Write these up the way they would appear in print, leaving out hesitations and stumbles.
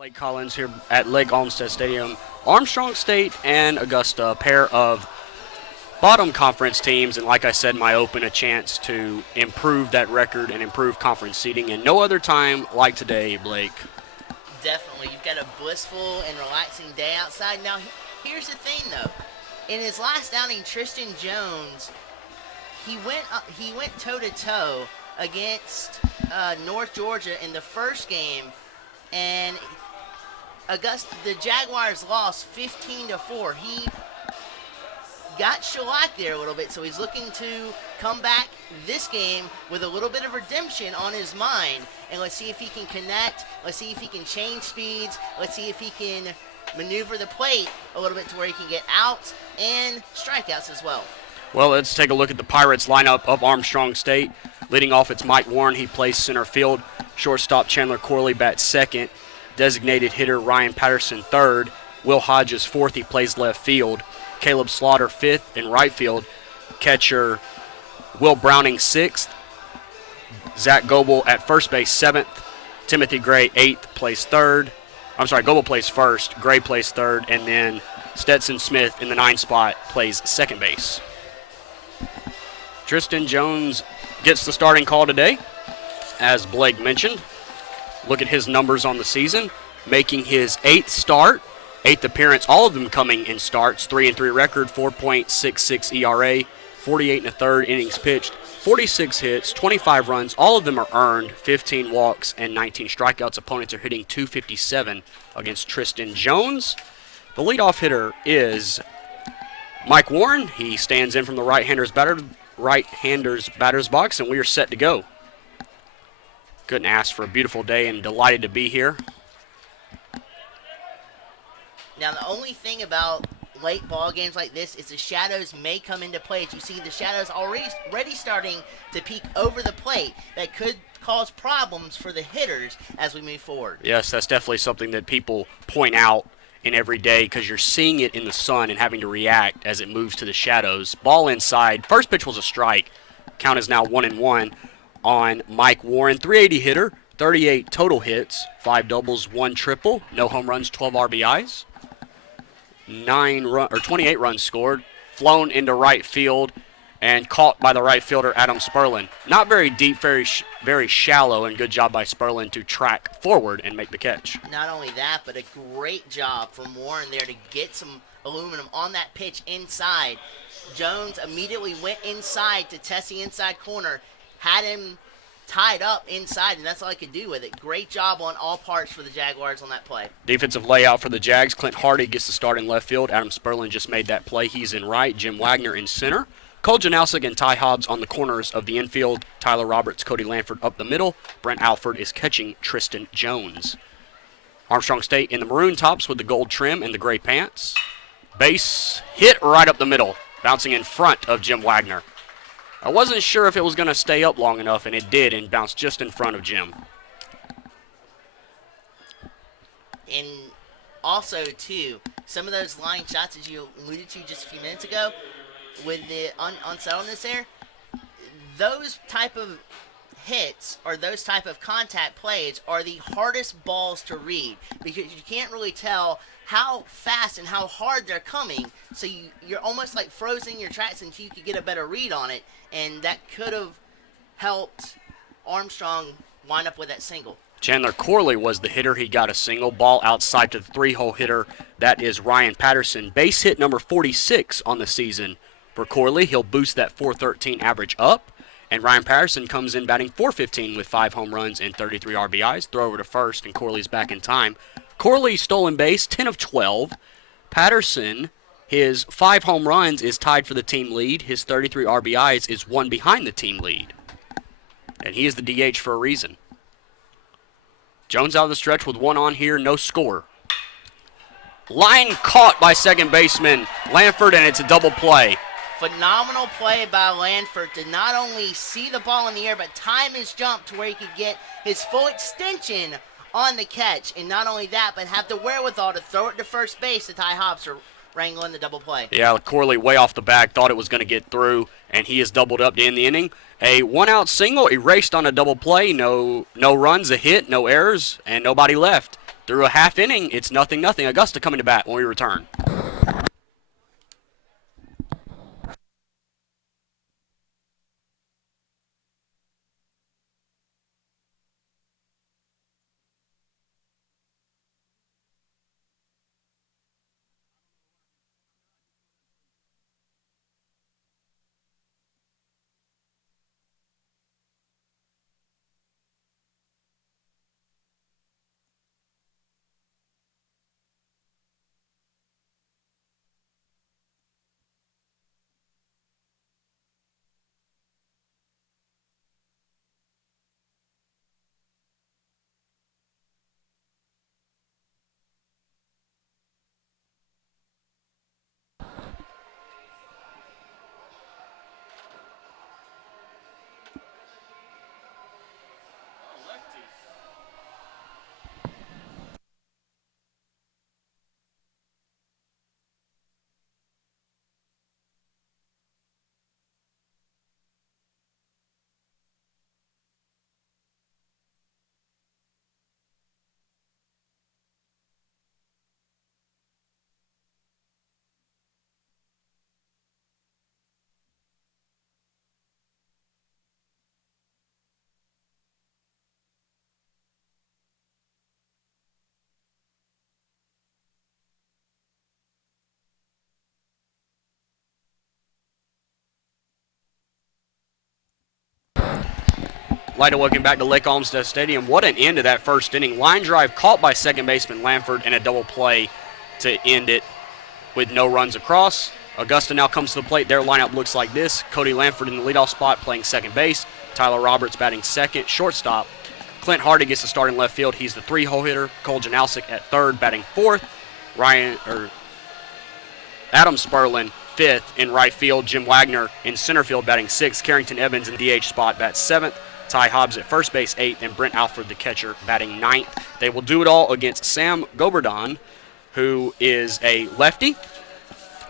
Blake Collins here at Lake Olmstead Stadium. Armstrong State and Augusta, a pair of bottom conference teams, and like I said, my open, a chance to improve that record and improve conference seeding, and no other time like today, Blake. Definitely. You've got a blissful and relaxing day outside. Now, here's the thing, though. In his last outing, Tristan Jones, he went toe-to-toe against North Georgia in the first game, and Augusta, the Jaguars lost 15-4. He got shellacked there a little bit, so he's looking to come back this game with a little bit of redemption on his mind. And let's see if he can connect. Let's see if he can change speeds. Let's see if he can maneuver the plate a little bit to where he can get outs and strikeouts as well. Well, let's take a look at the Pirates lineup of Armstrong State. Leading off, it's Mike Warren. He plays center field. Shortstop Chandler Corley bats second. Designated hitter Ryan Patterson third. Will Hodges fourth. He plays left field. Caleb Slaughter fifth in right field. Catcher Will Browning sixth. Zach Goebel at first base seventh. Timothy Gray eighth, plays third. Goebel plays first. Gray plays third. And then Stetson Smith in the 9 spot plays second base. Tristan Jones gets the starting call today, as Blake mentioned. Look at his numbers on the season, making his 8th start, 8th appearance, all of them coming in starts. 3-3 record, 4.66 ERA, 48 1/3 innings pitched, 46 hits, 25 runs. All of them are earned, 15 walks and 19 strikeouts. Opponents are hitting .257 against Tristan Jones. The leadoff hitter is Mike Warren. He stands in from the right-hander's batter's box, and we are set to go. Couldn't ask for a beautiful day and delighted to be here. Now, the only thing about late ball games like this is the shadows may come into play. As you see, the shadows already starting to peek over the plate. That could cause problems for the hitters as we move forward. Yes, that's definitely something that people point out in every day because you're seeing it in the sun and having to react as it moves to the shadows. Ball inside. First pitch was a strike. Count is now 1-1 on Mike Warren. 380 hitter, 38 total hits, 5 doubles, 1 triple, no home runs, 12 RBIs. 28 runs scored, flown into right field, and caught by the right fielder Adam Sperlin. Not very deep, very shallow, and good job by Sperlin to track forward and make the catch. Not only that, but a great job from Warren there to get some aluminum on that pitch inside. Jones immediately went inside to test the inside corner, had him tied up inside, and that's all he could do with it. Great job on all parts for the Jaguars on that play. Defensive layout for the Jags. Clint Hardy gets the start in left field. Adam Sperlin just made that play. He's in right. Jim Wagner in center. Cole Janowski and Ty Hobbs on the corners of the infield. Tyler Roberts, Cody Lanford up the middle. Brent Alford is catching Tristan Jones. Armstrong State in the maroon tops with the gold trim and the gray pants. Base hit right up the middle, bouncing in front of Jim Wagner. I wasn't sure if it was going to stay up long enough, and it did, and bounced just in front of Jim. And also, too, some of those line shots, as you alluded to just a few minutes ago, with the unsettledness there, those type of hits or those type of contact plays are the hardest balls to read because you can't really tell how fast and how hard they're coming, so you're almost like frozen your tracks until you could get a better read on it, and that could have helped Armstrong wind up with that single. Chandler Corley was the hitter. He got a single ball outside to the 3-hole hitter. That is Ryan Patterson. Base hit number 46 on the season for Corley. He'll boost that .413 average up. And Ryan Patterson comes in batting .415 with 5 home runs and 33 RBIs. Throw over to first, and Corley's back in time. Corley stolen base, 10 of 12. Patterson, his 5 home runs is tied for the team lead. His 33 RBIs is 1 behind the team lead. And he is the DH for a reason. Jones out of the stretch with 1 on here, no score. Line caught by second baseman Lanford, and it's a double play. Phenomenal play by Lanford to not only see the ball in the air, but time his jump to where he could get his full extension on the catch. And not only that, but have the wherewithal to throw it to first base to Ty Hobbs to wrangle in the double play. Yeah, Corley way off the back, thought it was going to get through, and he is doubled up to end the inning. A one-out single erased on a double play. No runs, a hit, no errors, and nobody left. Through a half inning, it's 0-0. Augusta coming to bat when we return. Like to welcome back to Lake Olmstead Stadium. What an end to that first inning. Line drive caught by second baseman Lamford and a double play to end it with no runs across. Augusta now comes to the plate. Their lineup looks like this. Cody Lamford in the leadoff spot playing second base. Tyler Roberts batting second. Shortstop. Clint Hardy gets the start in left field. He's the 3-hole hitter. Cole Janalsic at third batting fourth. Adam Sperlin fifth in right field. Jim Wagner in center field batting sixth. Carrington Evans in DH spot bats seventh. Ty Hobbs at first base eighth, and Brent Alford, the catcher, batting ninth. They will do it all against Sam Goberdon, who is a lefty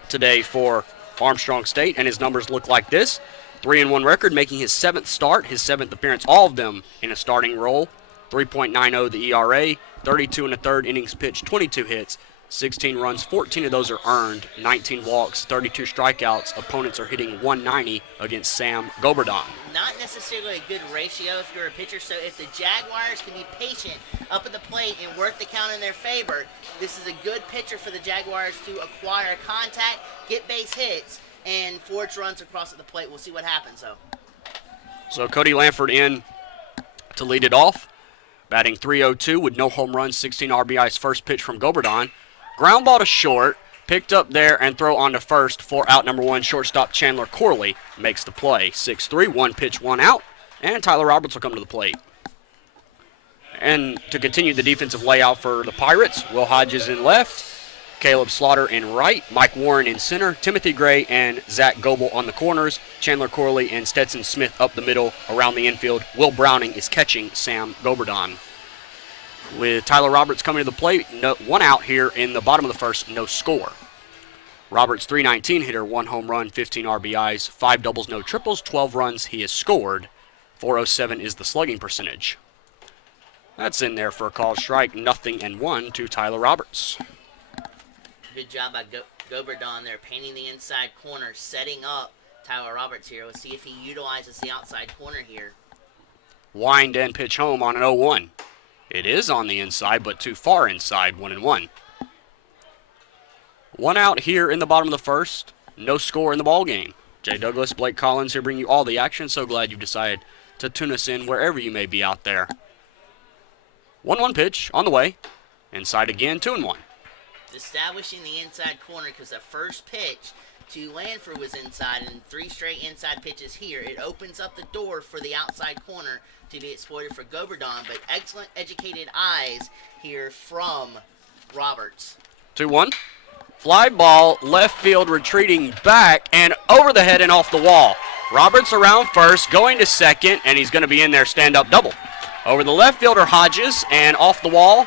today for Armstrong State, and his numbers look like this. 3-1 record, making his seventh start, his seventh appearance, all of them in a starting role. 3.90 the ERA, 32 and a third innings pitched, 22 hits, 16 runs, 14 of those are earned, 19 walks, 32 strikeouts. Opponents are hitting 190 against Sam Goberdon. Not necessarily a good ratio if you're a pitcher, so if the Jaguars can be patient up at the plate and work the count in their favor, this is a good pitcher for the Jaguars to acquire contact, get base hits, and forge runs across at the plate. We'll see what happens, though. So Cody Lamford in to lead it off, batting .302 with no home runs, 16 RBIs. First pitch from Goberdon. Ground ball to short, picked up there and throw on to first for out number one. Shortstop Chandler Corley makes the play. 6-3, one pitch, one out, and Tyler Roberts will come to the plate. And to continue the defensive layout for the Pirates, Will Hodges in left, Caleb Slaughter in right, Mike Warren in center, Timothy Gray and Zach Goebel on the corners, Chandler Corley and Stetson Smith up the middle around the infield. Will Browning is catching Sam Goberdon. With Tyler Roberts coming to the plate, one out here in the bottom of the first, no score. Roberts, .319 hitter, one home run, 15 RBIs, 5 doubles, no triples, 12 runs he has scored. .407 is the slugging percentage. That's in there for a called strike, 0-1 to Tyler Roberts. Good job by Goberdon there, painting the inside corner, setting up Tyler Roberts here. Let's see if he utilizes the outside corner here. Wind and pitch home on an 0-1. It is on the inside, but too far inside, 1-1. One out here in the bottom of the first. No score in the ball game. Jay Douglas, Blake Collins here bring you all the action. So glad you've decided to tune us in wherever you may be out there. 1-1 pitch on the way. Inside again, 2-1. Establishing the inside corner because the first pitch to Lanford was inside, and 3 straight inside pitches here. It opens up the door for the outside corner to be exploited for Goberdon, but excellent educated eyes here from Roberts. 2-1. Fly ball, left field retreating back and over the head and off the wall. Roberts around first, going to second, and he's going to be in there stand-up double. Over the left fielder Hodges and off the wall,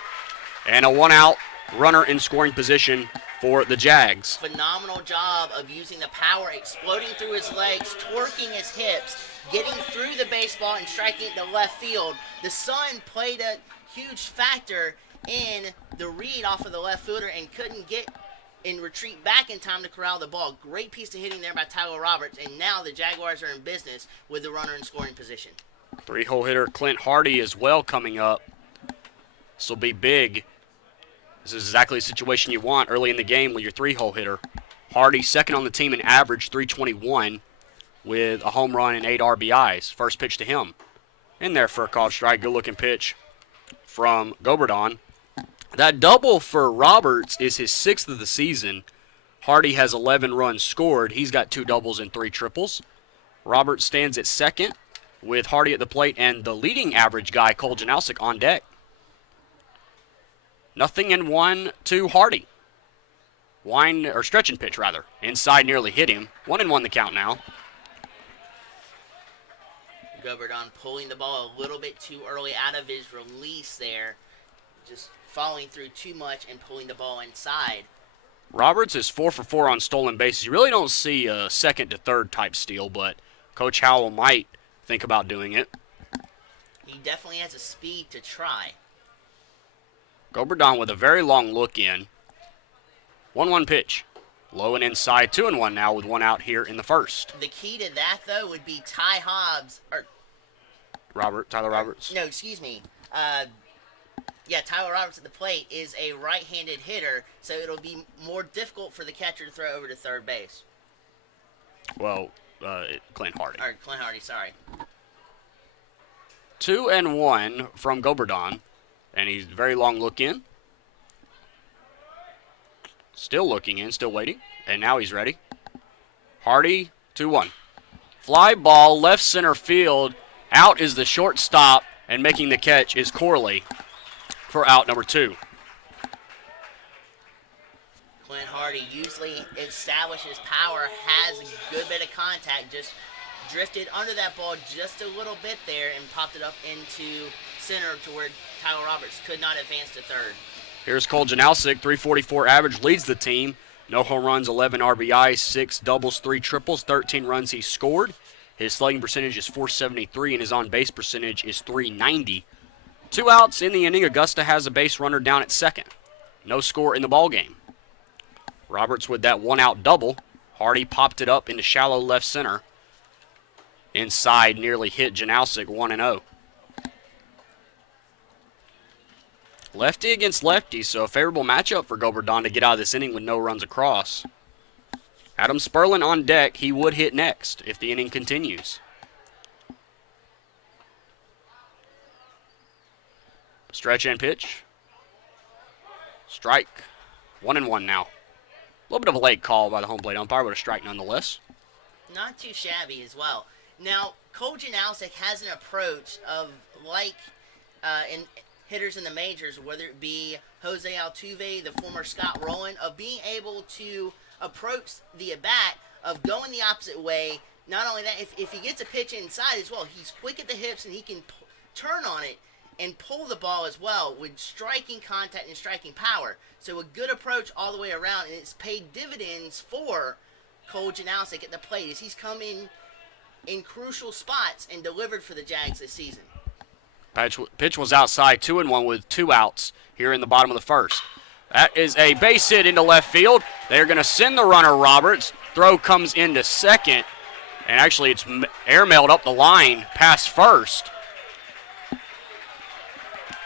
and a one-out runner in scoring position for the Jags. Phenomenal job of using the power, exploding through his legs, torquing his hips, getting through the baseball and striking it to left field. The sun played a huge factor in the read off of the left fielder and couldn't get and retreat back in time to corral the ball. Great piece of hitting there by Tyler Roberts, and now the Jaguars are in business with the runner in scoring position. Three-hole hitter Clint Hardy as well coming up. This will be big. This is exactly the situation you want early in the game with your three-hole hitter. Hardy, second on the team in average, 321, with a home run and 8 RBIs. First pitch to him. In there for a called strike. Good-looking pitch from Goberdon. That double for Roberts is his 6th of the season. Hardy has 11 runs scored. He's got 2 doubles and 3 triples. Roberts stands at second with Hardy at the plate and the leading average guy, Cole Janalsic, on deck. 0-1 to Hardy. Stretch and pitch, rather. Inside nearly hit him. 1-1 the count now. Goberdon pulling the ball a little bit too early out of his release there. Just following through too much and pulling the ball inside. Roberts is 4 for 4 on stolen bases. You really don't see a second to third type steal, but Coach Howell might think about doing it. He definitely has a speed to try. Goberdon with a very long look in. 1-1 pitch. Low and inside, 2-1 now with 1 out here in the first. The key to that, though, would be Ty Hobbs, Tyler Roberts. No, excuse me. Tyler Roberts at the plate is a right-handed hitter, so it'll be more difficult for the catcher to throw over to third base. Well, Clint Hardy. Or Clint Hardy, sorry. 2-1 from Goberdon, and he's very long look in. Still looking in, still waiting, and now he's ready. Hardy, 2-1. Fly ball, left center field. Out is the shortstop, and making the catch is Corley for out number 2. Clint Hardy usually establishes power, has a good bit of contact, just drifted under that ball just a little bit there and popped it up into center to where Tyler Roberts could not advance to third. Here's Cole Janalsic, 344 average, leads the team. No home runs, 11 RBIs, 6 doubles, 3 triples, 13 runs he scored. His slugging percentage is .473 and his on-base percentage is .390. 2 outs in the inning. Augusta has a base runner down at second. No score in the ballgame. Roberts with that 1-out double. Hardy popped it up into shallow left center. Inside nearly hit Janalsic, 1-0. Lefty against lefty, so a favorable matchup for Goberdon to get out of this inning with no runs across. Adam Sperlin on deck. He would hit next if the inning continues. Stretch and pitch. Strike. 1-1 now. A little bit of a late call by the home plate umpire, but a strike nonetheless. Not too shabby as well. Now, Cole Janalsic has an approach of in hitters in the majors, whether it be Jose Altuve, the former Scott Rowland, of being able to approach the at-bat, of going the opposite way. Not only that, if he gets a pitch inside as well, he's quick at the hips and he can turn on it and pull the ball as well with striking contact and striking power. So a good approach all the way around, and it's paid dividends for Cole Janalsic at the plate as he's come in crucial spots and delivered for the Jags this season. Pitch was outside, 2-1 with 2 outs here in the bottom of the first. That is a base hit into left field. They're going to send the runner Roberts. Throw comes into second, and actually it's airmailed up the line past first.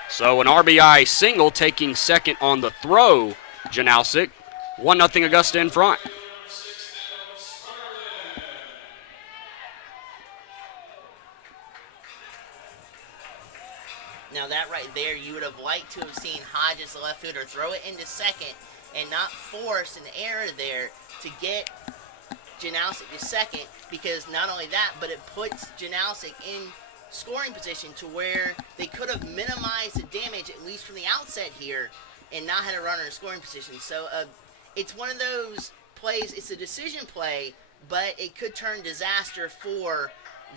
So an RBI single taking second on the throw, Janalsic. 1-0 Augusta in front. Now that right there, you would have liked to have seen Hodges, the left fielder, throw it into second and not force an error there to get Janalsic to second, because not only that, but it puts Janalsic in scoring position to where they could have minimized the damage, at least from the outset here, and not had a runner in scoring position. So it's one of those plays, it's a decision play, but it could turn disaster for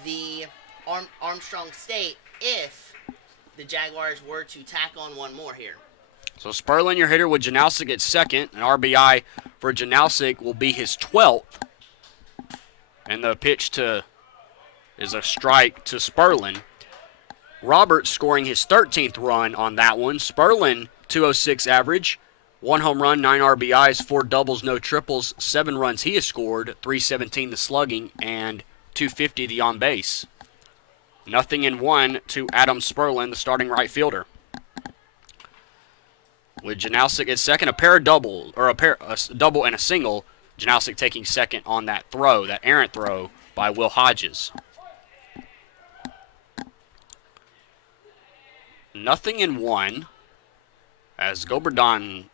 the Armstrong State if the Jaguars were to tack on one more here. So Sperlin, your hitter, with Janalsic at second. An RBI for Janalsic will be his 12th. And the pitch is a strike to Sperlin. Roberts scoring his 13th run on that one. Sperlin .206 average, 1 home run, 9 RBIs, 4 doubles, no triples, 7 runs he has scored, .317 the slugging, and .250 the on base. 0-1 to Adam Sperlin, the starting right fielder. With Janowski at second, a double and a single. Janowski taking second on that throw, that errant throw by Will Hodges. 0-1 as Goberdon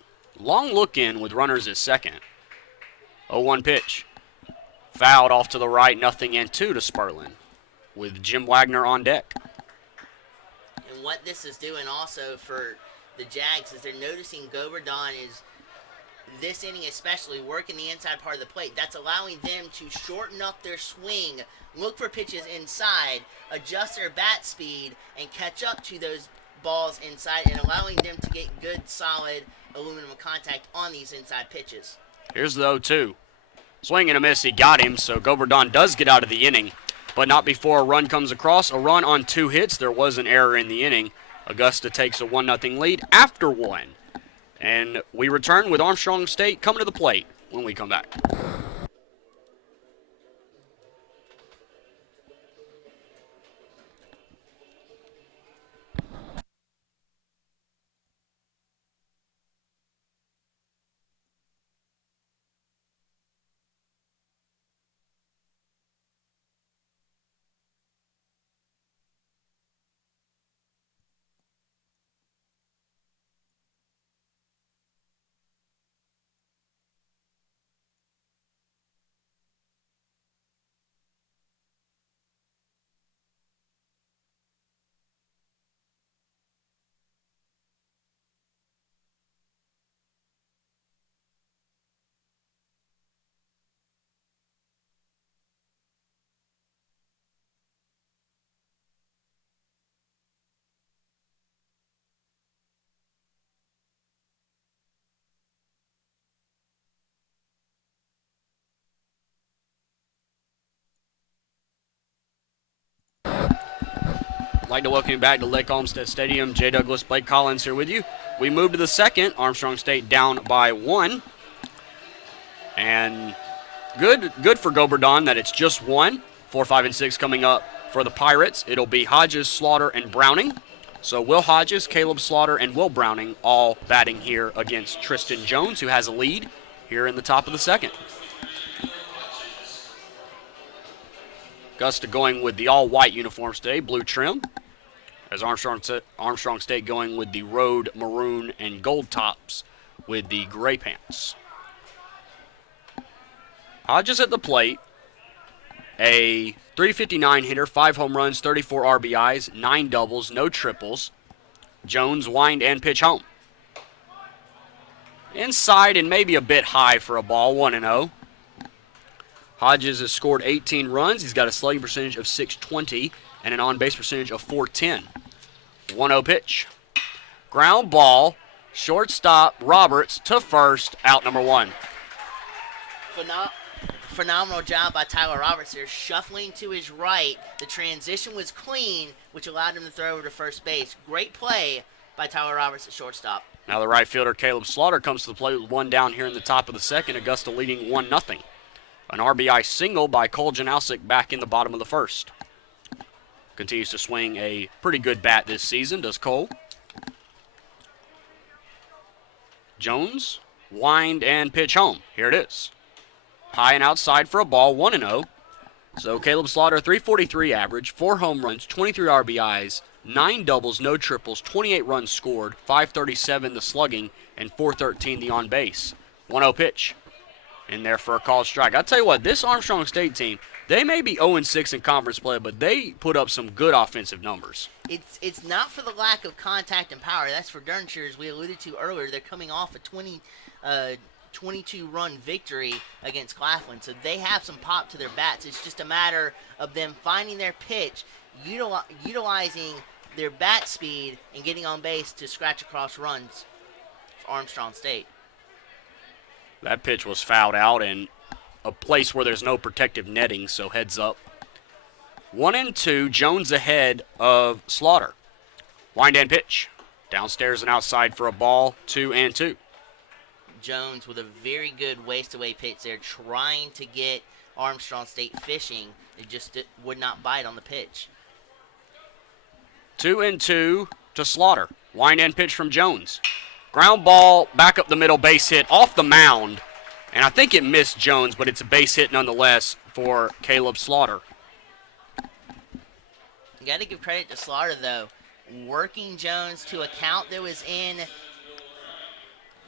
long look in with runners at second. 0-1 pitch. Fouled off to the right, 0-2 to Sperlin with Jim Wagner on deck. And what this is doing also for the Jags is they're noticing Goberdon is, this inning especially, working the inside part of the plate. That's allowing them to shorten up their swing, look for pitches inside, adjust their bat speed, and catch up to those balls inside, and allowing them to get good, solid aluminum contact on these inside pitches. Here's the 0-2. Swing and a miss, he got him, so Goberdon does get out of the inning, but not before a run comes across. A run on 2 hits. There was an error in the inning. Augusta takes a 1-0 lead after 1. And we return with Armstrong State coming to the plate when we come back. I'd like to welcome you back to Lake Olmstead Stadium. Jay Douglas, Blake Collins here with you. We move to the second. Armstrong State down by 1. And good for Goberdon that it's just 1. 4, 5, and 6 coming up for the Pirates. It'll be Hodges, Slaughter, and Browning. So Will Hodges, Caleb Slaughter, and Will Browning all batting here against Tristan Jones, who has a lead here in the top of the second. Augusta going with the all-white uniforms today, blue trim, as Armstrong State going with the road maroon and gold tops with the gray pants. Hodges at the plate, a .359 hitter, 5 home runs, 34 RBIs, 9 doubles, no triples. Jones wind and pitch home. Inside and maybe a bit high for a ball, 1-0. Hodges has scored 18 runs. He's got a slugging percentage of .620 and an on-base percentage of .410. 1-0 pitch. Ground ball, shortstop Roberts to first, out number 1. Phenomenal job by Tyler Roberts here, shuffling to his right. The transition was clean, which allowed him to throw over to first base. Great play by Tyler Roberts at shortstop. Now the right fielder Caleb Slaughter comes to the plate with 1 down here in the top of the second. Augusta leading 1-0. An RBI single by Cole Janowski back in the bottom of the first. Continues to swing a pretty good bat this season, does Cole. Jones, wind and pitch home. Here it is. High and outside for a ball, 1-0. So Caleb Slaughter, .343 average, 4 home runs, 23 RBIs, 9 doubles, no triples, 28 runs scored, .537 the slugging, and .413 the on base. 1-0 pitch. In there for a called strike. I'll tell you what, this Armstrong State team, they may be 0-6 in conference play, but they put up some good offensive numbers. It's not for the lack of contact and power. That's for darn sure, as we alluded to earlier. They're coming off a 22-run victory against Claflin, so they have some pop to their bats. It's just a matter of them finding their pitch, utilizing their bat speed, and getting on base to scratch across runs for Armstrong State. That pitch was fouled out in a place where there's no protective netting, so heads up. 1-2, Jones ahead of Slaughter. Wind and pitch. Downstairs and outside for a ball, 2-2. Jones with a very good waste-away pitch there, trying to get Armstrong State fishing. It just would not bite on the pitch. 2-2 to Slaughter. Wind end pitch from Jones. Ground ball, back up the middle, base hit off the mound. And I think it missed Jones, but it's a base hit nonetheless for Caleb Slaughter. You got to give credit to Slaughter, though. Working Jones to a count that was in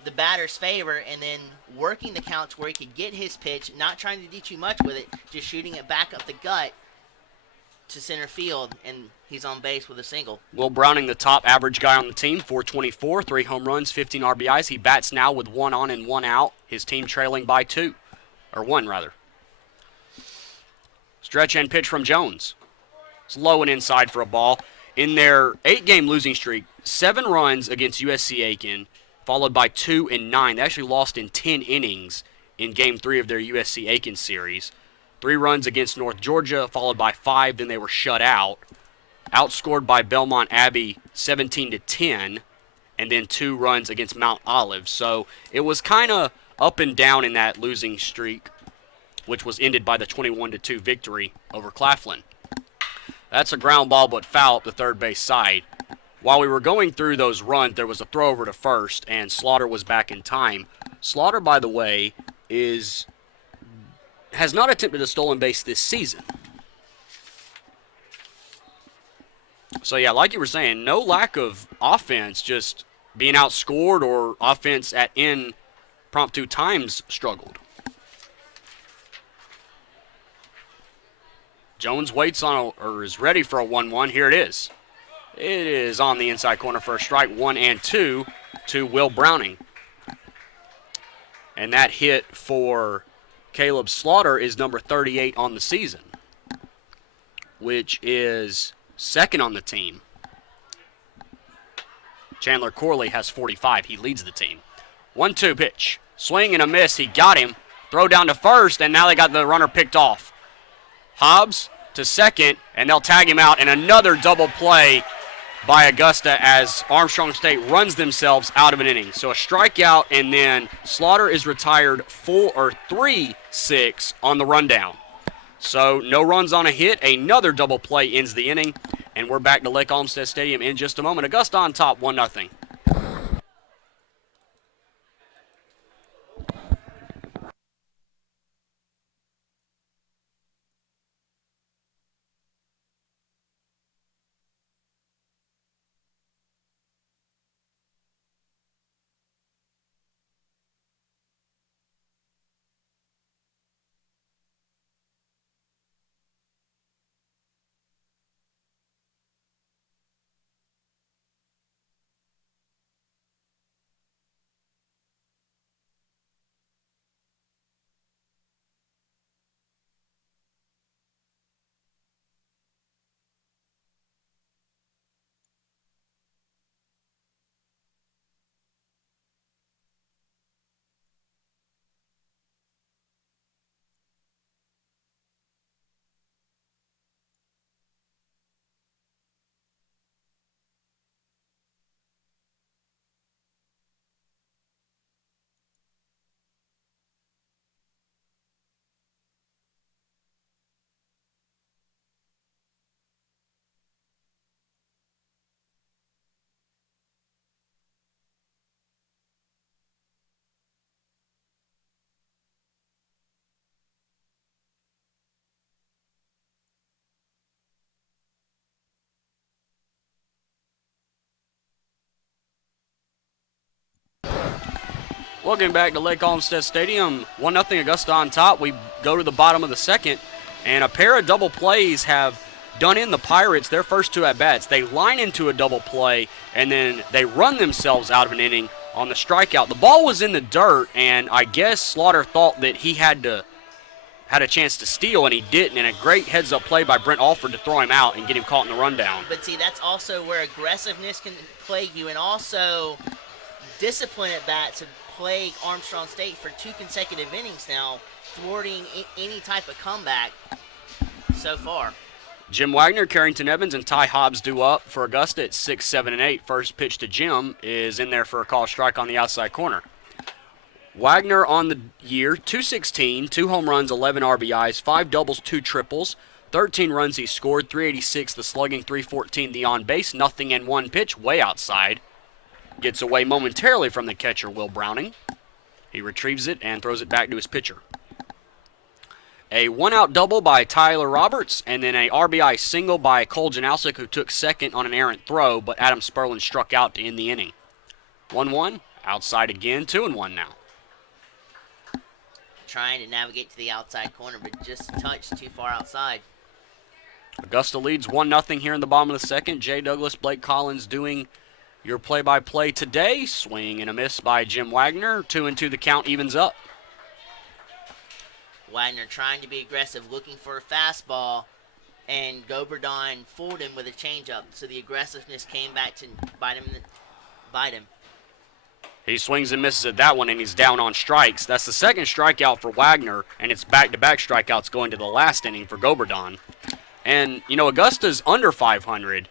the batter's favor, and then working the count to where he could get his pitch, not trying to do too much with it, just shooting it back up the gut to center field, and he's on base with a single. Will Browning, the top average guy on the team, 424, 3 home runs, 15 RBIs. He bats now with 1 on and 1 out. His team trailing by 2, or 1 rather. Stretch and pitch from Jones. It's low and inside for a ball. In their 8-game losing streak, 7 runs against USC Aiken, followed by 2 and 9. They actually lost in 10 innings in Game 3 of their USC Aiken series. 3 runs against North Georgia, followed by 5. Then they were shut out. Outscored by Belmont Abbey 17-10, and then 2 runs against Mount Olive. So it was kind of up and down in that losing streak, which was ended by the 21-2 victory over Claflin. That's a ground ball but foul up the third base side. While we were going through those runs, there was a throw over to first, and Slaughter was back in time. Slaughter, by the way, has not attempted a stolen base this season. So, yeah, like you were saying, no lack of offense, just being outscored or offense at impromptu times struggled. Jones waits on or is ready for a 1-1. Here it is. It is on the inside corner for a strike, 1-2 to Will Browning. And that hit for Caleb Slaughter is number 38 on the season, which is second on the team. Chandler Corley has 45. He leads the team. 1-2 pitch. Swing and a miss. He got him. Throw down to first, and now they got the runner picked off. Hobbs to second, and they'll tag him out, and another double play by Augusta as Armstrong State runs themselves out of an inning. So a strikeout, and then Slaughter is retired 3-6 on the rundown. So no runs on a hit. Another double play ends the inning, and we're back to Lake Olmstead Stadium in just a moment. Augusta on top, 1-0. Welcome back to Lake Olmstead Stadium. 1-0 Augusta on top. We go to the bottom of the second, and a pair of double plays have done in the Pirates their first 2 at-bats. They line into a double play, and then they run themselves out of an inning on the strikeout. The ball was in the dirt, and I guess Slaughter thought that he had a chance to steal, and he didn't. And a great heads-up play by Brent Alford to throw him out and get him caught in the rundown. But see, that's also where aggressiveness can plague you, and also discipline at bats have plagued Armstrong State for 2 consecutive innings now, thwarting any type of comeback so far. Jim Wagner, Carrington Evans, and Ty Hobbs due up for Augusta at 6, 7, and 8. First pitch to Jim is in there for a call strike on the outside corner. Wagner on the year, 216, 2 home runs, 11 RBIs, 5 doubles, 2 triples, 13 runs he scored, 386 the slugging, 314 the on base, nothing in one pitch, way outside. Gets away momentarily from the catcher, Will Browning. He retrieves it and throws it back to his pitcher. A one-out double by Tyler Roberts, and then a RBI single by Cole Janowski, who took second on an errant throw, but Adam Sperlin struck out to end the inning. 1-1, outside again, 2-1 now. Trying to navigate to the outside corner, but just touched too far outside. Augusta leads 1-0 here in the bottom of the second. Jay Douglas, Blake Collins doing your play-by-play today. Swing and a miss by Jim Wagner. 2-2 the count evens up. Wagner trying to be aggressive, looking for a fastball, and Goberdon fooled him with a changeup, so the aggressiveness came back to bite him. He swings and misses at that one, and he's down on strikes. That's the second strikeout for Wagner, and it's back-to-back strikeouts going to the last inning for Goberdon. And, Augusta's under 500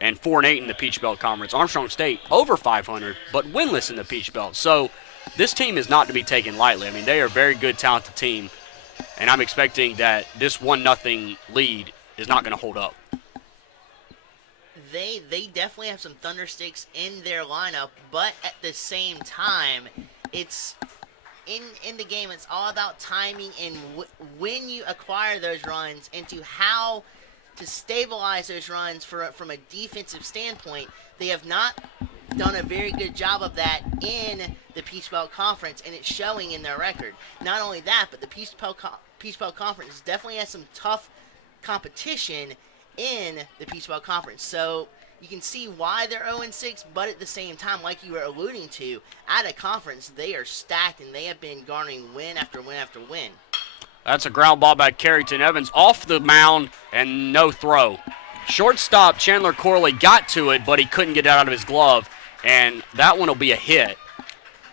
and 4-8 in the Peach Belt Conference. Armstrong State over 500, but winless in the Peach Belt. So this team is not to be taken lightly. I mean, they are a very good, talented team, and I'm expecting that this 1-0 lead is not going to hold up. They definitely have some thundersticks in their lineup, but at the same time, it's in the game. It's all about timing and when you acquire those runs and to how to stabilize those runs from a defensive standpoint. They have not done a very good job of that in the Peach Belt Conference, and it's showing in their record. Not only that, but the Peach Belt Conference definitely has some tough competition in the Peach Belt Conference. So you can see why they're 0-6, but at the same time, like you were alluding to, at a conference, they are stacked, and they have been garnering win after win after win. That's a ground ball by Carrington Evans off the mound and no throw. Shortstop Chandler Corley got to it, but he couldn't get it out of his glove, and that one will be a hit.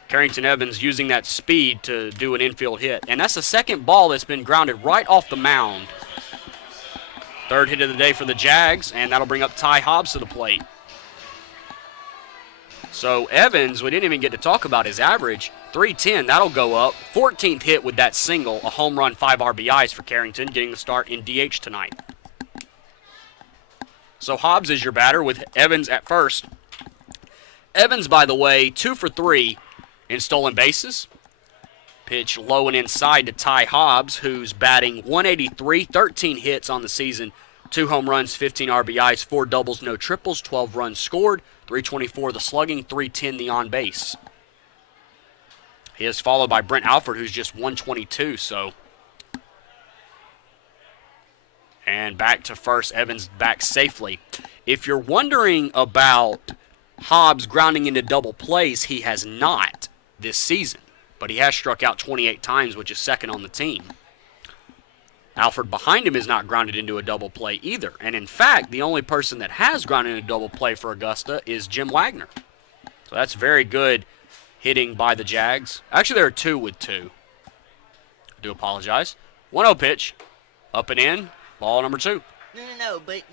Carrington Evans using that speed to do an infield hit. And that's the second ball that's been grounded right off the mound. Third hit of the day for the Jags, and that'll bring up Ty Hobbs to the plate. So Evans, we didn't even get to talk about his average. 310, that'll go up. 14th hit with that single, a home run, 5 RBIs for Carrington, getting the start in DH tonight. So Hobbs is your batter with Evans at first. Evans, by the way, 2 for 3 in stolen bases. Pitch low and inside to Ty Hobbs, who's batting 183, 13 hits on the season, 2 home runs, 15 RBIs, 4 doubles, no triples, 12 runs scored, 324 the slugging, 310 the on base. He is followed by Brent Alford, who's just 122, so. And back to first, Evans back safely. If you're wondering about Hobbs grounding into double plays, he has not this season. But he has struck out 28 times, which is second on the team. Alford behind him is not grounded into a double play either. And in fact, the only person that has grounded into a double play for Augusta is Jim Wagner. So that's very good hitting by the Jags. Actually, there are 2 with 2. I do apologize. 1-0 pitch. Up and in. Ball number 2. No, but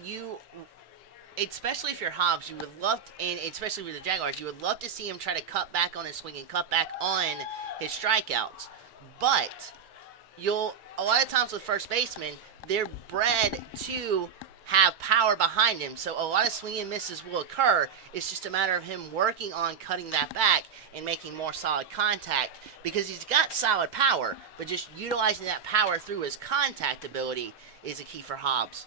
especially if you're Hobbs, you would love, and especially with the Jaguars, you would love to see him try to cut back on his swing and cut back on his strikeouts. But a lot of times with first basemen, they're bred to have power behind him, so a lot of swing and misses will occur. It's just a matter of him working on cutting that back and making more solid contact, because he's got solid power, but just utilizing that power through his contact ability is a key for Hobbs.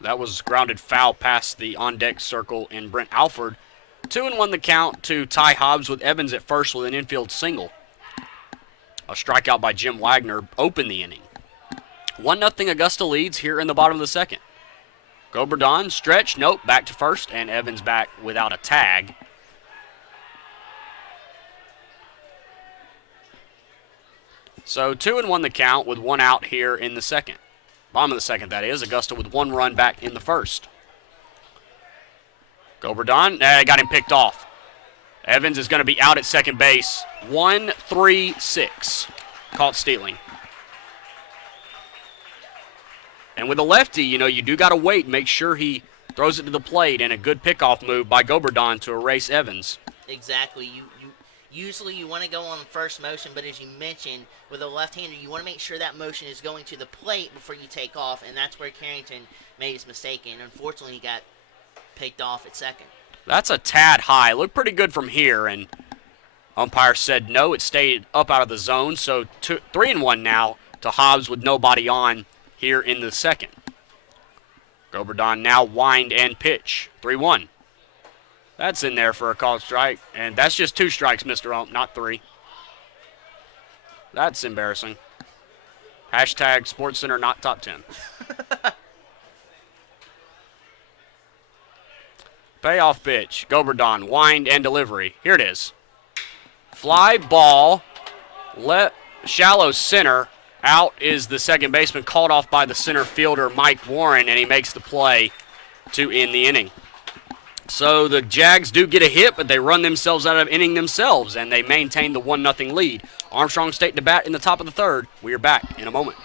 That was grounded foul past the on-deck circle in Brent Alford. 2-1 the count to Ty Hobbs with Evans at first with an infield single. A strikeout by Jim Wagner opened the inning. 1-0 Augusta leads here in the bottom of the second. Goberdon, stretch, nope, back to first, and Evans back without a tag. So 2-1 the count with 1 out here in the second. Bottom of the second, that is. Augusta with 1 run back in the first. Goberdon, got him picked off. Evans is going to be out at second base. 1-3-6. Caught stealing. And with a lefty, you do got to wait and make sure he throws it to the plate, and a good pickoff move by Goberdon to erase Evans. Exactly. Usually you want to go on the first motion, but as you mentioned, with a left-hander, you want to make sure that motion is going to the plate before you take off, and that's where Carrington made his mistake, and unfortunately he got picked off at second. That's a tad high. Looked pretty good from here, and umpire said no. It stayed up out of the zone, so 3-1 now to Hobbs with nobody on here in the second. Goberdon now wind and pitch. 3-1. That's in there for a called strike, and that's just 2 strikes, Mr. Ump, not 3. That's embarrassing. Hashtag SportsCenter not top 10. Payoff pitch. Goberdon, wind and delivery. Here it is. Fly ball, shallow center. Out is the second baseman, called off by the center fielder, Mike Warren, and he makes the play to end the inning. So the Jags do get a hit, but they run themselves out of inning themselves, and they maintain the 1-0 lead. Armstrong State to bat in the top of the third. We are back in a moment.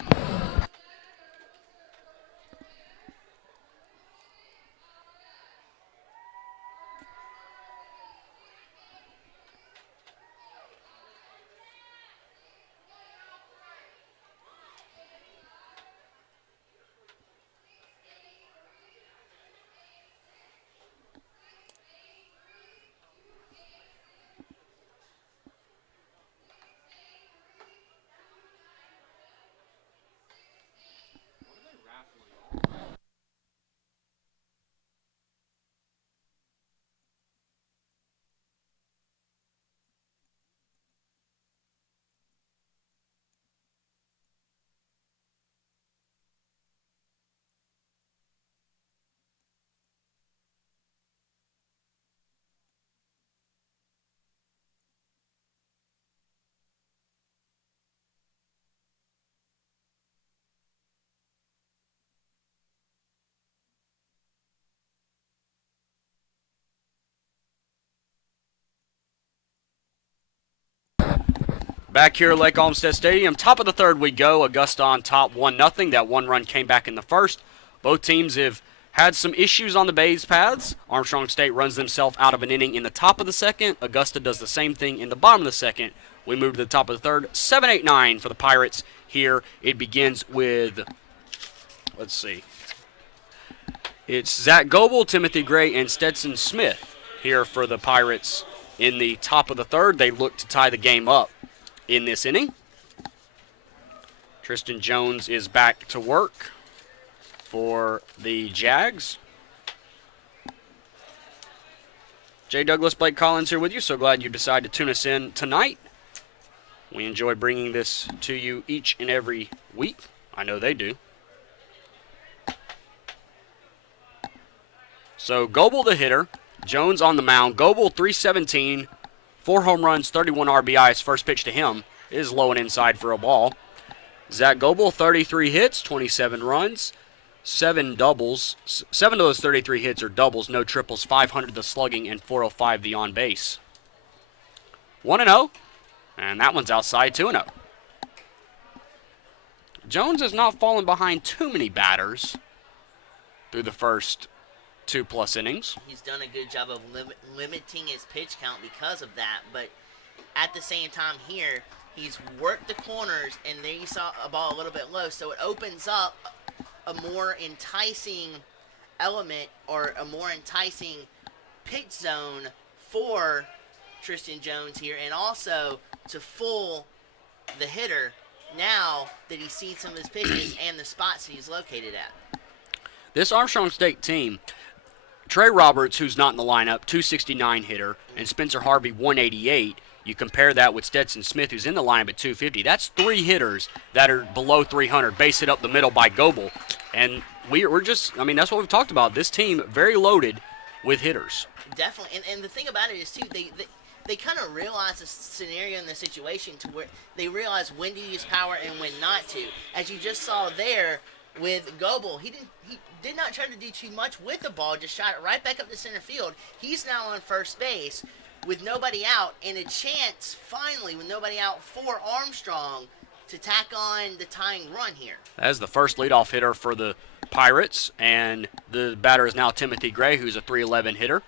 Back here at Lake Olmstead Stadium, top of the third we go. Augusta on top 1-0. That one run came back in the first. Both teams have had some issues on the base paths. Armstrong State runs themselves out of an inning in the top of the second. Augusta does the same thing in the bottom of the second. We move to the top of the third. 7-8-9 for the Pirates here. It begins with, let's see, it's Zach Goebel, Timothy Gray, and Stetson Smith here for the Pirates in the top of the third. They look to tie the game up in this inning. Tristan Jones is back to work for the Jags. Jay Douglas, Blake Collins here with you. So glad you decided to tune us in tonight. We enjoy bringing this to you each and every week. I know they do. So Goebel the hitter, Jones on the mound. Goebel 317, 4 home runs, 31 RBIs. First pitch to him is low and inside for a ball. Zach Goebel, 33 hits, 27 runs, 7 doubles. 7 of those 33 hits are doubles, no triples, 500 the slugging, and 405 the on base. 1-0, and that one's outside, 2-0. Jones has not fallen behind too many batters through the first 2+ innings. He's done a good job of limiting his pitch count because of that, but at the same time here, he's worked the corners, and there you saw a ball a little bit low, so it opens up a more enticing element or a more enticing pitch zone for Tristan Jones here, and also to fool the hitter now that he's seen some of his pitches and the spots that he's located at. This Armstrong State team, Trey Roberts, who's not in the lineup, 269 hitter, and Spencer Harvey, 188. You compare that with Stetson Smith, who's in the lineup at 250. That's 3 hitters that are below 300, base hit up the middle by Goebel. And we're just, I mean, that's what we've talked about. This team, very loaded with hitters. Definitely. And the thing about it is, too, they kind of realize the scenario and the situation to where they realize when to use power and when not to. As you just saw there with Goebel, he did not try to do too much with the ball, just shot it right back up to center field. He's now on first base with nobody out, and a chance, finally, with nobody out for Armstrong to tack on the tying run here. As the first leadoff hitter for the Pirates, and the batter is now Timothy Gray, who's a .311 hitter.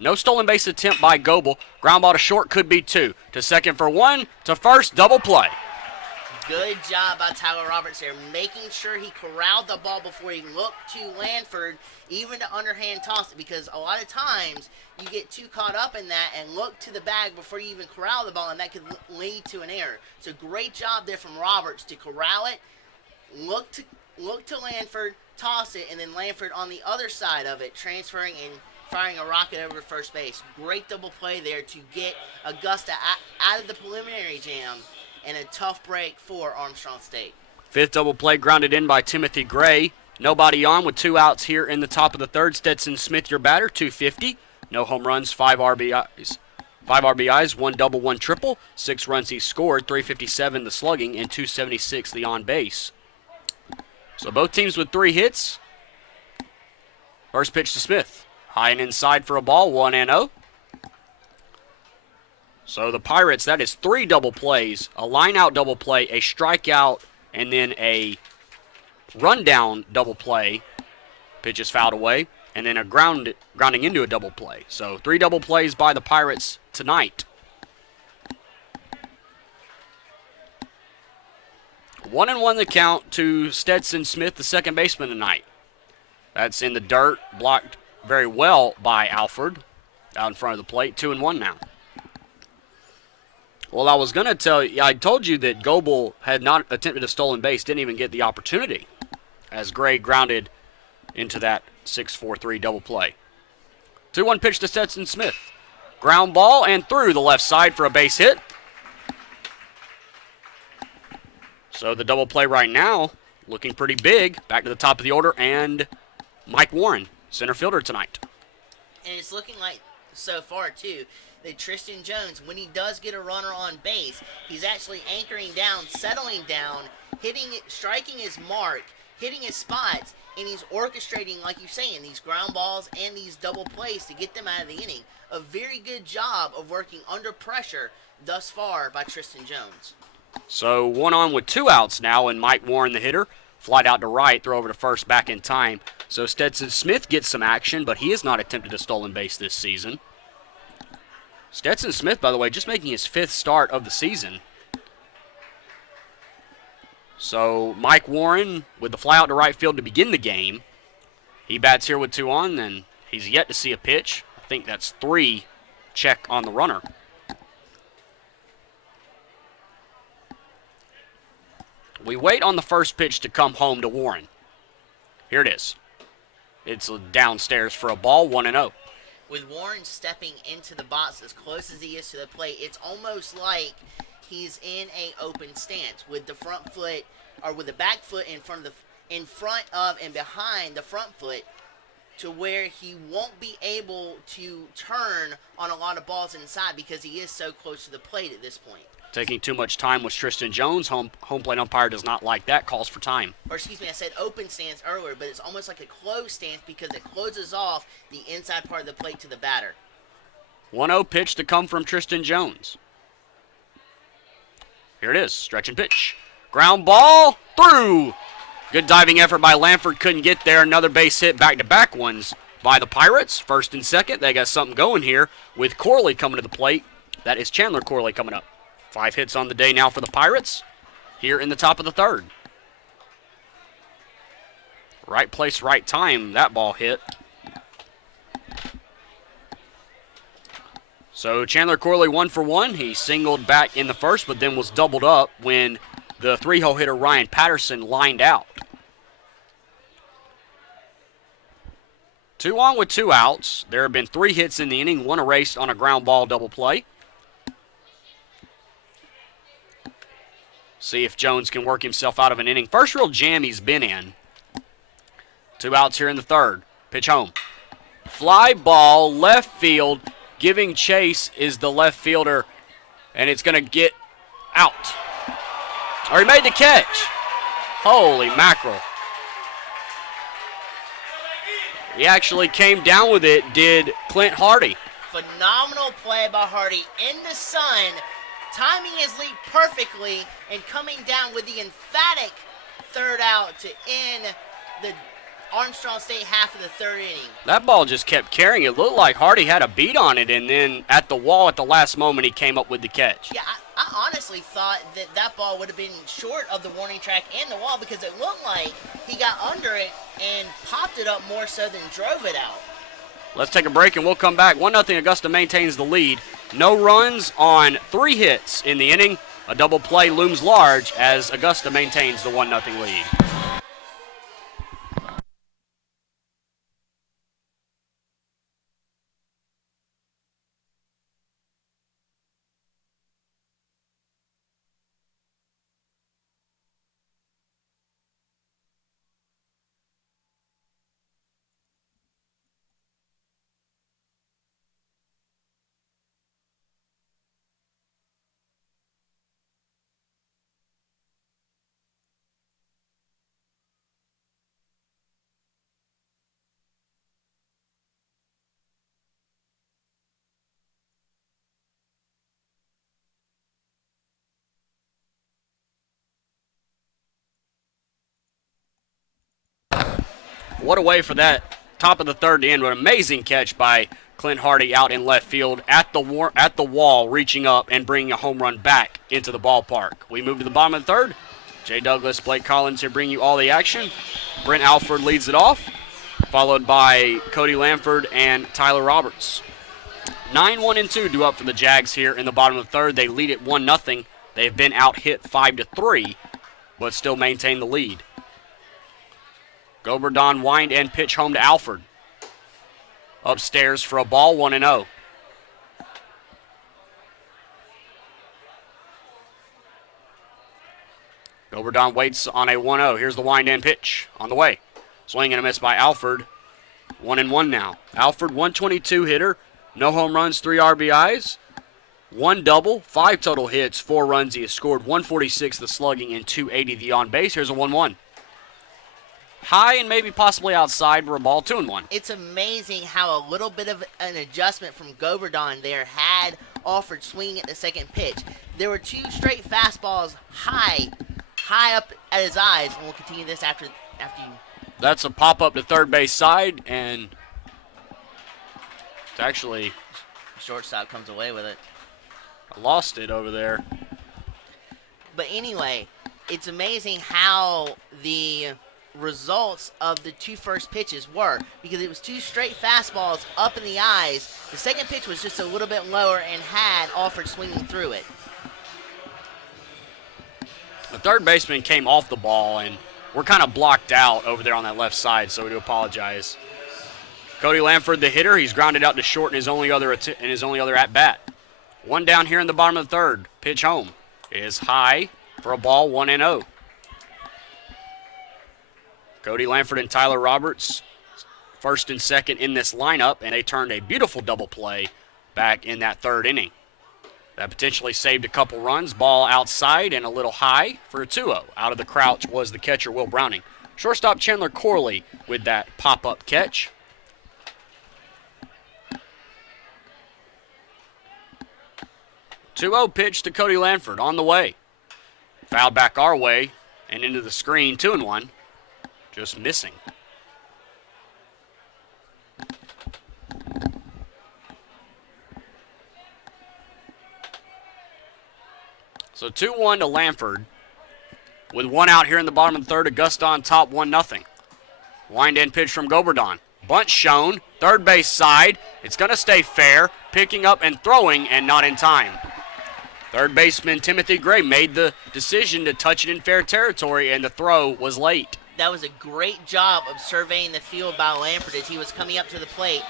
No stolen base attempt by Goebel. Ground ball to short, could be 2. To second for 1, to first, double play. Good job by Tyler Roberts there, making sure he corralled the ball before he looked to Lanford, even to underhand toss it, because a lot of times you get too caught up in that and look to the bag before you even corral the ball, and that could lead to an error. So great job there from Roberts to corral it, look to Lanford, toss it, and then Lanford on the other side of it, transferring and firing a rocket over to first base. Great double play there to get Augusta out of the preliminary jam, and a tough break for Armstrong State. Fifth double play grounded in by Timothy Gray. Nobody on with 2 outs here in the top of the third. Stetson Smith, your batter, .250. No home runs, 5 RBIs. 5 RBIs, 1 double, 1 triple. 6 runs he scored, .357 the slugging, and .276 the on base. So both teams with 3 hits. First pitch to Smith. High and inside for a ball, 1-0. So the Pirates, that is 3 double plays, a line-out double play, a strikeout, and then a rundown double play. Pitch is fouled away, and then a grounding into a double play. So 3 double plays by the Pirates tonight. 1-1 the count to Stetson Smith, the second baseman tonight. That's in the dirt, blocked very well by Alford out in front of the plate. 2-1 now. Well, I was going to tell you, I told you that Goebel had not attempted a stolen base, didn't even get the opportunity, as Gray grounded into that 6-4-3 double play. 2-1 pitch to Stetson Smith. Ground ball and through the left side for a base hit. So the double play right now looking pretty big. Back to the top of the order, and Mike Warren, center fielder tonight. And it's looking like, so far too, that Tristan Jones, when he does get a runner on base, he's actually anchoring down, settling down, hitting it, striking his mark, hitting his spots, and he's orchestrating, like you're saying, these ground balls and these double plays to get them out of the inning. A very good job of working under pressure thus far by Tristan Jones. So 1 on with 2 outs now, and Mike Warren, the hitter, flied out to right, throw over to first, back in time. So Stetson Smith gets some action, but he has not attempted a stolen base this season. Stetson Smith, by the way, just making his 5th start of the season. So Mike Warren with the fly out to right field to begin the game. He bats here with 2 on, and he's yet to see a pitch. I think that's 3 check on the runner. We wait on the first pitch to come home to Warren. Here it is. It's downstairs for a ball, 1-0. With Warren stepping into the box as close as he is to the plate, it's almost like he's in a open stance with the front foot, or with the back foot in front of and behind the front foot, to where he won't be able to turn on a lot of balls inside because he is so close to the plate at this point. Taking too much time with Tristan Jones. Home plate umpire does not like that. Calls for time. Or excuse me, I said open stance earlier, but it's almost like a closed stance because it closes off the inside part of the plate to the batter. 1-0 pitch to come from Tristan Jones. Here it is. Stretch and pitch. Ground ball through. Good diving effort by Lanford. Couldn't get there. Another base hit. Back-to-back ones by the Pirates. First and second. They got something going here with Corley coming to the plate. That is Chandler Corley coming up. 5 hits on the day now for the Pirates here in the top of the third. Right place, right time, that ball hit. So Chandler Corley 1 for 1. He singled back in the first, but then was doubled up when the 3-hole hitter Ryan Patterson lined out. 2 on with 2 outs. There have been 3 hits in the inning, 1 erased on a ground ball double play. See if Jones can work himself out of an inning. First real jam he's been in. 2 outs here in the third. Pitch home. Fly ball, left field. Giving chase is the left fielder, and it's going to get out. Or he made the catch. Holy mackerel. He actually came down with it, did Clint Hardy. Phenomenal play by Hardy in the sun timing his lead perfectly and coming down with the emphatic third out to end the Armstrong State half of the third inning. That ball just kept carrying. It looked like Hardy had a beat on it, and then at the wall at the last moment, he came up with the catch. Yeah, I honestly thought that ball would have been short of the warning track and the wall because it looked like he got under it and popped it up more so than drove it out. Let's take a break, and we'll come back. 1-0 Augusta maintains the lead. No runs on 3 hits in the inning. A double play looms large as Augusta maintains the 1-0 lead. What a way for that top of the third to end. An amazing catch by Clint Hardy out in left field at the wall, reaching up and bringing a home run back into the ballpark. We move to the bottom of the third. Jay Douglas, Blake Collins here bring you all the action. Brent Alford leads it off, followed by Cody Lamford and Tyler Roberts. 9-1-2 due up for the Jags here in the bottom of the third. They lead it 1-0. They've been out hit 5-3, but still maintain the lead. Goberdon wind and pitch home to Alford. Upstairs for a ball, 1-0. Goberdon waits on a 1-0. Here's the wind and pitch on the way. Swing and a miss by Alford. 1-1 now. Alford, 122 hitter. No home runs, 3 RBIs. 1 double, 5 total hits, 4 runs he has scored. 146 the slugging and 280 the on base. Here's a 1-1. High and maybe possibly outside for a ball, 2-1. It's amazing how a little bit of an adjustment from Goberdon there had Alford swinging at the second pitch. There were 2 straight fastballs high up at his eyes, and we'll continue this after you. That's a pop up to third base side, and it's actually Shortstop comes away with it. I lost it over there. But anyway, it's amazing how the results of the 2 first pitches were, because it was 2 straight fastballs up in the eyes. The second pitch was just a little bit lower and had Alford swinging through it. The third baseman came off the ball, and we're kind of blocked out over there on that left side, so we do apologize. Cody Lamford, the hitter, he's grounded out to short in his only other at bat. 1 down here in the bottom of the third. Pitch home is high for a ball, 1-0. Cody Lamford and Tyler Roberts, first and second in this lineup, and they turned a beautiful double play back in that third inning. That potentially saved a couple runs. Ball outside and a little high for a 2-0. Out of the crouch was the catcher, Will Browning. Shortstop Chandler Corley with that pop-up catch. Two-0 pitch to Cody Lamford on the way. Fouled back our way and into the screen, 2-1. Just missing. So 2-1 to Lamford. With 1 out here in the bottom of the third, Augusta on top, 1-0. Wind in pitch from Goberdon. Bunt shown, third base side. It's going to stay fair, picking up and throwing, and not in time. Third baseman Timothy Gray made the decision to touch it in fair territory, and the throw was late. That was a great job of surveying the field by Lamford as he was coming up to the plate.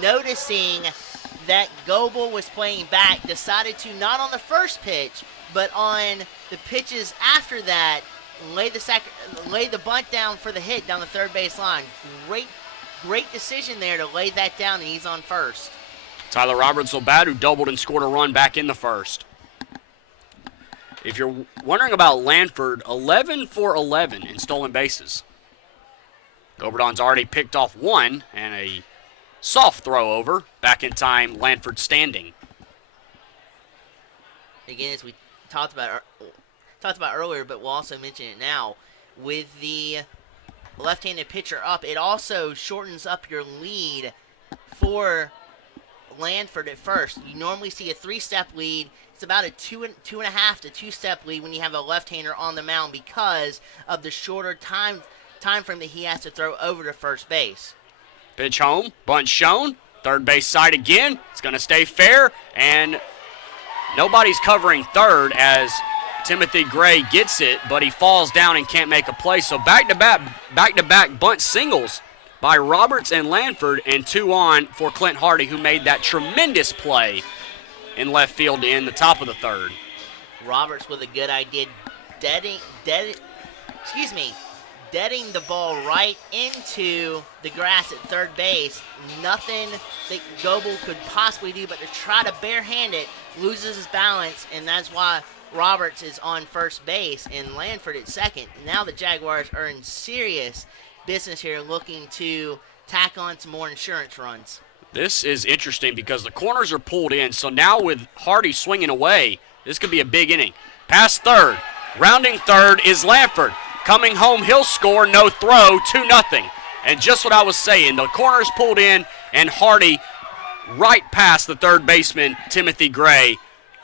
Noticing that Goebel was playing back, decided to, not on the first pitch, but on the pitches after that, lay the bunt down for the hit down the third base line. Great decision there to lay that down, and he's on first. Tyler Roberts will bat, who doubled and scored a run back in the first. If you're wondering about Lamford, 11 for 11 in stolen bases. Goberdon's already picked off 1 and a soft throw over. Back in time, Lamford standing. again, as we talked about earlier, but we'll also mention it now, with the left-handed pitcher up, it also shortens up your lead for Lanford at first. You normally see a 3-step lead. It's about a two and a half to 2-step lead when you have a left-hander on the mound because of the shorter time frame that he has to throw over to first base. Pitch home, bunt shown, third base side again. It's going to stay fair, and nobody's covering third as Timothy Gray gets it, but he falls down and can't make a play. So back-to-back bunt singles by Roberts and Lanford, and 2 on for Clint Hardy, who made that tremendous play in left field to end the top of the third. Roberts with a good idea, deading the ball right into the grass at third base. Nothing that Goebel could possibly do but to try to barehand it, loses his balance, and that's why Roberts is on first base and Lanford at second. Now the Jaguars are in serious business here, looking to tack on some more insurance runs. This is interesting because the corners are pulled in, so now with Hardy swinging away, this could be a big inning. Past third, rounding third is Lanford. Coming home, he'll score, no throw, 2-0. And just what I was saying, the corners pulled in, and Hardy right past the third baseman, Timothy Gray,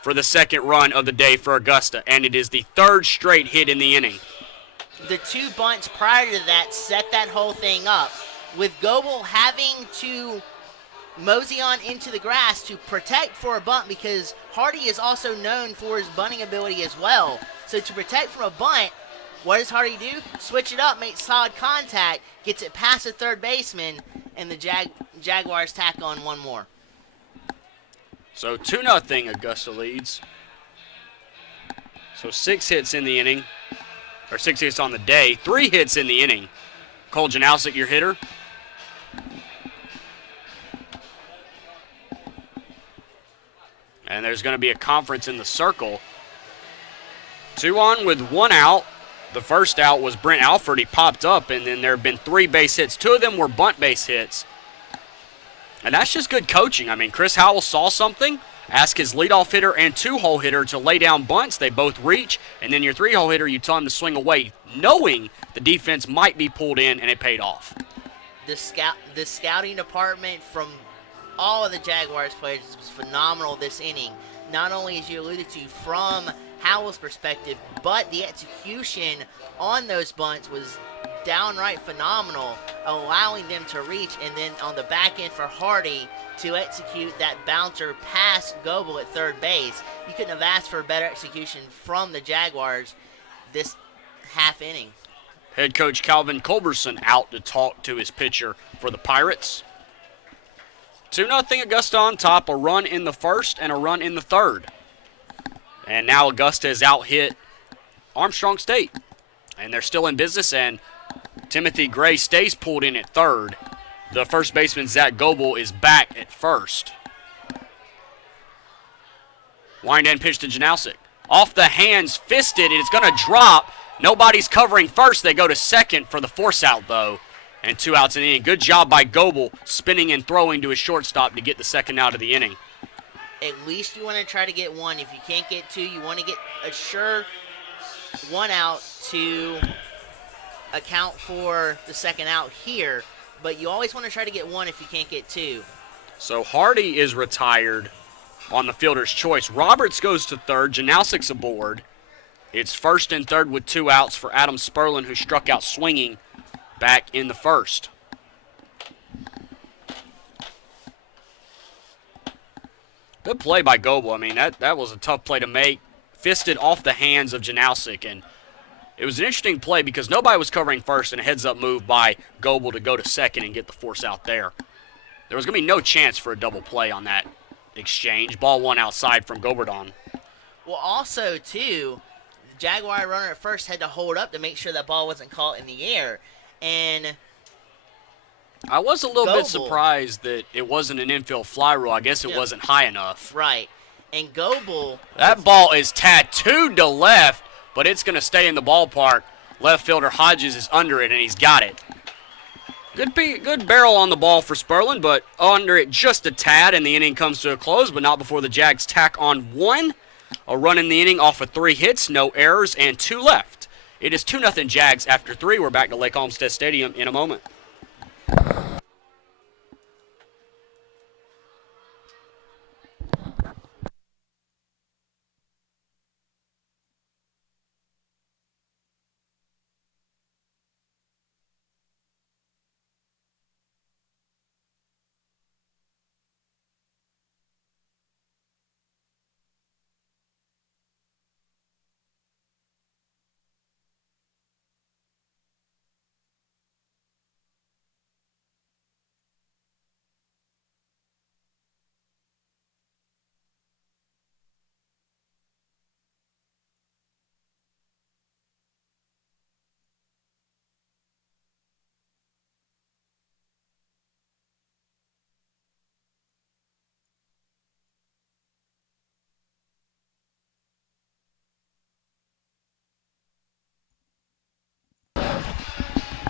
for the second run of the day for Augusta, and it is the third straight hit in the inning. The 2 bunts prior to that set that whole thing up, with Goebel having to mosey on into the grass to protect for a bunt because Hardy is also known for his bunting ability as well. So to protect from a bunt, what does Hardy do? Switch it up, make solid contact, gets it past the third baseman, and the Jaguars tack on one more. So 2-0 Augusta leads. So 6 hits in the inning, or 6 hits on the day, 3 hits in the inning. Cole Janowski, your hitter. And there's going to be a conference in the circle. 2 on with 1 out. The first out was Brent Alford. He popped up, and then there have been 3 base hits. 2 of them were bunt base hits. And that's just good coaching. I mean, Chris Howell saw something, asked his leadoff hitter and 2-hole hitter to lay down bunts. They both reach, and then your 3-hole hitter, you tell him to swing away, knowing the defense might be pulled in, and it paid off. The scouting department from all of the Jaguars players was phenomenal this inning. Not only, as you alluded to, from Howell's perspective, but the execution on those bunts was downright phenomenal, allowing them to reach, and then on the back end for Hardy to execute that bouncer past Goebel at third base. You couldn't have asked for a better execution from the Jaguars this half inning. Head coach Calvin Culberson out to talk to his pitcher for the Pirates. 2-0 Augusta on top, a run in the first and a run in the third. And now Augusta has out-hit Armstrong State. And they're still in business, and Timothy Gray stays pulled in at third. The first baseman, Zach Goebel, is back at first. Wind end pitch to Janowski. Off the hands, fisted, it's going to drop. Nobody's covering first. They go to second for the force out, though. And 2 outs in the inning. Good job by Goebel, spinning and throwing to his shortstop to get the second out of the inning. At least you want to try to get 1. If you can't get 2, you want to get a sure 1 out to account for the second out here. But you always want to try to get 1 if you can't get 2. So Hardy is retired on the fielder's choice. Roberts goes to third. Janowski's aboard. It's first and third with 2 outs for Adam Sperlin, who struck out swinging back in the first. Good play by Goebel. I mean, that was a tough play to make. Fisted off the hands of Janowski, and it was an interesting play because nobody was covering first, and a heads-up move by Goebel to go to second and get the force out there. There was going to be no chance for a double play on that exchange. Ball 1 outside from Goberdon. Well, also, too, the Jaguar runner at first had to hold up to make sure that ball wasn't caught in the air. And I was a little Goebel, bit surprised that it wasn't an infield fly rule. I guess it wasn't high enough. Right. And Goebel, that ball is tattooed to left, but it's going to stay in the ballpark. Left fielder Hodges is under it, and he's got it. Good barrel on the ball for Sperlin, but under it just a tad, and the inning comes to a close, but not before the Jags tack on 1. A run in the inning off of 3 hits, no errors, and 2 left. It is 2-0 Jags after 3. We're back to Lake Olmstead Stadium in a moment.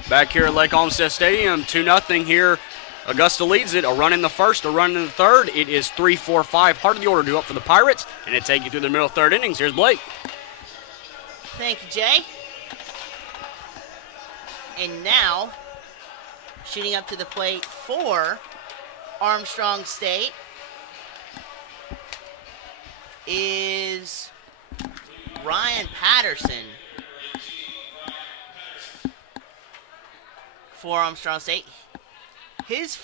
Back here at Lake Olmstead Stadium, 2-0 here. Augusta leads it. A run in the first, a run in the third. It is 3-4-5. Heart of the order due up for the Pirates, and it take you through the middle third innings. Here's Blake. Thank you, Jay. And now, shooting up to the plate for Armstrong State is Ryan Patterson. For Armstrong State. His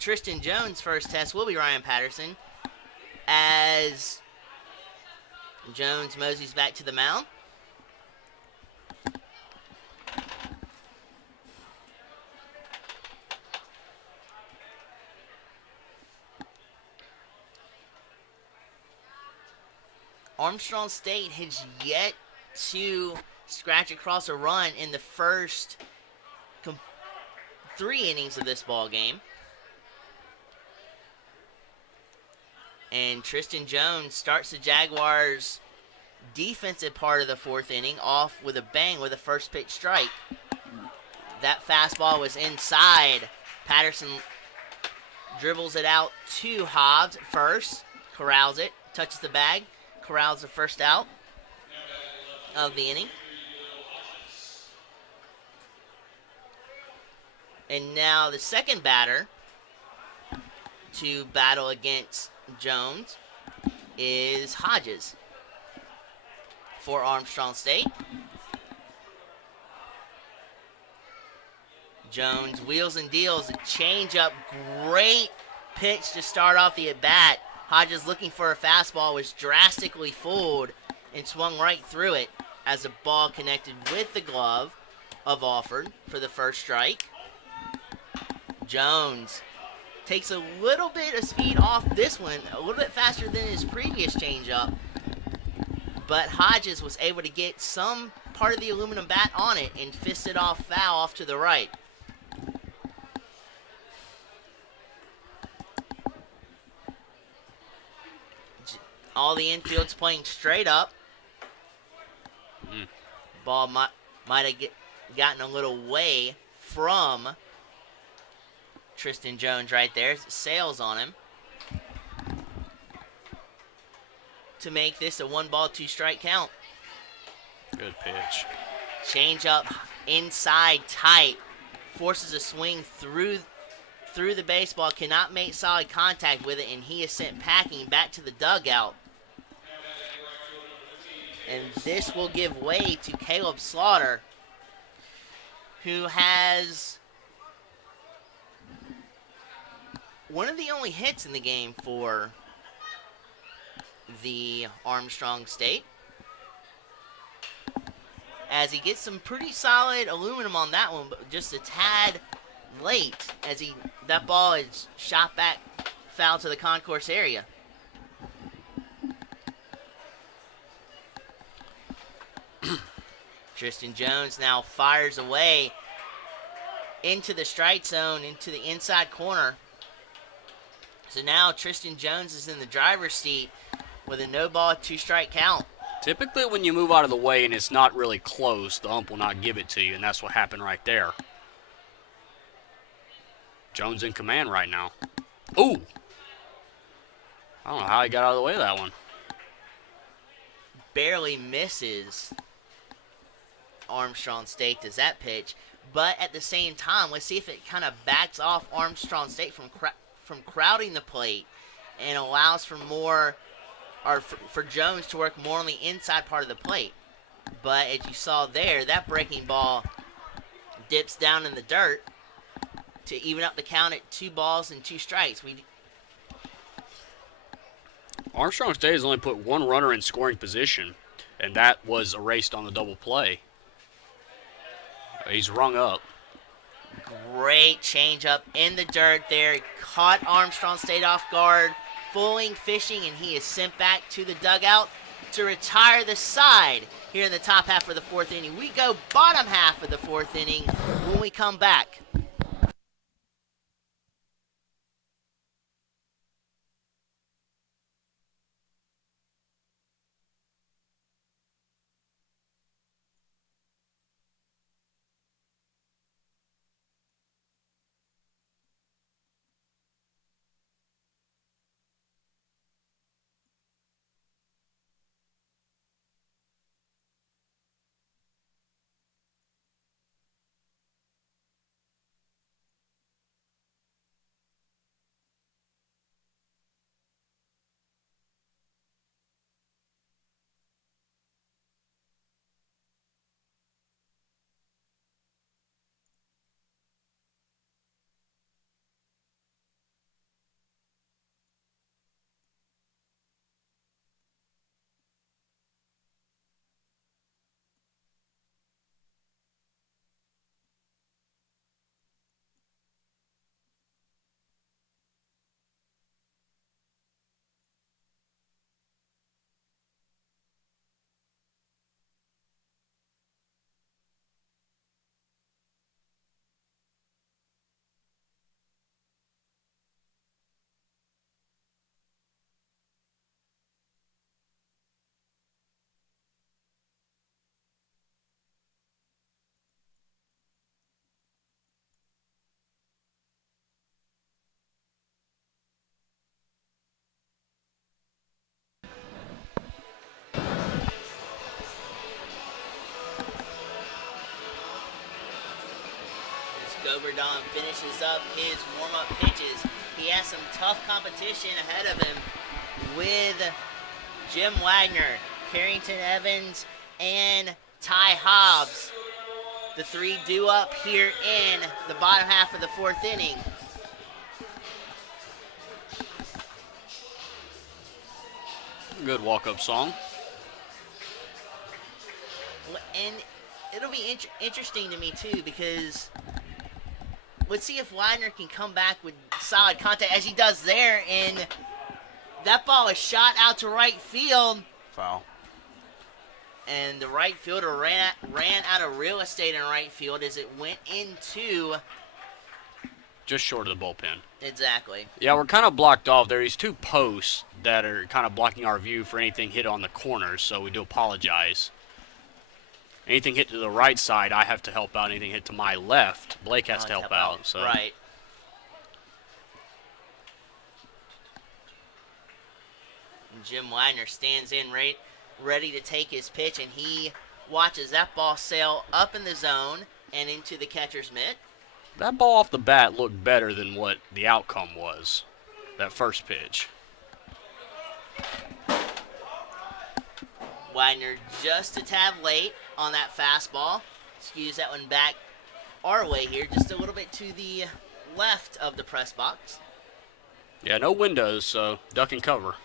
Tristan Jones' first test will be Ryan Patterson as Jones moseys back to the mound. Armstrong State has yet to scratch across a run in the first 3 innings of this ball game. And Tristan Jones starts the Jaguars' defensive part of the 4th inning off with a bang with a first pitch strike. That fastball was inside. Patterson dribbles it out to Hobbs at first, corrals it, touches the bag, corrals the first out of the inning. And now the second batter to battle against Jones is Hodges for Armstrong State. Jones wheels and deals, a changeup, great pitch to start off the at-bat. Hodges looking for a fastball, was drastically fooled and swung right through it as the ball connected with the glove of Alford for the first strike. Jones takes a little bit of speed off this one, a little bit faster than his previous changeup, but Hodges was able to get some part of the aluminum bat on it and fist it off foul off to the right. All the infield's playing straight up. Ball might have gotten a little way from Tristan Jones right there. Sails on him to make this a 1-ball, 2-strike count. Good pitch. Change up inside tight. Forces a swing through the baseball. Cannot make solid contact with it, and he is sent packing back to the dugout. And this will give way to Caleb Slaughter, who has one of the only hits in the game for the Armstrong State, as he gets some pretty solid aluminum on that one, but just a tad late as that ball is shot back foul to the concourse area. Tristan Jones now fires away into the strike zone, into the inside corner. So now Tristan Jones is in the driver's seat with a 0-ball, 2-strike count. Typically when you move out of the way and it's not really close, the ump will not give it to you, and that's what happened right there. Jones in command right now. Ooh! I don't know how he got out of the way of that one. barely misses Armstrong State does that pitch. But at the same time, let's see if it kind of backs off Armstrong State from crowding the plate and allows for more, or for Jones to work more on the inside part of the plate. But as you saw there, that breaking ball dips down in the dirt to even up the count at 2 balls and 2 strikes. Armstrong State has only put 1 runner in scoring position, and that was erased on the double play. He's rung up. Great changeup in the dirt there. Caught Armstrong State off guard, fooling, fishing, and he is sent back to the dugout to retire the side here in the top half of the 4th inning. We go bottom half of the 4th inning when we come back. Goverdon finishes up his warm-up pitches. He has some tough competition ahead of him with Jim Wagner, Carrington Evans, and Ty Hobbs. The 3 due up here in the bottom half of the 4th inning. Good walk-up song. And it'll be interesting to me, too, because let's see if Wagner can come back with solid contact as he does there. And that ball is shot out to right field. Foul. And the right fielder ran out of real estate in right field as it went into... Just short of the bullpen. Exactly. Yeah, we're kind of blocked off. There are these 2 posts that are kind of blocking our view for anything hit on the corners, so we do apologize. Anything hit to the right side, I have to help out. Anything hit to my left, Blake has to help out. So. Right. And Jim Wagner stands in ready to take his pitch, and he watches that ball sail up in the zone and into the catcher's mitt. That ball off the bat looked better than what the outcome was, that first pitch. Wagner just a tad late on that fastball. Skews that one back our way here, just a little bit to the left of the press box. Yeah, no windows, so duck and cover.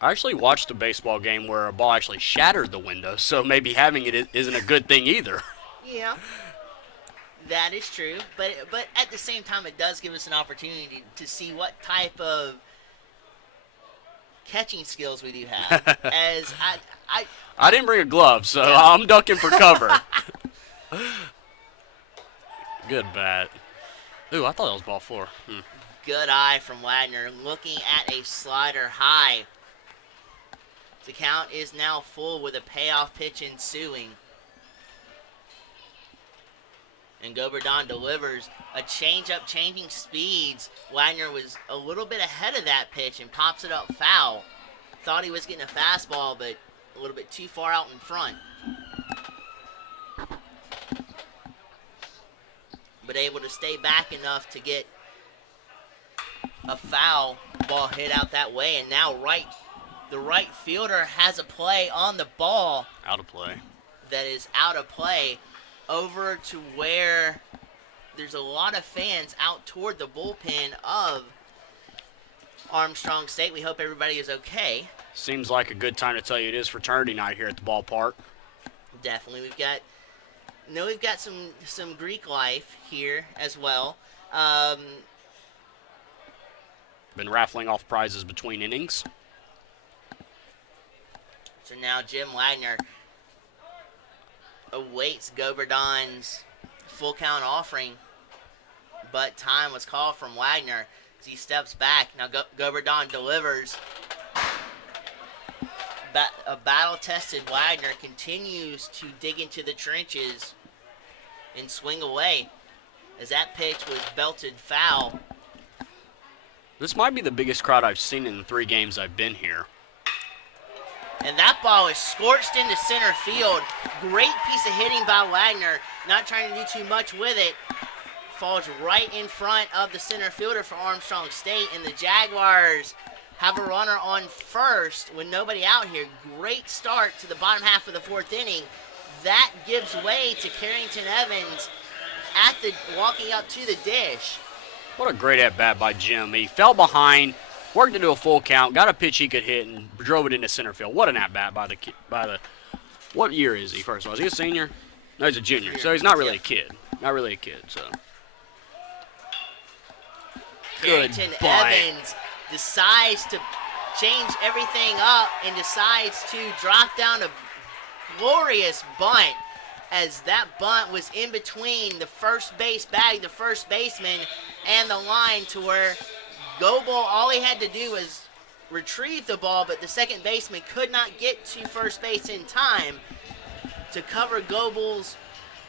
I actually watched a baseball game where a ball actually shattered the window, so maybe having it isn't a good thing either. Yeah, that is true. But at the same time, it does give us an opportunity to see what type of catching skills we do have. As I didn't bring a glove, so yeah. I'm ducking for cover. Good bat. Ooh, I thought that was ball 4. Good eye from Wagner, looking at a slider high. The count is now full with a payoff pitch ensuing. And Goberdon delivers a changeup, changing speeds. Wagner was a little bit ahead of that pitch and pops it up foul. Thought he was getting a fastball, but a little bit too far out in front. But able to stay back enough to get a foul ball hit out that way. And now the right fielder has a play on the ball. Out of play. That is out of play over to where there's a lot of fans out toward the bullpen of Armstrong State. We hope everybody is okay. Seems like a good time to tell you it is fraternity night here at the ballpark. Definitely. We've got some Greek life here as well. Been raffling off prizes between innings. So now Jim Wagner awaits Goberdon's full count offering, but time was called from Wagner as he steps back. Now Goberdon delivers. A battle-tested Wagner continues to dig into the trenches and swing away as that pitch was belted foul. This might be the biggest crowd I've seen in the 3 games I've been here. And that ball is scorched into center field. Great piece of hitting by Wagner. Not trying to do too much with it. Falls right in front of the center fielder for Armstrong State. And the Jaguars have a runner on first with nobody out here. Great start to the bottom half of the 4th inning. That gives way to Carrington Evans walking up to the dish. What a great at-bat by Jim. He fell behind, worked into a full count, got a pitch he could hit, and drove it into center field. What an at-bat by the what year is he, first of all? Is he a senior? No, he's a junior, so he's not really a kid. Not really a kid, so. Carrington Evans decides to change everything up and decides to drop down a glorious bunt, as that bunt was in between the first base bag, the first baseman, and the line, to where Goebel, all he had to do was retrieve the ball, but the second baseman could not get to first base in time to cover Goebel's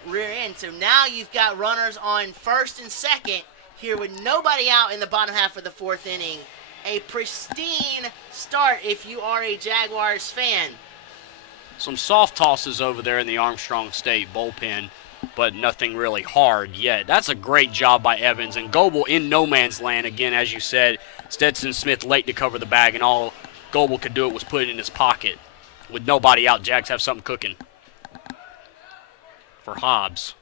rear end. So now you've got runners on first and second here with nobody out in the bottom half of the 4th inning. A pristine start if you are a Jaguars fan. Some soft tosses over there in the Armstrong State bullpen, but nothing really hard yet. That's a great job by Evans, and Goebel in no man's land. Again, as you said, Stetson Smith late to cover the bag, and all Goebel could do was put it in his pocket. With nobody out, Jags have something cooking for Hobbs.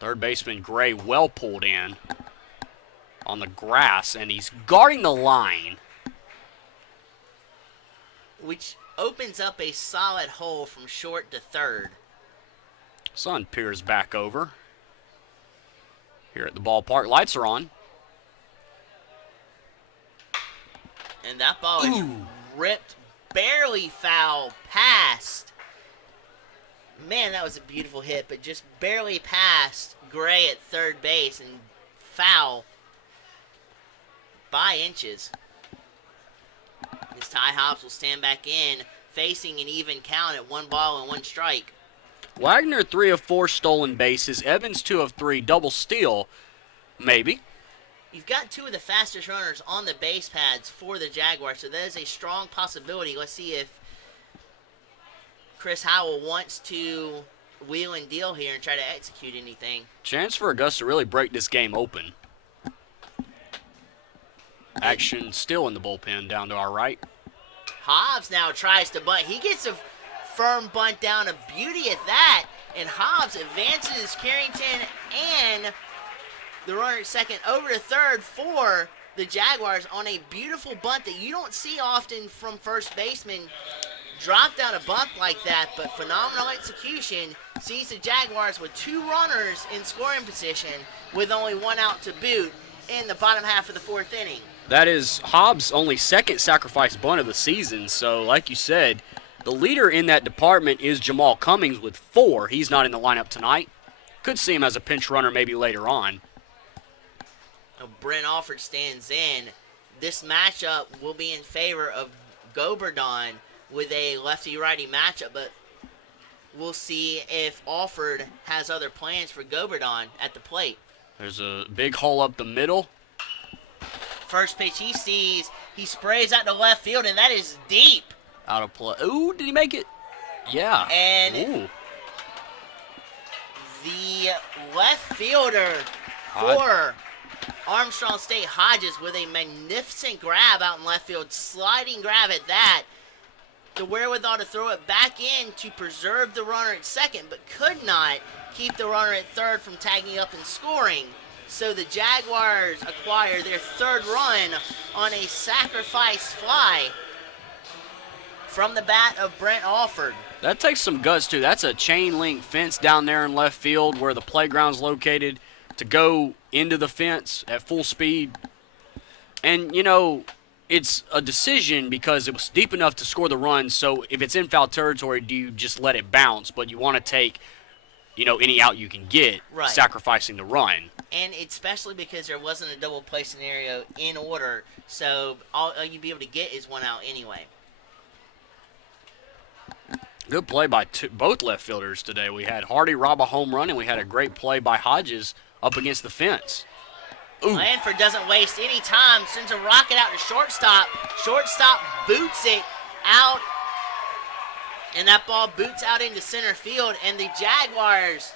Third baseman Gray well pulled in on the grass, and he's guarding the line, which opens up a solid hole from short to third. Sun peers back over here at the ballpark. Lights are on. And that ball is ripped, barely foul, past. Man, that was a beautiful hit, but just barely past Gray at third base and foul by inches. As Ty Hobbs will stand back in, facing an even count at 1 ball and 1 strike. Wagner 3 of 4 stolen bases. Evans 2 of 3 double steal, maybe. You've got 2 of the fastest runners on the base pads for the Jaguars, so that is a strong possibility. Let's see if Chris Howell wants to wheel and deal here and try to execute anything. Chance for Augusta to really break this game open. Action still in the bullpen down to our right. Hobbs now tries to bunt. He gets a firm bunt down, a beauty at that, and Hobbs advances Carrington and the runner at second over to third for the Jaguars on a beautiful bunt that you don't see often from first baseman. Drop down a bunt like that, but phenomenal execution sees the Jaguars with 2 runners in scoring position with only 1 out to boot in the bottom half of the 4th inning. That is Hobbs' only second sacrifice bunt of the season. So, like you said, the leader in that department is Jamal Cummings with 4. He's not in the lineup tonight. Could see him as a pinch runner maybe later on. Now, Brent Alford stands in. This matchup will be in favor of Goberdon with a lefty-righty matchup, but we'll see if Alford has other plans for Goberdon at the plate. There's a big hole up the middle. First pitch he sees, he sprays out to left field, and that is deep. Out of play. Ooh, did he make it? Yeah. And Ooh. the left fielder for Armstrong State, Hodges, with a magnificent grab out in left field, sliding grab at that. The wherewithal to throw it back in to preserve the runner at second, but could not keep the runner at third from tagging up and scoring. So the Jaguars acquire their third run on a sacrifice fly from the bat of Brent Alford. That takes some guts, too. That's a chain link fence down there in left field where the playground's located, to go into the fence at full speed. And, you know, it's a decision because it was deep enough to score the run. So if it's in foul territory, do you just let it bounce? But you want to take, you know, any out you can get, right, sacrificing the run. And especially because there wasn't a double play scenario in order, so all you'd be able to get is one out anyway. Good play by both left fielders today. We had Hardy rob a home run, and we had a great play by Hodges up against the fence. Ooh. Lanford doesn't waste any time, sends a rocket out to shortstop. Shortstop boots it out, and that ball boots out into center field, and the Jaguars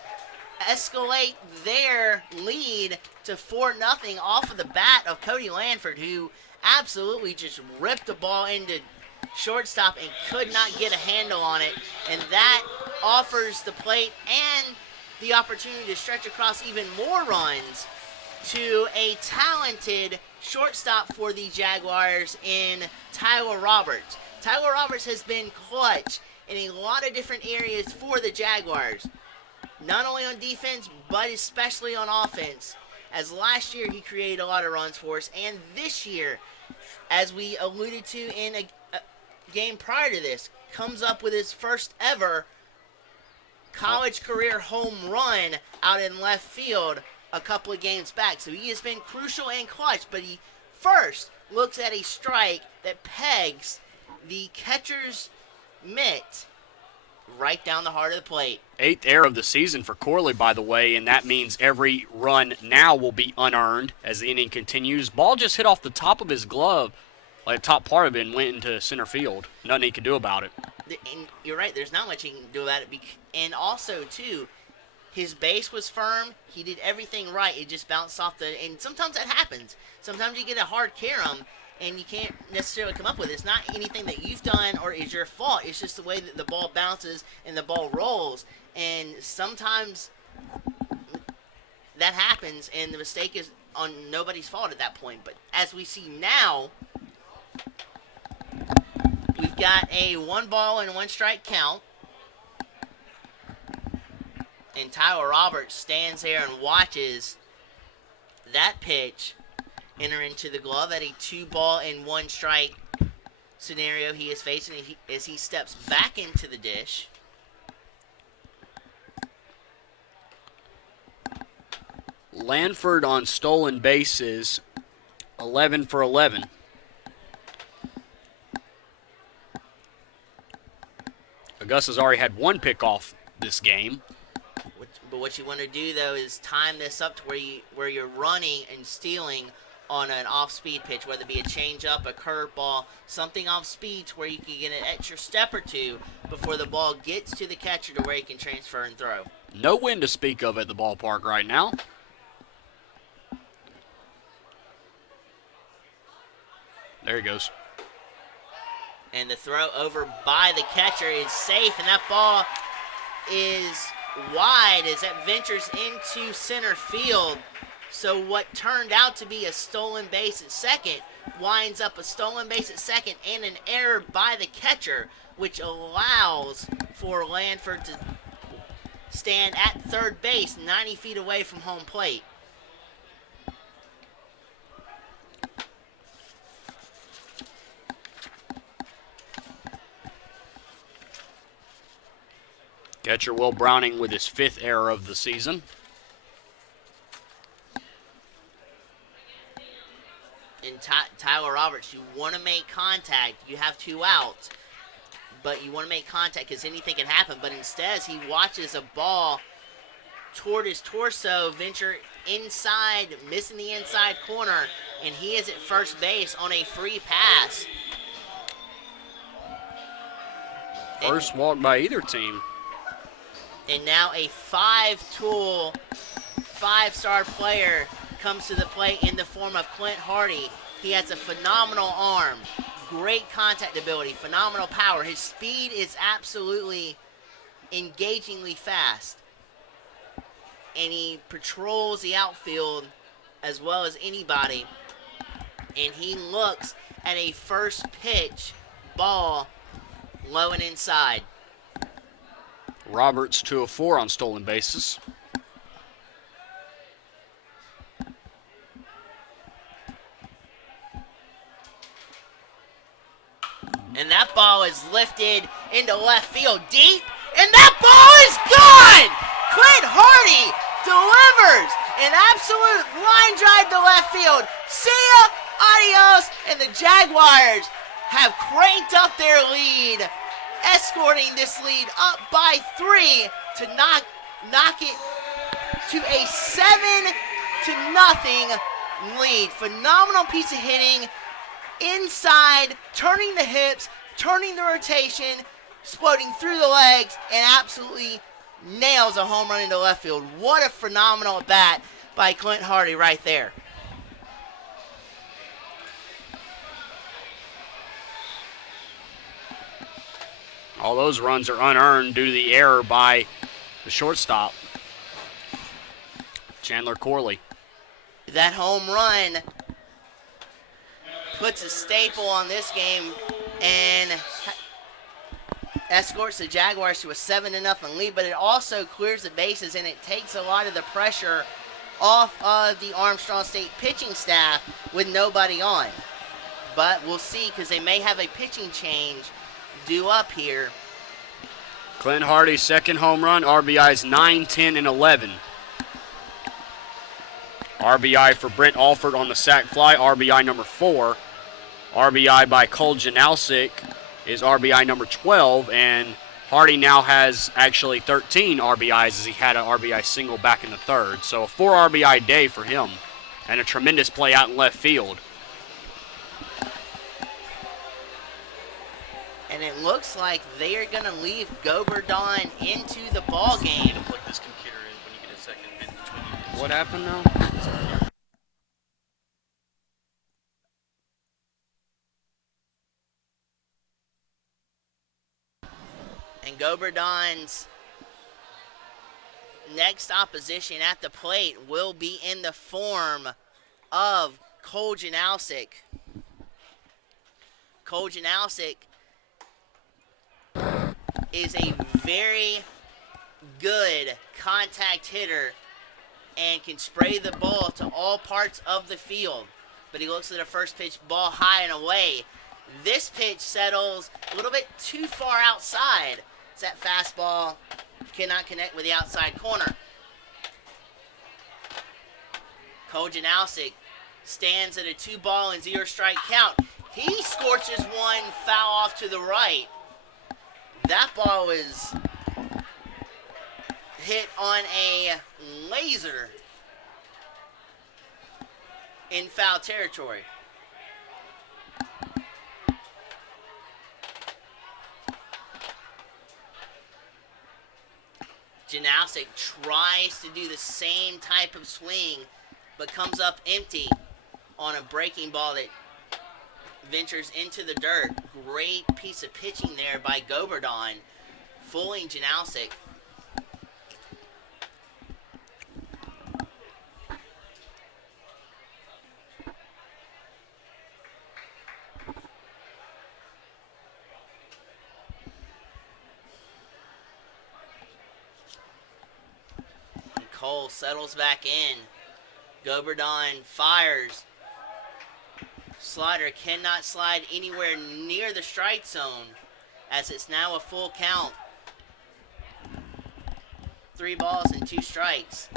escalate their lead to 4-0 off of the bat of Cody Lanford, who absolutely just ripped the ball into shortstop and could not get a handle on it, and that offers the plate and the opportunity to stretch across even more runs to a talented shortstop for the Jaguars in Tyler Roberts. Tyler Roberts has been clutch in a lot of different areas for the Jaguars, not only on defense but especially on offense, as last year he created a lot of runs for us, and this year, as we alluded to in a game prior to this, comes up with his first ever college career home run out in left field a couple of games back. So he has been crucial and clutch, but he first looks at a strike that pegs the catcher's mitt right down the heart of the plate. 8th error of the season for Corley, by the way, and that means every run now will be unearned as the inning continues. Ball just hit off the top of his glove, like the top part of it, and went into center field. Nothing he could do about it. And you're right, there's not much he can do about it. And also, too, his base was firm. He did everything right. It just bounced off the – and sometimes that happens. Sometimes you get a hard carom, and you can't necessarily come up with it. It's not anything that you've done or is your fault. It's just the way that the ball bounces and the ball rolls. And sometimes that happens, and the mistake is on nobody's fault at that point. But as we see now, we've got a 1-1 count. And Tyler Roberts stands there and watches that pitch enter into the glove at a 2-1 scenario he is facing as he steps back into the dish. Lanford on stolen bases, 11 for 11. Augusta's already had one pickoff this game. But what you want to do, though, is time this up to where you're running and stealing on an off-speed pitch, whether it be a changeup, a curveball, something off-speed to where you can get an extra step or two before the ball gets to the catcher to where he can transfer and throw. No wind to speak of at the ballpark right now. There he goes. And the throw over by the catcher is safe, and that ball is wide as that ventures into center field. So what turned out to be a stolen base at second winds up a stolen base at second and an error by the catcher, which allows for Lanford to stand at third base 90 feet away from home plate. Catcher Will Browning with his 5th error of the season. And Tyler Roberts, you want to make contact. You have 2 outs. but you want to make contact because anything can happen. But instead, he watches a ball toward his torso venture inside, missing the inside corner, and he is at first base on a free pass. First walk by either team. And now a five-tool, five-star player comes to the plate in the form of Clint Hardy. He has a phenomenal arm, great contact ability, phenomenal power. His speed is absolutely engagingly fast. And he patrols the outfield as well as anybody. And he looks at a first pitch ball low and inside. Roberts 2 of 4 on stolen bases. And that ball is lifted into left field deep. And that ball is gone! Clint Hardy delivers an absolute line drive to left field. See ya, adios, and the Jaguars have cranked up their lead, escorting this lead up by 3 to knock it to a 7-0 lead. Phenomenal piece of hitting inside, turning the hips, turning the rotation, exploding through the legs, and absolutely nails a home run into left field. What a phenomenal bat by Clint Hardy right there. All those runs are unearned due to the error by the shortstop, Chandler Corley. That home run puts a staple on this game and escorts the Jaguars to a 7-0 lead, but it also clears the bases and it takes a lot of the pressure off of the Armstrong State pitching staff with nobody on. But we'll see, because they may have a pitching change due up here. Clint Hardy's second home run, RBIs 9, 10, and 11. RBI for Brent Alford on the sac fly, RBI number 4. RBI by Cole Janalsic is RBI number 12, and Hardy now has actually 13 RBIs as he had an RBI single back in the third. So a 4 RBI day for him, and a tremendous play out in left field. And it looks like they are going to leave Goberdon into the ball game. Plug this computer in when you get a second in between. What happened now? And Goberdon's next opposition at the plate will be in the form of Cole Janalsic. Cole Janalsic is a very good contact hitter and can spray the ball to all parts of the field. But he looks at a first pitch ball high and away. This pitch settles a little bit too far outside. It's that fastball cannot connect with the outside corner. Cole Janalsic stands at a 2-0 strike count. He scorches one foul off to the right. That ball was hit on a laser in foul territory. Janalsic tries to do the same type of swing, but comes up empty on a breaking ball that ventures into the dirt. Great piece of pitching there by Goberdon, fooling Janalsic. And Cole settles back in. Goberdon fires. Slider cannot slide anywhere near the strike zone, as it's now a full count. 3 balls and 2 strikes.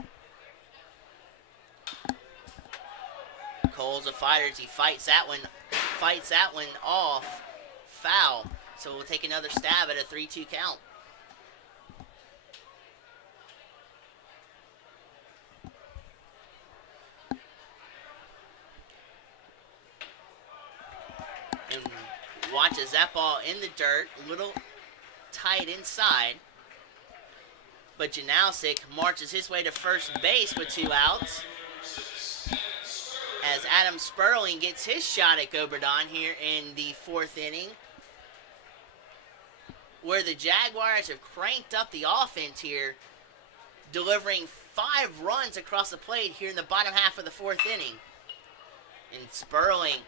Cole's a fighter as he fights that one off. Foul. So we'll take another stab at a 3-2 count. And watch as that ball in the dirt, a little tight inside. But Janausic marches his way to first base with 2 outs. As Adam Sperling gets his shot at Goberdon here in the 4th inning, where the Jaguars have cranked up the offense here, delivering 5 runs across the plate here in the bottom half of the 4th inning. And Sperling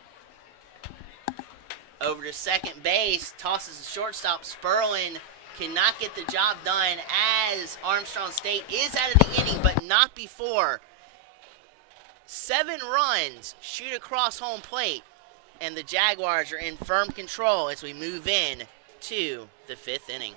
over to second base, tosses the shortstop. Sperling cannot get the job done as Armstrong State is out of the inning, but not before 7 runs shoot across home plate, and the Jaguars are in firm control as we move in to the 5th inning.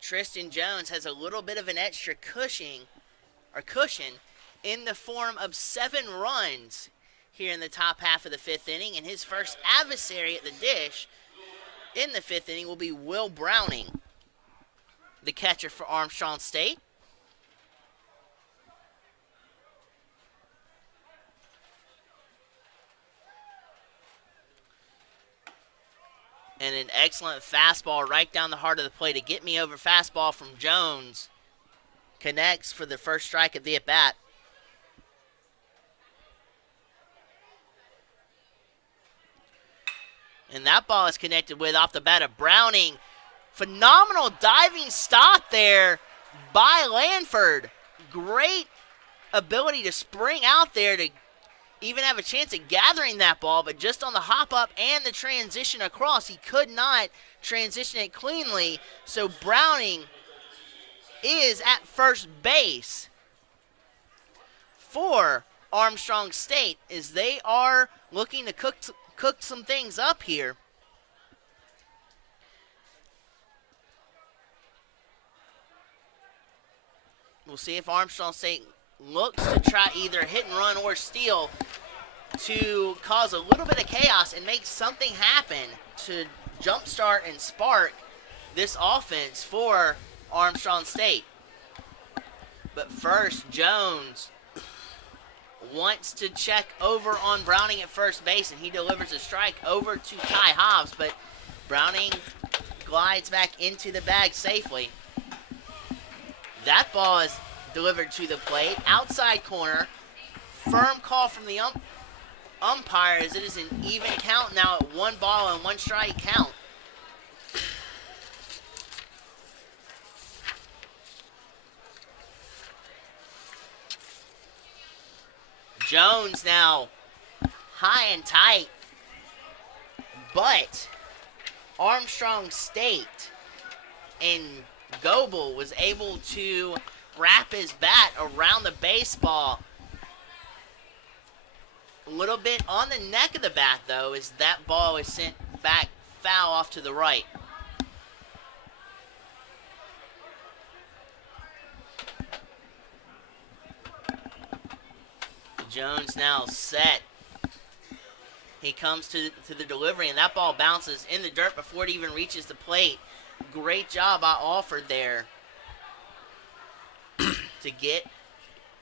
Tristan Jones has a little bit of an extra cushion in the form of 7 runs here in the top half of the 5th inning, and his first adversary at the dish in the 5th inning will be Will Browning, the catcher for Armstrong State. And an excellent fastball right down the heart of the plate. A get-me-over fastball from Jones connects for the first strike of the at-bat. And that ball is connected with off the bat of Browning. Phenomenal diving stop there by Lanford. Great ability to spring out there to even have a chance at gathering that ball, but just on the hop up and the transition across, he could not transition it cleanly. So Browning is at first base for Armstrong State as they are looking to cook some things up here. We'll see if Armstrong State looks to try either hit and run or steal to cause a little bit of chaos and make something happen to jumpstart and spark this offense for Armstrong State. But first, Jones wants to check over on Browning at first base, and he delivers a strike over to Ty Hobbs, but Browning glides back into the bag safely. That ball is delivered to the plate, outside corner. Firm call from the umpire as it is an even count now at 1 ball and 1 strike count. Jones now high and tight, but Armstrong State and Goebel was able to wrap his bat around the baseball. A little bit on the neck of the bat, though, as that ball is sent back foul off to the right. Jones now set. He comes to the delivery, and that ball bounces in the dirt before it even reaches the plate. Great job by Alford there to get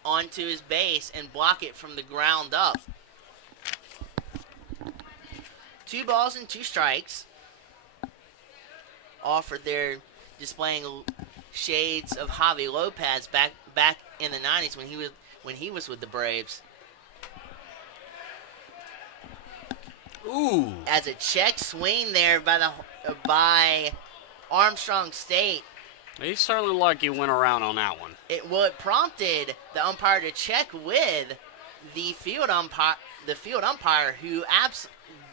onto his base and block it from the ground up. 2 balls and 2 strikes. Alford there displaying shades of Javi Lopez back in the 90s when he was with the Braves. Ooh. As a check swing there by Armstrong State. He certainly like he went around on that one. It prompted the umpire to check with the field umpire who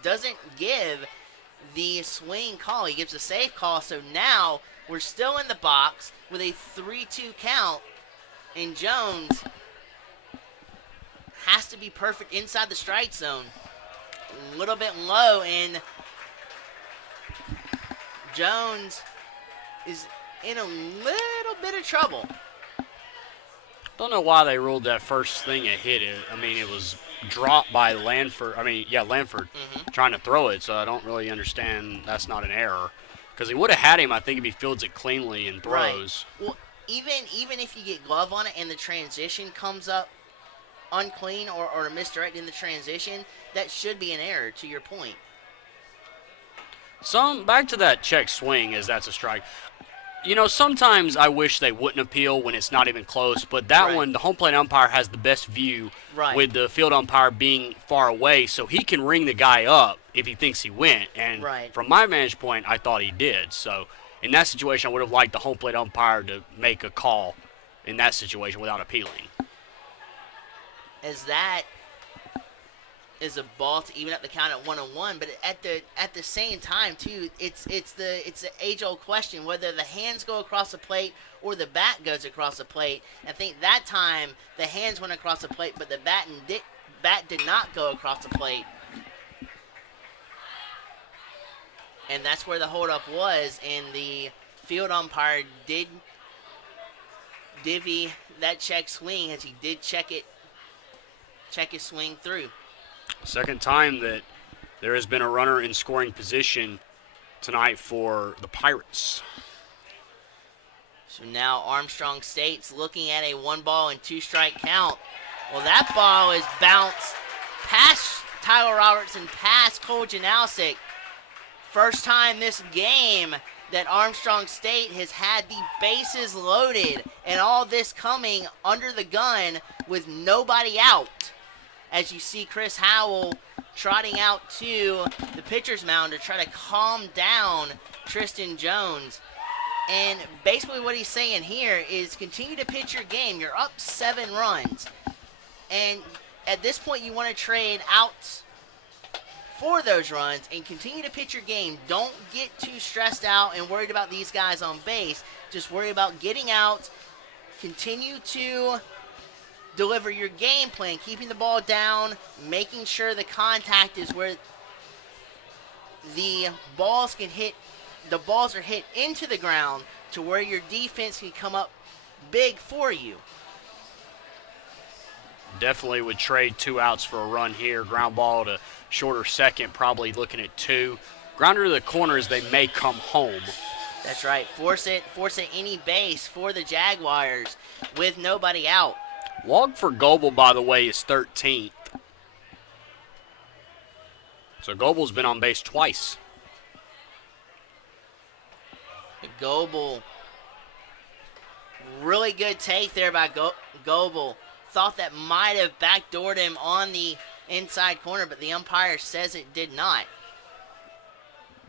doesn't give the swing call. He gives a safe call. So now we're still in the box with a 3-2 count, and Jones has to be perfect inside the strike zone. A little bit low, and Jones is in a little bit of trouble. Don't know why they ruled that first thing a hit. It was dropped by Lanford. Lanford trying to throw it, so I don't really understand that's not an error. Because he would have had him, I think, if he fields it cleanly and throws. Right. Well, even if you get glove on it and the transition comes up unclean or misdirected in the transition, that should be an error, to your point. Back to that check swing, as that's a strike. Sometimes I wish they wouldn't appeal when it's not even close, but that one, the home plate umpire has the best view with the field umpire being far away, so he can ring the guy up if he thinks he went. And from my vantage point, I thought he did. So in that situation, I would have liked the home plate umpire to make a call in that situation without appealing. As that is a ball to even up the count at 1-1, but at the same time too, it's the age-old question whether the hands go across the plate or the bat goes across the plate. I think that time the hands went across the plate, but the bat did not go across the plate, and that's where the holdup was. And the field umpire did divvy that check swing, as he did check his swing through. Second time that there has been a runner in scoring position tonight for the Pirates. So now Armstrong State's looking at a 1-ball and 2-strike count. Well, that ball is bounced past Tyler Roberts and past Cole Janowsic. First time this game that Armstrong State has had the bases loaded, and all this coming under the gun with nobody out. As you see Chris Howell trotting out to the pitcher's mound to try to calm down Tristan Jones. And basically what he's saying here is continue to pitch your game. You're up 7 runs. And at this point you want to trade out for those runs and continue to pitch your game. Don't get too stressed out and worried about these guys on base. Just worry about getting out. Continue to deliver your game plan, keeping the ball down, making sure the contact is where the balls are hit into the ground to where your defense can come up big for you. Definitely would trade 2 outs for a run here. Ground ball to shorter second, probably looking at 2. Grounder to the corners, they may come home. That's right. Force it any base for the Jaguars with nobody out. Walk for Goebel, by the way, is 13th. So Goebel's been on base twice. Goebel, really good take there by Goebel. Thought that might have backdoored him on the inside corner, but the umpire says it did not.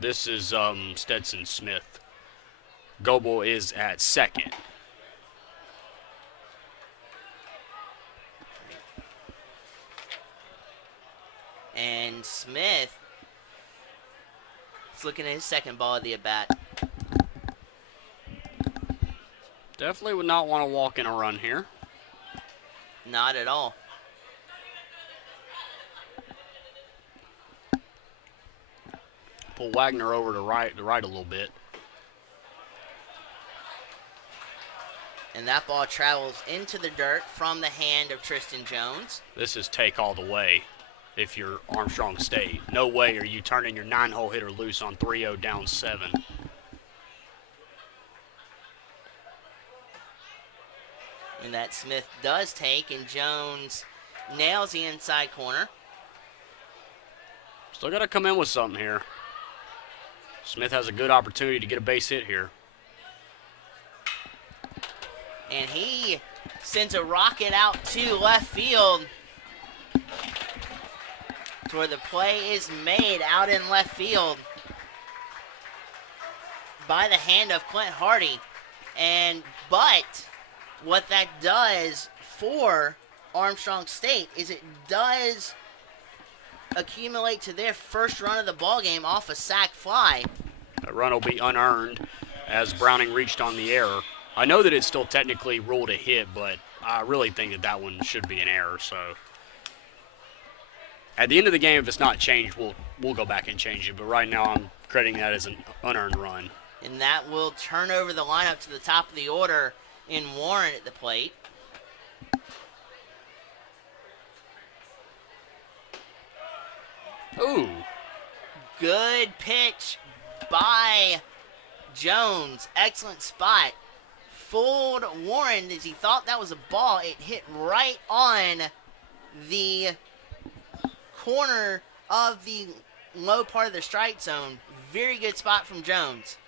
This is Stetson Smith. Goebel is at second. And Smith is looking at his second ball of the at-bat. Definitely would not want to walk in a run here. Not at all. Pull Wagner over to right a little bit. And that ball travels into the dirt from the hand of Tristan Jones. This is take all the way if you're Armstrong State. No way are you turning your 9-hole hitter loose on 3-0 down 7. And that Smith does take, and Jones nails the inside corner. Still got to come in with something here. Smith has a good opportunity to get a base hit here. And he sends a rocket out to left field to where the play is made out in left field by the hand of Clint Hardy. But what that does for Armstrong State is it does accumulate to their first run of the ball game off a sac fly. That run will be unearned as Browning reached on the error. I know that it's still technically ruled a hit, but I really think that one should be an error. So at the end of the game, if it's not changed, we'll go back and change it. But right now, I'm crediting that as an unearned run. And that will turn over the lineup to the top of the order in Warren at the plate. Ooh. Good pitch by Jones. Excellent spot. Fooled Warren as he thought that was a ball. It hit right on the corner of the low part of the strike zone. Very good spot from Jones.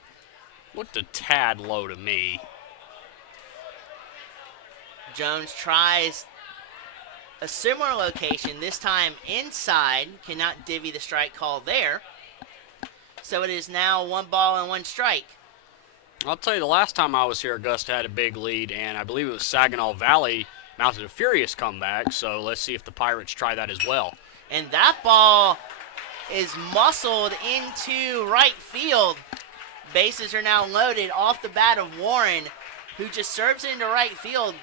Looked a tad low to me. Jones tries a similar location, this time inside. Cannot divvy the strike call there. So it is now 1 ball and 1 strike. I'll tell you, the last time I was here, Augusta had a big lead, and I believe it was Saginaw Valley mounted a furious comeback, so let's see if the Pirates try that as well. And that ball is muscled into right field. Bases are now loaded off the bat of Warren, who just serves it into right field.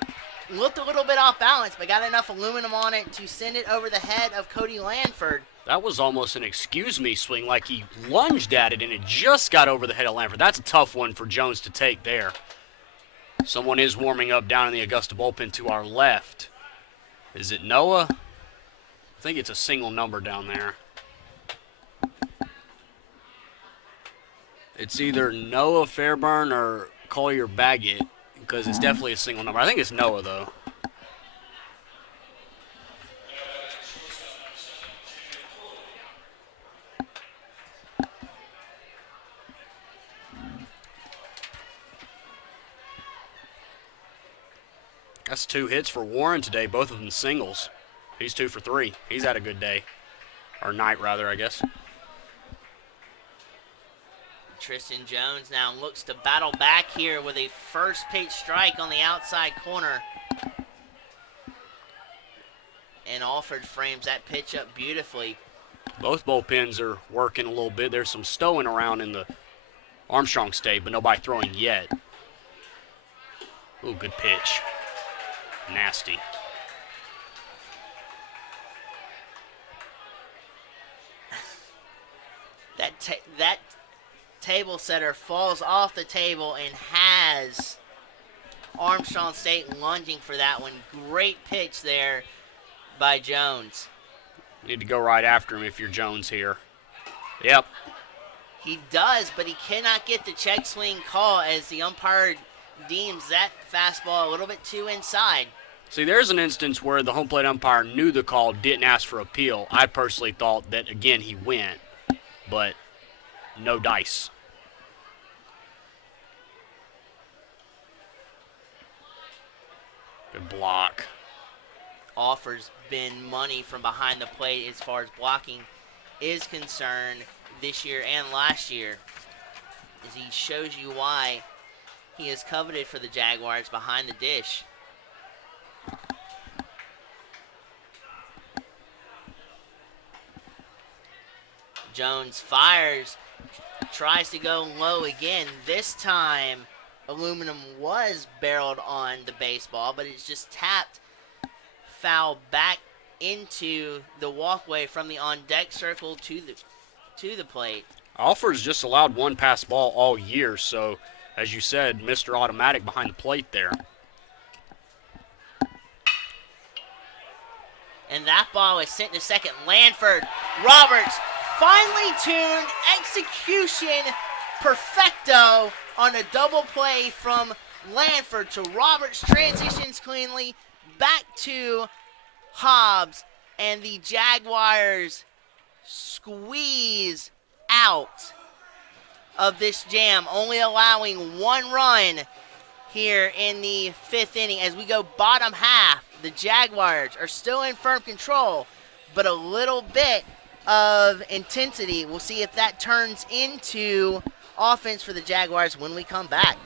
Looked a little bit off balance, but got enough aluminum on it to send it over the head of Cody Lanford. That was almost an excuse me swing, like he lunged at it and it just got over the head of Lanford. That's a tough one for Jones to take there. Someone is warming up down in the Augusta bullpen to our left. Is it Noah? I think it's a single number down there. It's either Noah Fairburn or Collier Baggett, because it's definitely a single number. I think it's Noah, though. That's 2 hits for Warren today, both of them singles. He's 2 for 3. He's had a good day. Or night, rather, I guess. Tristan Jones now looks to battle back here with a first pitch strike on the outside corner. And Alford frames that pitch up beautifully. Both bullpens are working a little bit. There's some stowing around in the Armstrong State, but nobody throwing yet. Ooh, good pitch. Nasty. That table setter falls off the table and has Armstrong State lunging for that one. Great pitch there by Jones. Need to go right after him if you're Jones here. Yep. He does, but he cannot get the check swing call as the umpire deems that fastball a little bit too inside. See, there's an instance where the home plate umpire knew the call, didn't ask for appeal. I personally thought that, again, he went, but no dice. Good block. Offers been money from behind the plate as far as blocking is concerned this year and last year, as he shows you why he is coveted for the Jaguars behind the dish. Jones fires, tries to go low again. This time, aluminum was barreled on the baseball, but it's just tapped foul back into the walkway from the on-deck circle to the plate. Alford's just allowed 1 pass ball all year, so as you said, Mr. Automatic behind the plate there. And that ball is sent to second. Lanford, Roberts, finely tuned execution perfecto on a double play from Lanford to Roberts. Transitions cleanly back to Hobbs, and the Jaguars squeeze out of this jam, only allowing one run here in the fifth inning. As we go bottom half, the Jaguars are still in firm control, but a little bit of intensity. We'll see if that turns into offense for the Jaguars when we come back.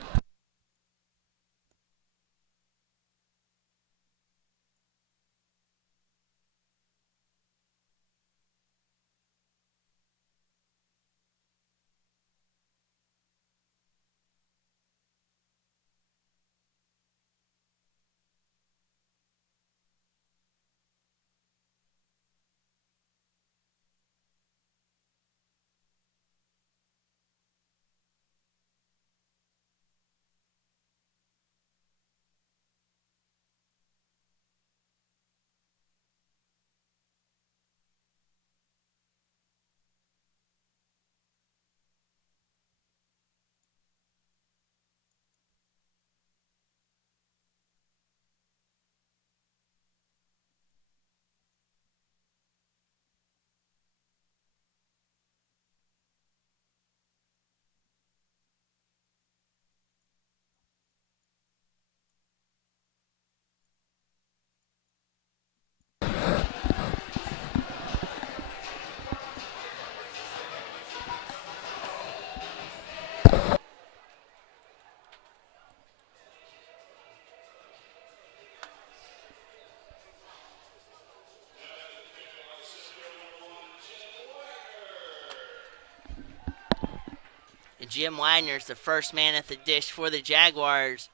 Jim Wagner's the first man at the dish for the Jaguars,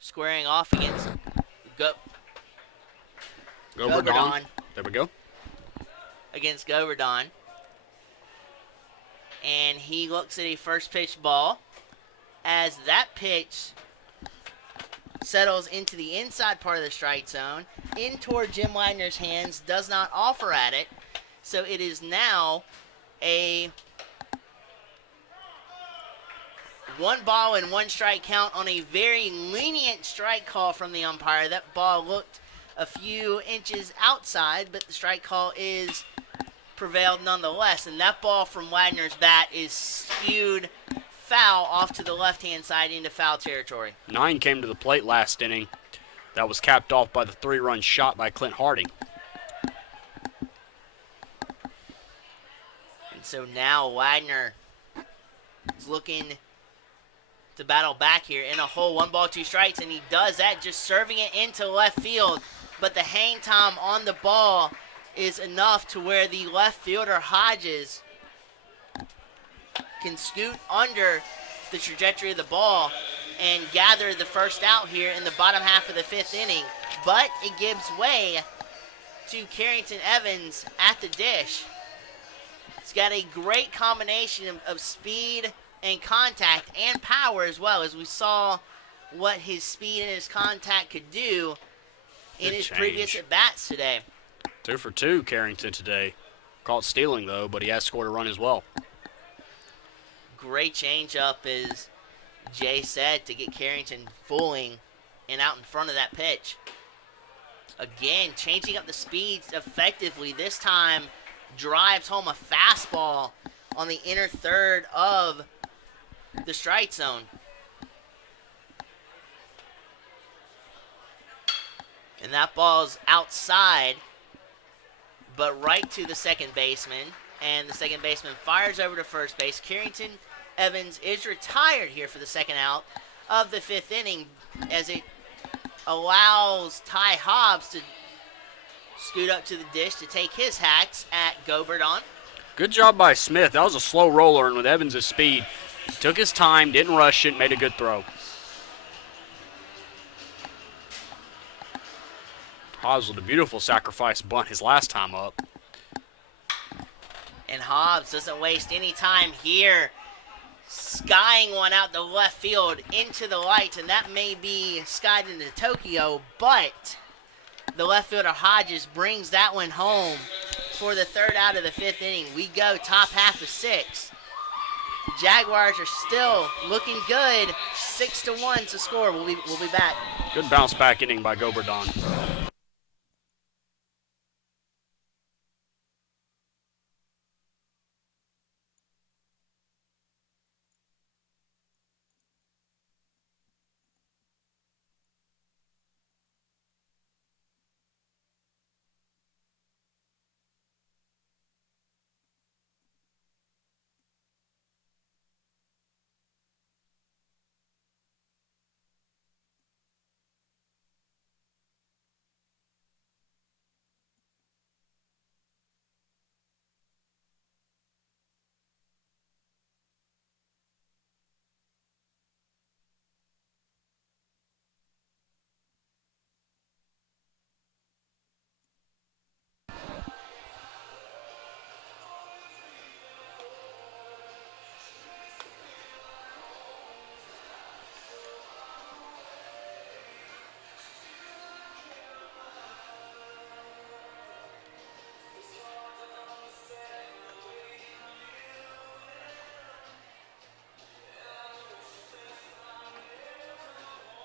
squaring off against Goverdon. There we go. Against Goverdon. And he looks at a first pitch ball as that pitch settles into the inside part of the strike zone, in toward Jim Wagner's hands, does not offer at it. So it is now a 1 ball and 1 strike count on a very lenient strike call from the umpire. That ball looked a few inches outside, but the strike call is prevailed nonetheless. And that ball from Wagner's bat is skewed foul off to the left-hand side into foul territory. 9 came to the plate last inning. That was capped off by the 3-run shot by Clint Harding. And so now Wagner is looking to battle back here in a hole. 1 ball, 2 strikes, and he does that, just serving it into left field. But the hang time on the ball is enough to where the left fielder Hodges can scoot under the trajectory of the ball and gather the first out here in the bottom half of the 5th inning. But it gives way to Carrington Evans at the dish. He's got a great combination of speed and contact and power as well, as we saw what his speed and his contact could do in his previous at-bats today. 2 for 2, Carrington today. Caught stealing, though, but he has scored a run as well. Great changeup, as Jay said, to get Carrington fooling and out in front of that pitch. Again, changing up the speeds effectively. This time drives home a fastball on the inner third of the strike zone. And that ball's outside, but right to the second baseman. And the second baseman fires over to first base. Carrington Evans is retired here for the second out of the 5th inning, as it allows Ty Hobbs to scoot up to the dish to take his hacks at Goverdon. Good job by Smith. That was a slow roller, and with Evans' speed, took his time, didn't rush it, made a good throw. Hobbs with a beautiful sacrifice bunt his last time up. And Hobbs doesn't waste any time here, skying one out the left field into the lights, and that may be skied into Tokyo, but the left fielder Hodges brings that one home for the third out of the fifth inning. We go top half of 6. Jaguars are still looking good. 6-1 to score. We'll be back. Good bounce back inning by Goberdon.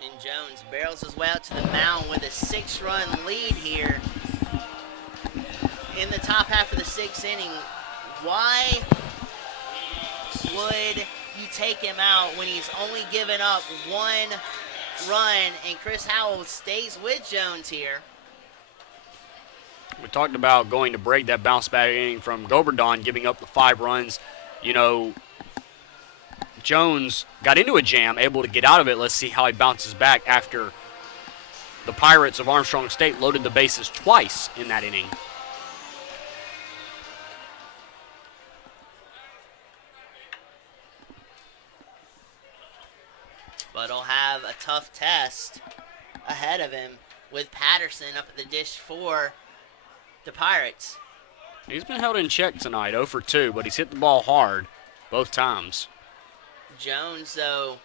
And Jones barrels his way out to the mound with a 6-run lead here in the top half of the 6th inning. Why would you take him out when he's only given up 1 run and Chris Howell stays with Jones here? We talked about going to break that bounce back inning from Goberdon, giving up the 5 runs. You know, Jones got into a jam, able to get out of it. Let's see how he bounces back after the Pirates of Armstrong State loaded the bases twice in that inning. But he'll have a tough test ahead of him with Patterson up at the dish for the Pirates. He's been held in check tonight, 0 for 2, but he's hit the ball hard both times. Jones, though,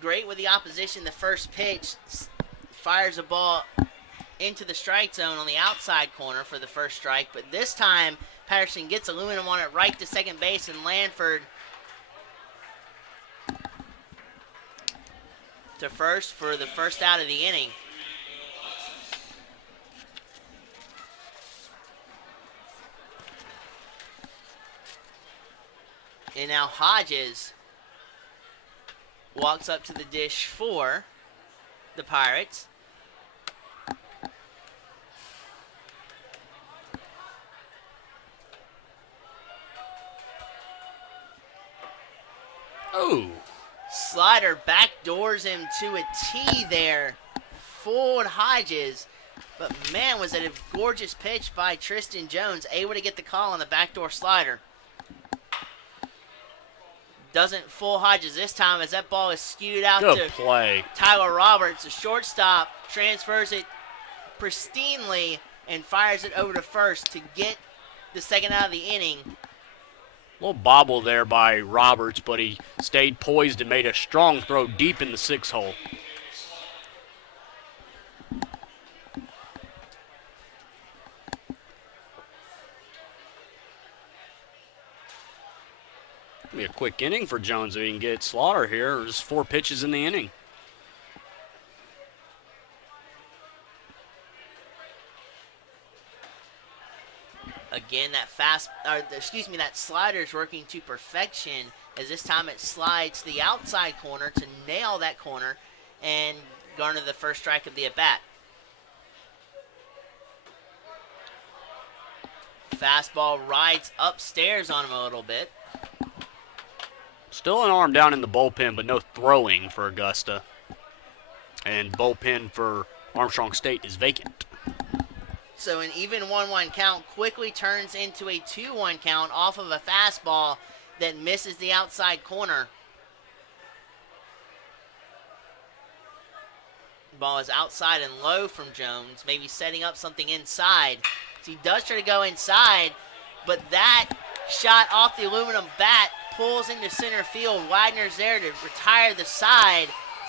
great with the opposition. The first pitch fires a ball into the strike zone on the outside corner for the first strike. But this time, Patterson gets aluminum on it right to second base, and Lanford to first for the first out of the inning. And now Hodges walks up to the dish for the Pirates. Oh. Slider backdoors him to a T there for Hodges. But man, was it a gorgeous pitch by Tristan Jones, able to get the call on the backdoor slider. Doesn't fool Hodges this time as that ball is skewed out Good to play. Tyler Roberts. The shortstop transfers it pristinely and fires it over to first to get the second out of the inning. Little bobble there by Roberts, but he stayed poised and made a strong throw deep in the 6 hole. Be a quick inning for Jones if he can get Slaughter here. There's 4 pitches in the inning. Again, that slider's working to perfection as this time it slides to the outside corner to nail that corner and garner the first strike of the at-bat. Fastball rides upstairs on him a little bit. Still an arm down in the bullpen, but no throwing for Augusta. And bullpen for Armstrong State is vacant. So an even 1-1 count quickly turns into a 2-1 count off of a fastball that misses the outside corner. Ball is outside and low from Jones, maybe setting up something inside. So he does try to go inside, but that shot off the aluminum bat pulls into center field. Wagner's there to retire the side,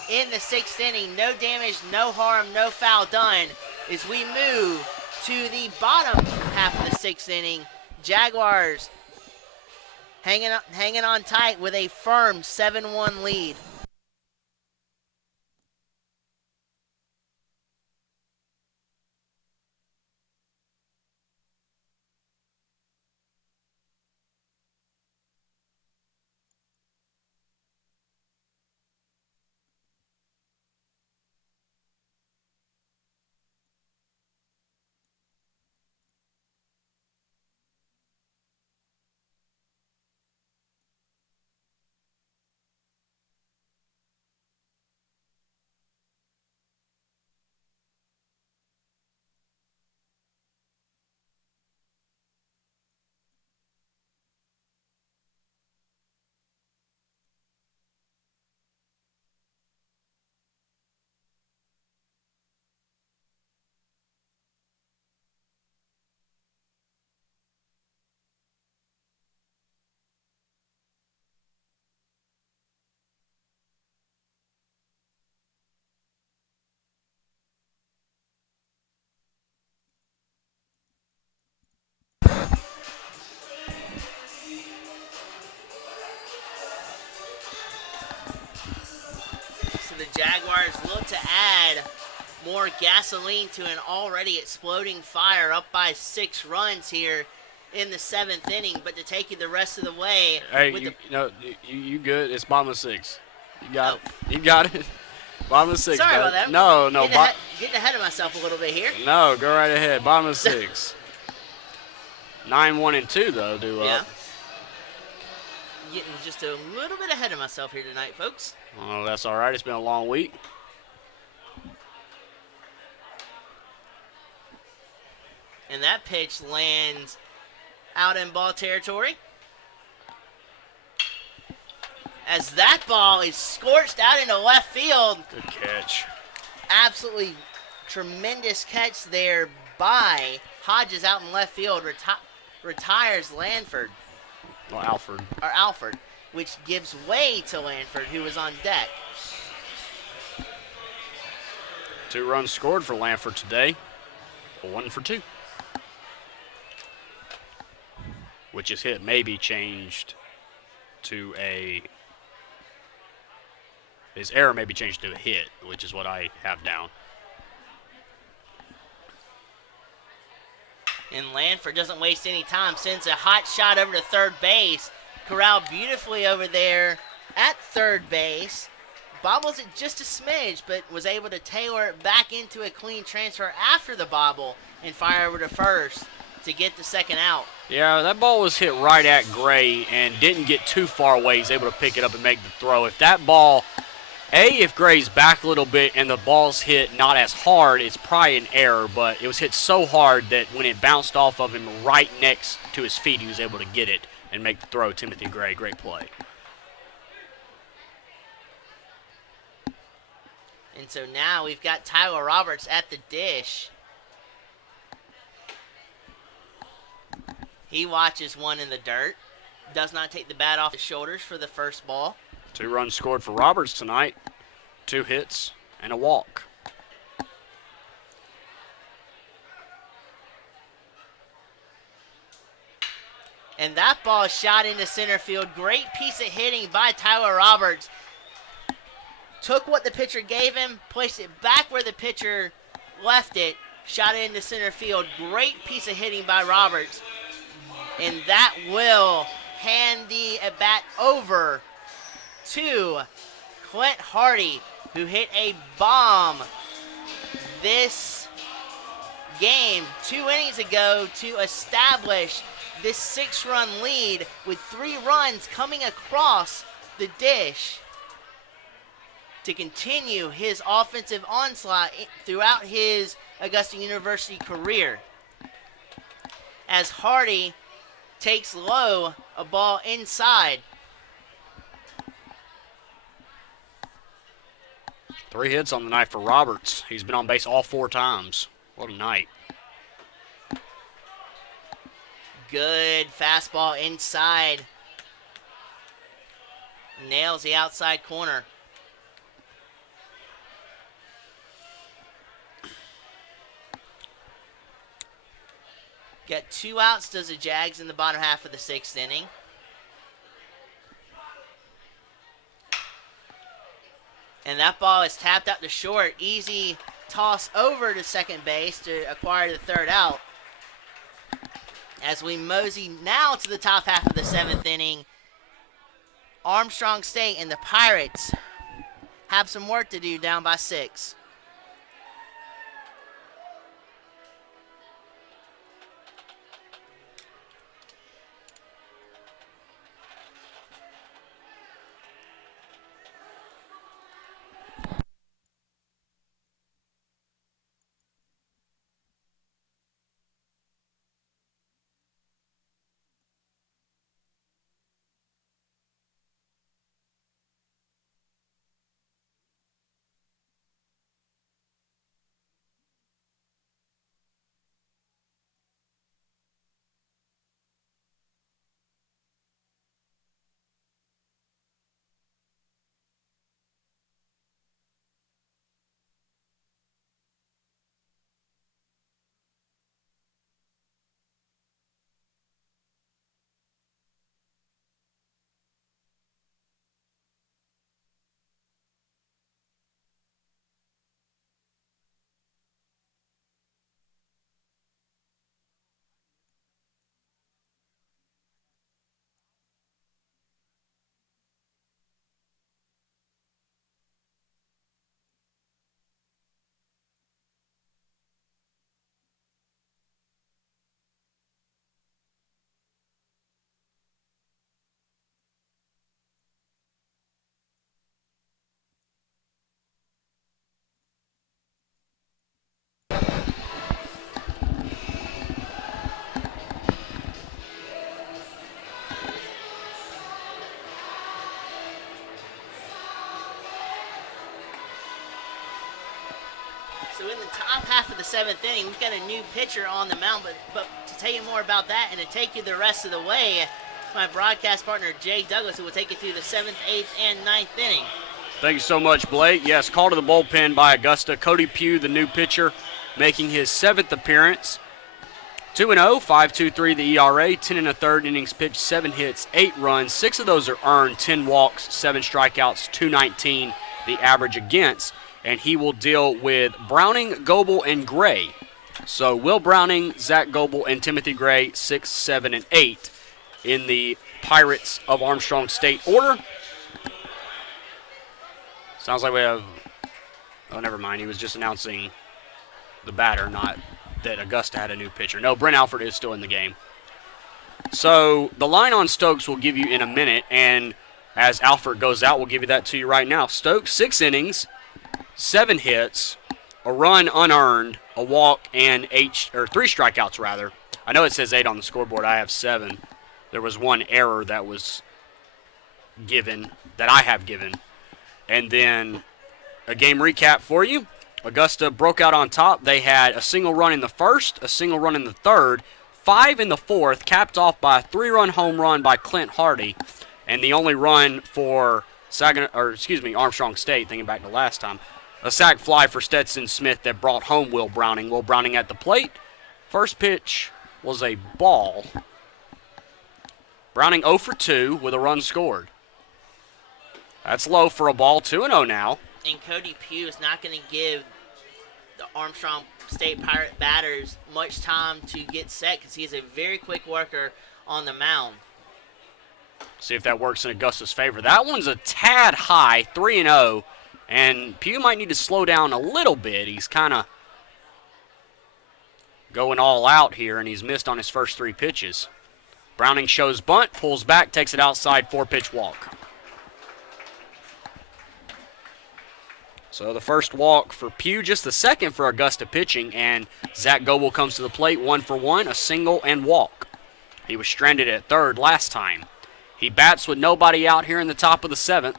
in the 6th inning. No damage, no harm, no foul done as we move to the bottom half of the 6th inning. Jaguars hanging on tight with a firm 7-1 lead. So the Jaguars look to add more gasoline to an already exploding fire, up by 6 runs here in the 7th inning. But to take you the rest of the way, Hey, with you good? It's bottom of 6. You got it. You got it. Bottom of 6. Sorry bud. about that. No, Getting ahead of myself a little bit here. no. Go right ahead. Bottom of 6. 9-1-2 though. Yeah. Getting just a little bit ahead of myself here tonight, folks. Oh, that's all right. It's been a long week. And that pitch lands out in ball territory. As that ball is scorched out into left field. Good catch. Absolutely tremendous catch there by Hodges out in left field. Retires Lanford. Well, Alford, which gives way to Lanford, who was on deck. 2 runs scored for Lanford today. 1 for 2. Which his hit may be changed to a. His error may be changed to a hit, which is what I have down. And Lanford doesn't waste any time, sends a hot shot over to third base. Corralled beautifully over there at third base. Bobbles it just a smidge, but was able to tailor it back into a clean transfer after the bobble and fire over to first to get the second out. Yeah, that ball was hit right at Gray and didn't get too far away. He's able to pick it up and make the throw. If that ball, if Gray's back a little bit and the ball's hit not as hard, it's probably an error, but it was hit so hard that when it bounced off of him right next to his feet, he was able to get it and make the throw. Timothy Gray, great play. And so now we've got Tyler Roberts at the dish. He watches one in the dirt. Does not take the bat off his shoulders for the first ball. 2 runs scored for Roberts tonight. 2 hits and a walk. And that ball is shot into center field. Great piece of hitting by Tyler Roberts. Took what the pitcher gave him, placed it back where the pitcher left it, shot it into center field. Great piece of hitting by Roberts. And that will hand the at-bat over to Clint Hardy, who hit a bomb this game 2 innings ago to establish this 6-run lead with 3 runs coming across the dish to continue his offensive onslaught throughout his Augusta University career. As Hardy takes low, a ball inside. 3 hits on the night for Roberts. He's been on base all 4 times. What a night. Good fastball inside. Nails the outside corner. Got 2 outs, does the Jags in the bottom half of the 6th inning. And that ball is tapped out to short. Easy toss over to second base to acquire the 3rd out. As we mosey now to the top half of the 7th inning, Armstrong State and the Pirates have some work to do down by 6. So in the top half of the 7th inning, we've got a new pitcher on the mound. But to tell you more about that and to take you the rest of the way, my broadcast partner, Jay Douglas, who will take you through the 7th, 8th, and 9th inning. Thank you so much, Blake. Yes, call to the bullpen by Augusta. Cody Pugh, the new pitcher, making his 7th appearance. 2-0, 5.23 the ERA, 10 1/3 innings pitched, 7 hits, 8 runs. 6 of those are earned, 10 walks, 7 strikeouts, 219 the average against. And he will deal with Browning, Goebel, and Gray. So Will Browning, Zach Goebel, and Timothy Gray, 6, 7, and 8 in the Pirates of Armstrong State order. Sounds like we have, oh, never mind. He was just announcing the batter, not that Augusta had a new pitcher. No, Brent Alford is still in the game. So the line on Stokes we'll give you in a minute, and as Alford goes out, we'll give you that to you right now. Stokes, 6 innings, 7 hits, a run unearned, a walk, and 3 strikeouts rather. I know it says 8 on the scoreboard. I have 7. There was one error that was given, that I have given. And then a game recap for you. Augusta broke out on top. They had a single run in the first, a single run in the third, 5 in the fourth, capped off by a 3-run home run by Clint Hardy. And the only run for Armstrong State, thinking back to last time, a sac fly for Stetson Smith that brought home Will Browning. Will Browning at the plate. First pitch was a ball. Browning 0 for 2 with a run scored. That's low for a ball, 2-0 now. And Cody Pugh is not going to give the Armstrong State Pirate batters much time to get set because he is a very quick worker on the mound. See if that works in Augusta's favor. That one's a tad high, 3-0, and Pugh might need to slow down a little bit. He's kind of going all out here, and he's missed on his first 3 pitches. Browning shows bunt, pulls back, takes it outside, 4-pitch walk. So the first walk for Pugh, just the second for Augusta pitching, and Zach Goebel comes to the plate, 1 for 1, a single and walk. He was stranded at third last time. He bats with nobody out here in the top of the 7th.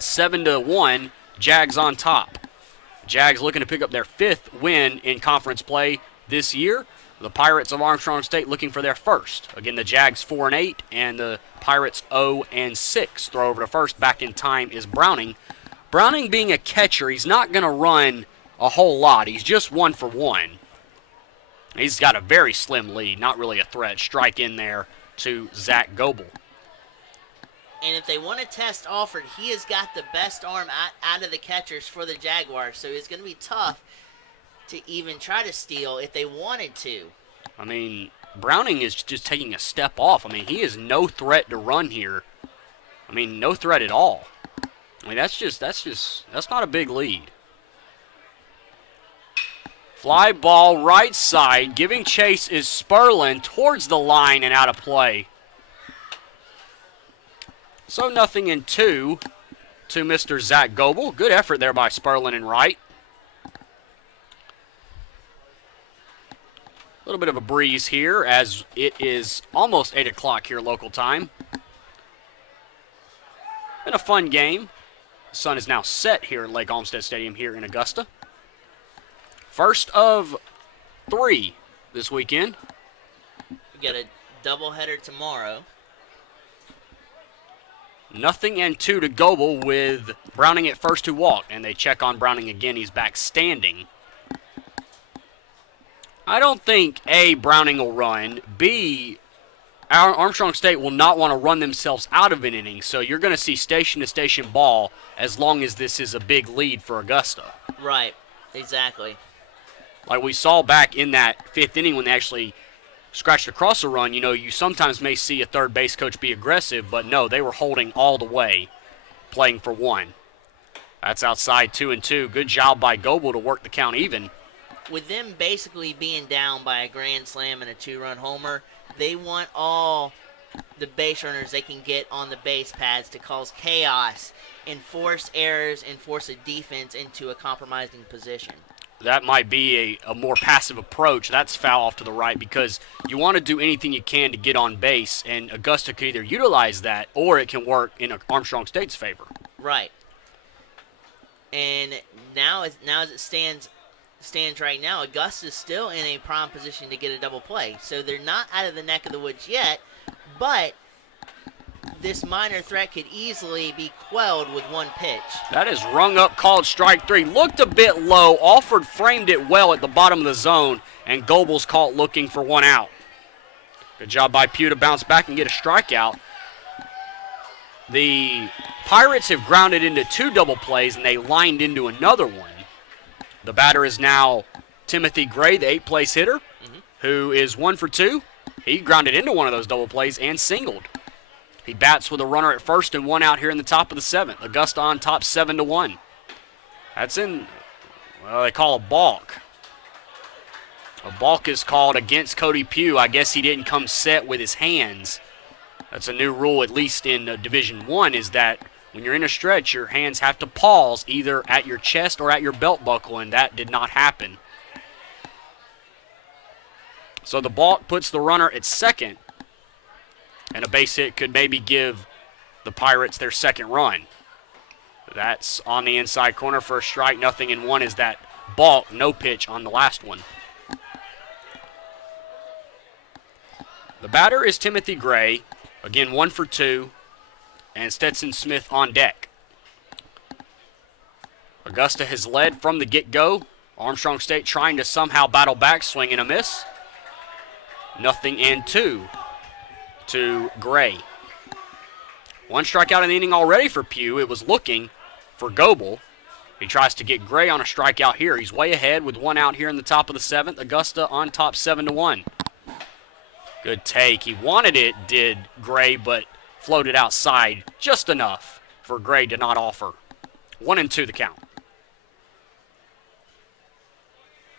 7-1, Jags on top. Jags looking to pick up their 5th win in conference play this year. The Pirates of Armstrong State looking for their first. Again, the Jags 4-8, and the Pirates 0-6. Throw over to first, back in time is Browning. Browning being a catcher, he's not going to run a whole lot. He's just 1 for 1. He's got a very slim lead, not really a threat. Strike in there to Zach Goebel. And if they want to test Alford, he has got the best arm out of the catchers for the Jaguars, so it's going to be tough to even try to steal if they wanted to. I mean, Browning is just taking a step off. I mean, he is no threat to run here. I mean, no threat at all. I mean, that's not a big lead. Fly ball right side. Giving chase is Sperlin towards the line and out of play. So 0-2 to Mr. Zach Goebel. Good effort there by Sperlin and right. A little bit of a breeze here as it is almost 8 o'clock here local time. Been a fun game. The sun is now set here at Lake Olmstead Stadium here in Augusta. First of 3 this weekend. We got a doubleheader tomorrow. 0-2 to Goebel with Browning at first to walk, and they check on Browning again. He's back standing. I don't think, A, Browning will run. B, Armstrong State will not want to run themselves out of an inning, so you're going to see station-to-station ball as long as this is a big lead for Augusta. Right, exactly. Like we saw back in that 5th inning when they actually scratched across a run, you sometimes may see a third base coach be aggressive, but no, they were holding all the way, playing for 1. That's outside 2-2. Good job by Goebel to work the count even. With them basically being down by a grand slam and a 2-run homer, they want all the base runners they can get on the base pads to cause chaos and force errors and force a defense into a compromising position. That might be a more passive approach. That's foul off to the right because you want to do anything you can to get on base, and Augusta could either utilize that or it can work in Armstrong State's favor. Right. And now as it stands right now, Augusta's still in a prime position to get a double play. So they're not out of the neck of the woods yet, but this minor threat could easily be quelled with 1 pitch. That is rung up, called strike 3. Looked a bit low. Alford framed it well at the bottom of the zone, and Goebel's caught looking for 1 out. Good job by Pugh to bounce back and get a strikeout. The Pirates have grounded into 2 double plays, and they lined into another one. The batter is now Timothy Gray, the 8th-place hitter, who is 1 for 2. He grounded into one of those double plays and singled. He bats with a runner at first and 1 out here in the top of the 7th. Augusta on top 7-1. That's in, well, they call a balk. A balk is called against Cody Pugh. I guess he didn't come set with his hands. That's a new rule, at least in Division I, is that when you're in a stretch, your hands have to pause either at your chest or at your belt buckle, and that did not happen. So the balk puts the runner at second, and a base hit could maybe give the Pirates their 2nd run. That's on the inside corner for a strike. 0-1 is that balk, no pitch on the last one. The batter is Timothy Gray, again 1 for 2. And Stetson Smith on deck. Augusta has led from the get-go. Armstrong State trying to somehow battle back, swing and a miss. 0-2 to Gray. 1 strikeout in the inning already for Pugh. It was looking for Goebel. He tries to get Gray on a strikeout here. He's way ahead with 1 out here in the top of the 7th. Augusta on top 7-1. Good take. He wanted it, did Gray, but floated outside just enough for Gray to not offer. 1-2 the count.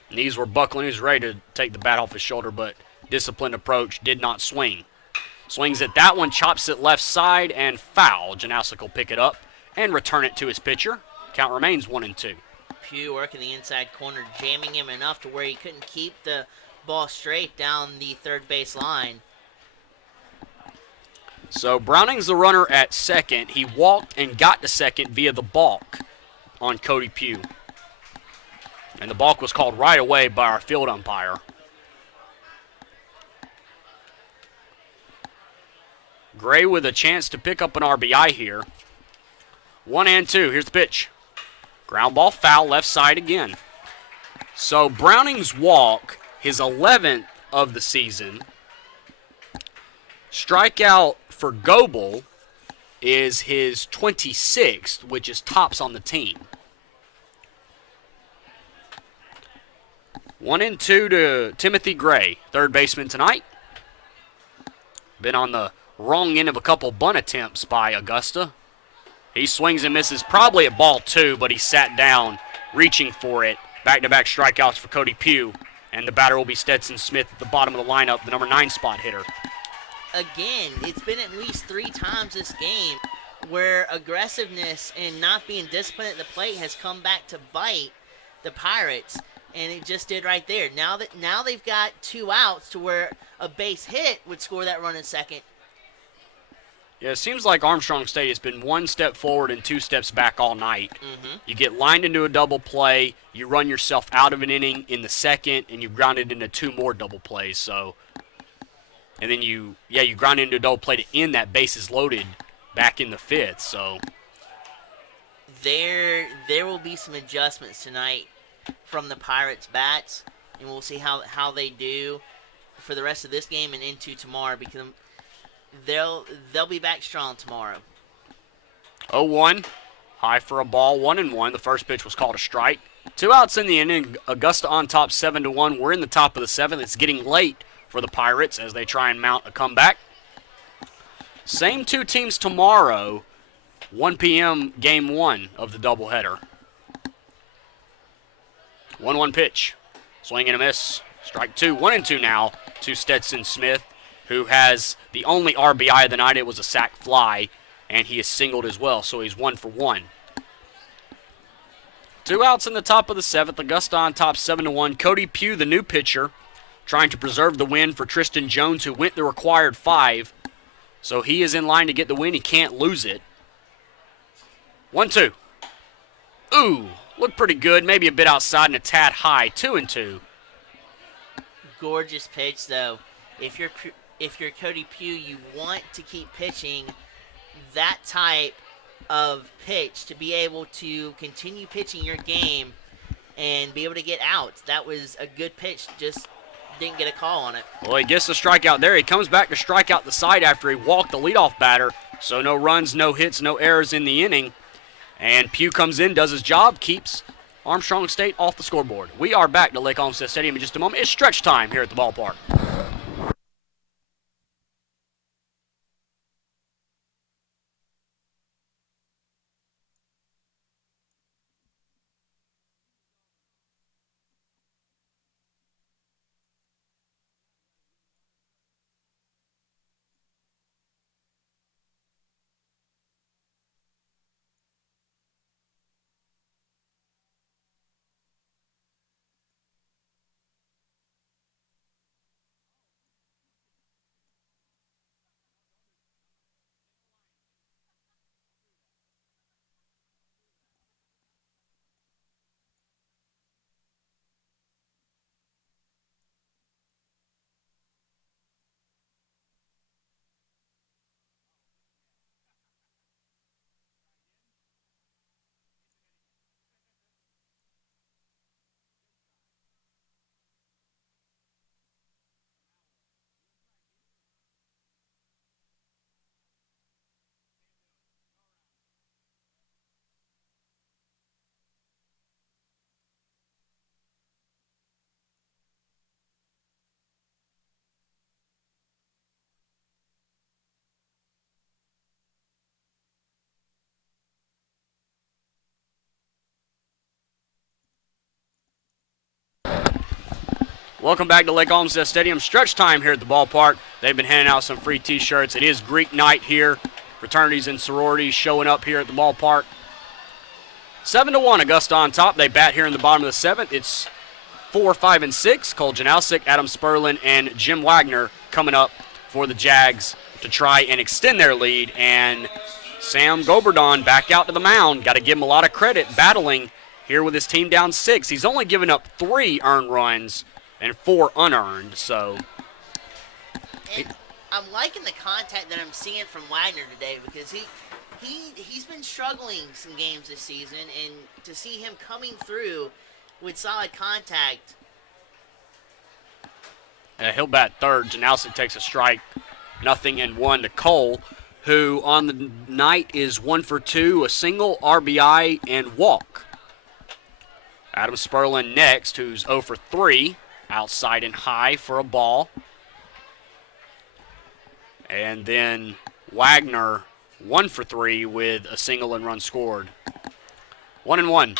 Knees were buckling. He was ready to take the bat off his shoulder, but disciplined approach, did not swing. Swings at that one, chops it left side, and foul. Janowski will pick it up and return it to his pitcher. Count remains 1-2. Pugh working the inside corner, jamming him enough to where he couldn't keep the ball straight down the 3rd base line. So Browning's the runner at second. He walked and got to second via the balk on Cody Pugh. And the balk was called right away by our field umpire. Gray with a chance to pick up an RBI here. 1-2. Here's the pitch. Ground ball foul left side again. So Browning's walk his 11th of the season. Strikeout for Goebel is his 26th, which is tops on the team. 1-2 to Timothy Gray, third baseman tonight. Been on the wrong end of a couple bunt attempts by Augusta. He swings and misses, probably at ball 2, but he sat down reaching for it. Back-to-back strikeouts for Cody Pugh, and the batter will be Stetson Smith at the bottom of the lineup, the number 9 spot hitter. Again, it's been at least 3 times this game where aggressiveness and not being disciplined at the plate has come back to bite the Pirates, and it just did right there. Now they've got 2 outs to where a base hit would score that run in second. Yeah, it seems like Armstrong Stadium has been 1 step forward and 2 steps back all night. You get lined into a double play, you run yourself out of an inning in the second, and you ground it into 2 more double plays. So, and then you ground into a double play to end that bases loaded back in the 5th. So there will be some adjustments tonight from the Pirates bats, and we'll see how they do for the rest of this game and into tomorrow, because they'll be back strong tomorrow. 0-1, high for a ball, 1-1. The first pitch was called a strike. 2 outs in the inning. Augusta on top 7-1. We're in the top of the 7th. It's getting late for the Pirates as they try and mount a comeback. Same 2 teams tomorrow, 1 p.m. game 1 of the doubleheader. 1-1 pitch. Swing and a miss. Strike 2. 1-2 now to Stetson Smith, who has the only RBI of the night. It was a sac fly, and he is singled as well, so he's 1 for 1. 2 outs in the top of the 7th. Augusta on top 7-1. Cody Pugh, the new pitcher, trying to preserve the win for Tristan Jones, who went the required 5. So he is in line to get the win. He can't lose it. 1-2. Ooh, looked pretty good. Maybe a bit outside and a tad high. 2-2. Gorgeous pitch, though. If you're Cody Pugh, you want to keep pitching that type of pitch to be able to continue pitching your game and be able to get out. That was a good pitch, just didn't get a call on it. Well, he gets the strikeout there. He comes back to strike out the side after he walked the leadoff batter. So no runs, no hits, no errors in the inning. And Pugh comes in, does his job, keeps Armstrong State off the scoreboard. We are back to Lake Olmstead Stadium in just a moment. It's stretch time here at the ballpark. Welcome back to Lake Olmstead Stadium. Stretch time here at the ballpark. They've been handing out some free T-shirts. It is Greek night here. Fraternities and sororities showing up here at the ballpark. 7-1, Augusta on top. They bat here in the bottom of the 7th. It's 4, 5, and 6. Cole Janowski, Adam Sperlin, and Jim Wagner coming up for the Jags to try and extend their lead. And Sam Goberdon back out to the mound. Got to give him a lot of credit battling here with his team down 6. He's only given up 3 earned runs and 4 unearned, so. And I'm liking the contact that I'm seeing from Wagner today, because he's been struggling some games this season, and to see him coming through with solid contact He'll bat third. Janowski takes a strike. 0-1 to Cole, who on the night is 1 for 2, a single, RBI, and walk. Adam Sperlin next, who's 0 for 3, outside and high for a ball. And then Wagner 1 for 3 with a single and run scored. 1-1.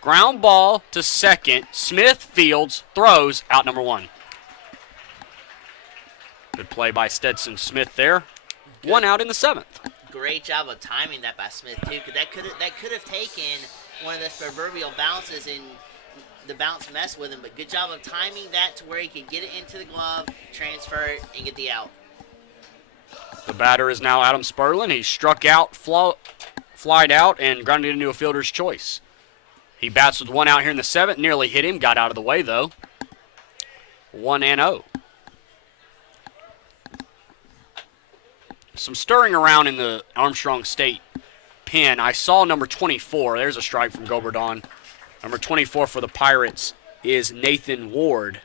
Ground ball to second. Smith fields, throws, out number 1. Good play by Stetson Smith there. Good. 1 out in the 7th. Great job of timing that by Smith too, because that could have taken one of those proverbial bounces and the bounce messed with him. But good job of timing that to where he could get it into the glove, transfer it, and get the out. The batter is now Adam Sperlin. He struck out, flied out, and grounded into a fielder's choice. He bats with 1 out here in the 7th. Nearly hit him. Got out of the way, though. 1-0. Some stirring around in the Armstrong State pen. I saw number 24. There's a strike from Goberdon. Number 24 for the Pirates is Nathan Ward,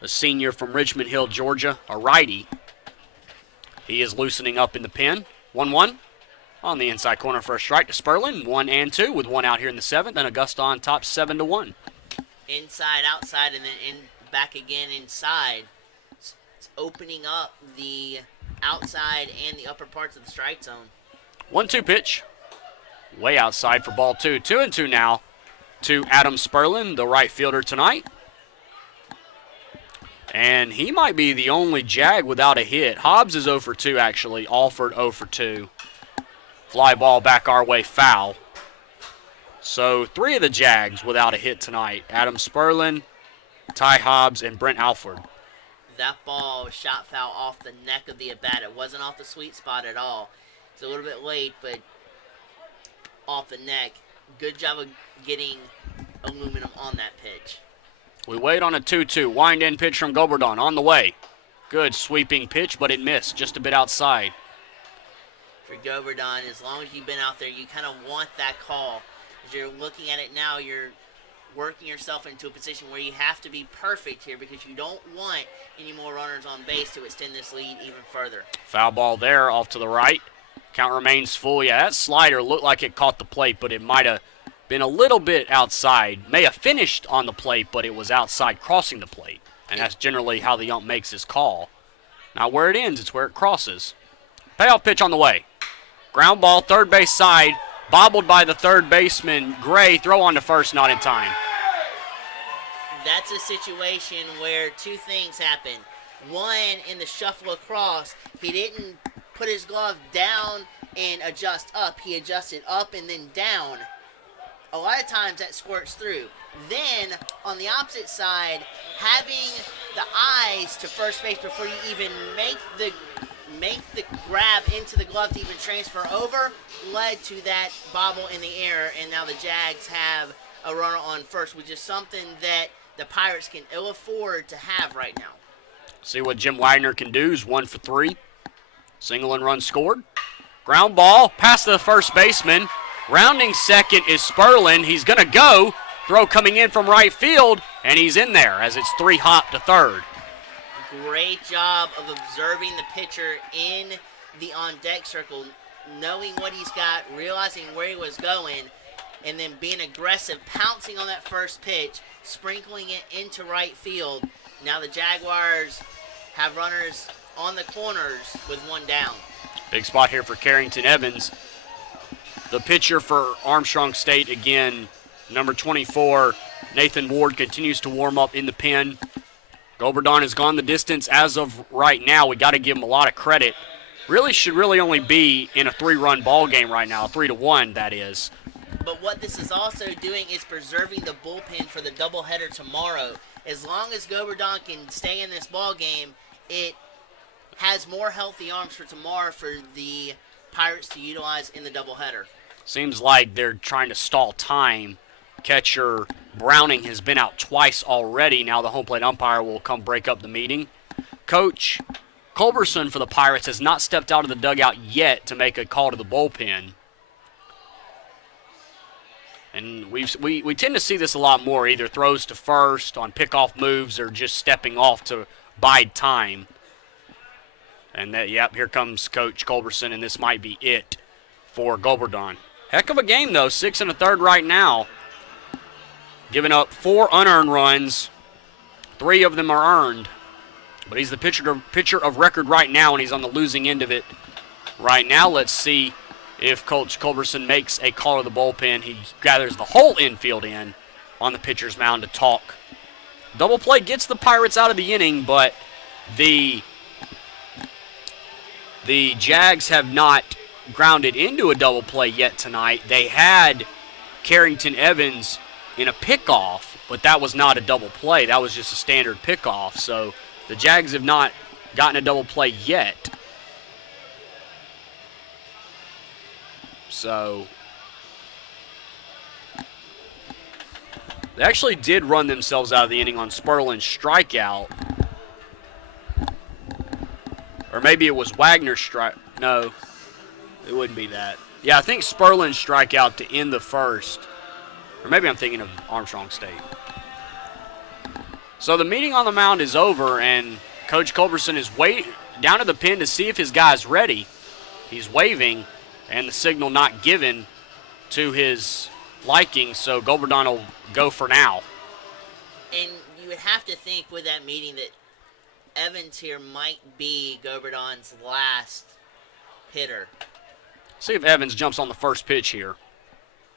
a senior from Richmond Hill, Georgia, a righty. He is loosening up in the pen. 1-1 on the inside corner for a strike to Sperlin. 1-2 with 1 out here in the 7th, and Augusta on top 7-1. Inside, outside, and then back again inside. It's opening up the outside and the upper parts of the strike zone. 1-2 pitch. Way outside for ball 2. 2-2 now to Adam Sperlin, the right fielder tonight. And he might be the only Jag without a hit. Hobbs is 0 for 2, actually. Alford 0 for 2. Fly ball back our way, foul. So 3 of the Jags without a hit tonight. Adam Sperlin, Ty Hobbs, and Brent Alford. That ball shot foul off the neck of the at-bat. It wasn't off the sweet spot at all. It's a little bit late, but off the neck. Good job of getting aluminum on that pitch. We wait on a 2-2. Wind-in pitch from Goberdon on the way. Good sweeping pitch, but it missed just a bit outside. For Goberdon, as long as you've been out there, you kind of want that call. As you're looking at it now, you're working yourself into a position where you have to be perfect here because you don't want any more runners on base to extend this lead even further. Foul ball there off to the right. Count remains full. Yeah, that slider looked like it caught the plate, but it might have been a little bit outside. May have finished on the plate, but it was outside crossing the plate. And that's generally how the ump makes his call. Not where it ends, it's where it crosses. Payoff pitch on the way. Ground ball, third base side. Bobbled by the third baseman, Gray. Throw on to first, not in time. That's a situation where 2 things happen. One, in the shuffle across, he didn't put his glove down and adjust up. He adjusted up and then down. A lot of times that squirts through. Then, on the opposite side, having the eyes to first base before you even make the grab into the glove to even transfer over led to that bobble in the air, and now the Jags have a runner on first, which is something that the Pirates can ill afford to have right now. See what Jim Wagner can do. Is 1 for 3. Single and run scored. Ground ball past the first baseman. Rounding second is Sperlin. He's going to go. Throw coming in from right field, and he's in there as it's 3 hop to third. Great job of observing the pitcher in the on-deck circle, knowing what he's got, realizing where he was going, and then being aggressive, pouncing on that first pitch, sprinkling it into right field. Now the Jaguars have runners on the corners with 1 down. Big spot here for Carrington Evans. The pitcher for Armstrong State, again, number 24, Nathan Ward, continues to warm up in the pen. Goberdon has gone the distance as of right now. We got to give him a lot of credit. Should only be in a 3-run ball game right now, 3-1 that is. But what this is also doing is preserving the bullpen for the doubleheader tomorrow. As long as Goberdon can stay in this ball game, it has more healthy arms for tomorrow for the Pirates to utilize in the doubleheader. Seems like they're trying to stall time. Catcher Browning has been out twice already. Now the home plate umpire will come break up the meeting. Coach Culberson for the Pirates has not stepped out of the dugout yet to make a call to the bullpen. And we tend to see this a lot more, either throws to first on pickoff moves or just stepping off to bide time. And yep, here comes Coach Culberson, and this might be it for Goberdon. Heck of a game, though. 6 1/3 right now. Giving up 4 unearned runs. 3 of them are earned. But he's the pitcher of record right now, and he's on the losing end of it right now. Let's see if Coach Culberson makes a call to the bullpen. He gathers the whole infield in on the pitcher's mound to talk. Double play gets the Pirates out of the inning, but the Jags have not grounded into a double play yet tonight. They had Carrington Evans in a pickoff, but that was not a double play. That was just a standard pickoff. So the Jags have not gotten a double play yet. So they actually did run themselves out of the inning on Sperlin's strikeout. Or maybe it was Wagner's strike. No, it wouldn't be that. Yeah, I think Sperlin's strikeout to end the first. Or maybe I'm thinking of Armstrong State. So the meeting on the mound is over, and Coach Culberson is down to the pen to see if his guy's ready. He's waving, and the signal not given to his liking, so Goberdon will go for now. And you would have to think with that meeting that Evans here might be Goberdon's last hitter. See if Evans jumps on the first pitch here.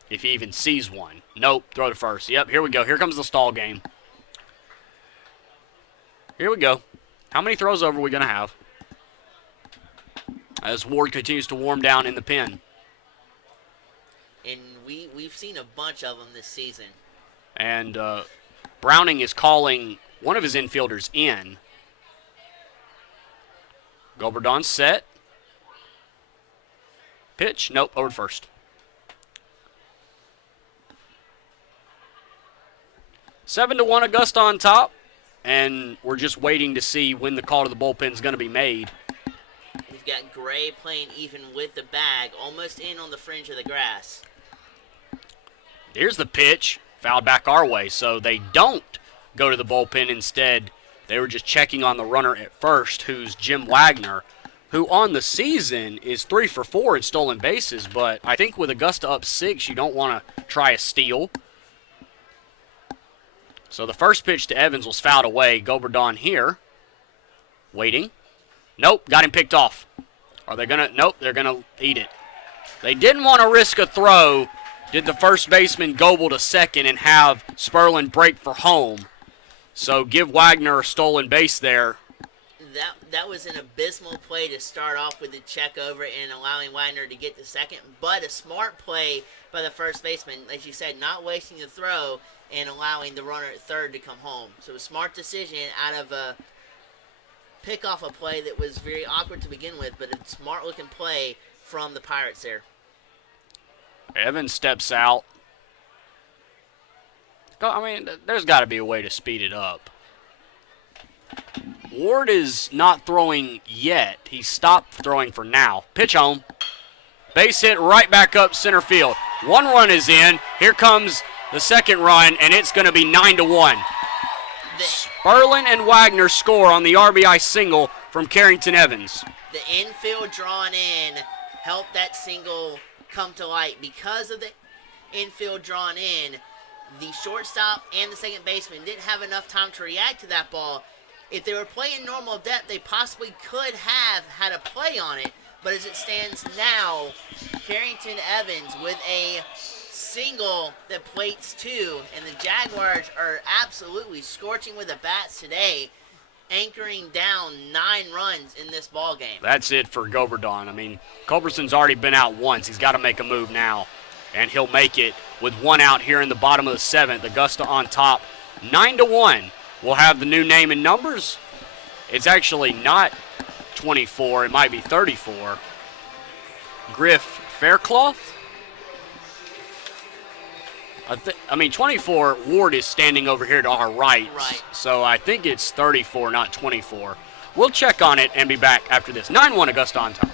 If he even sees one. Nope, throw to first. Yep, here we go. Here comes the stall game. Here we go. How many throws over are we going to have? As Ward continues to warm down in the pen. And we've seen a bunch of them this season. And Browning is calling one of his infielders in. Goberdon set. Pitch. Nope, over to first. 7-1 Augusta on top. And we're just waiting to see when the call to the bullpen is going to be made. We've got Gray playing even with the bag, almost in on the fringe of the grass. Here's the pitch. Fouled back our way, so they don't go to the bullpen. Instead, they were just checking on the runner at first, who's Jim Wagner, who on the season is 3 for 4 in stolen bases, but I think with Augusta up 6, you don't want to try a steal. So the first pitch to Evans was fouled away. Goberdon here. Waiting. Nope, got him picked off. Are they going to? Nope, they're going to eat it. They didn't want to risk a throw. Did the first baseman gobble to second and have Sperlin break for home. So give Wagner a stolen base there. That was an abysmal play to start off with the check over and allowing Wagner to get to second, but a smart play by the first baseman, as you said, not wasting the throw and allowing the runner at third to come home. So a smart decision out of a pick off a play that was very awkward to begin with, but a smart looking play from the Pirates there. Evans steps out. I mean, there's got to be a way to speed it up. Ward is not throwing yet. He stopped throwing for now. Pitch home. Base hit right back up center field. One run is in. Here comes the second run, and it's going to be 9-1. Sperlin and Wagner score on the RBI single from Carrington Evans. The infield drawn in helped that single come to light. Because of the infield drawn in, the shortstop and the second baseman didn't have enough time to react to that ball. If they were playing normal depth, they possibly could have had a play on it. But as it stands now, Carrington Evans with a single that plates 2, and the Jaguars are absolutely scorching with the bats today, anchoring down 9 runs in this ball game. That's it for Goberdon. I mean, Culberson's already been out once. He's got to make a move now, and he'll make it with 1 out here in the bottom of the 7th. Augusta on top, 9-1. We'll have the new name and numbers. It's actually not 24. It might be 34. Griff Faircloth. 24, Ward is standing over here to our right. So I think it's 34, not 24. We'll check on it and be back after this. 9-1 Augusta on top.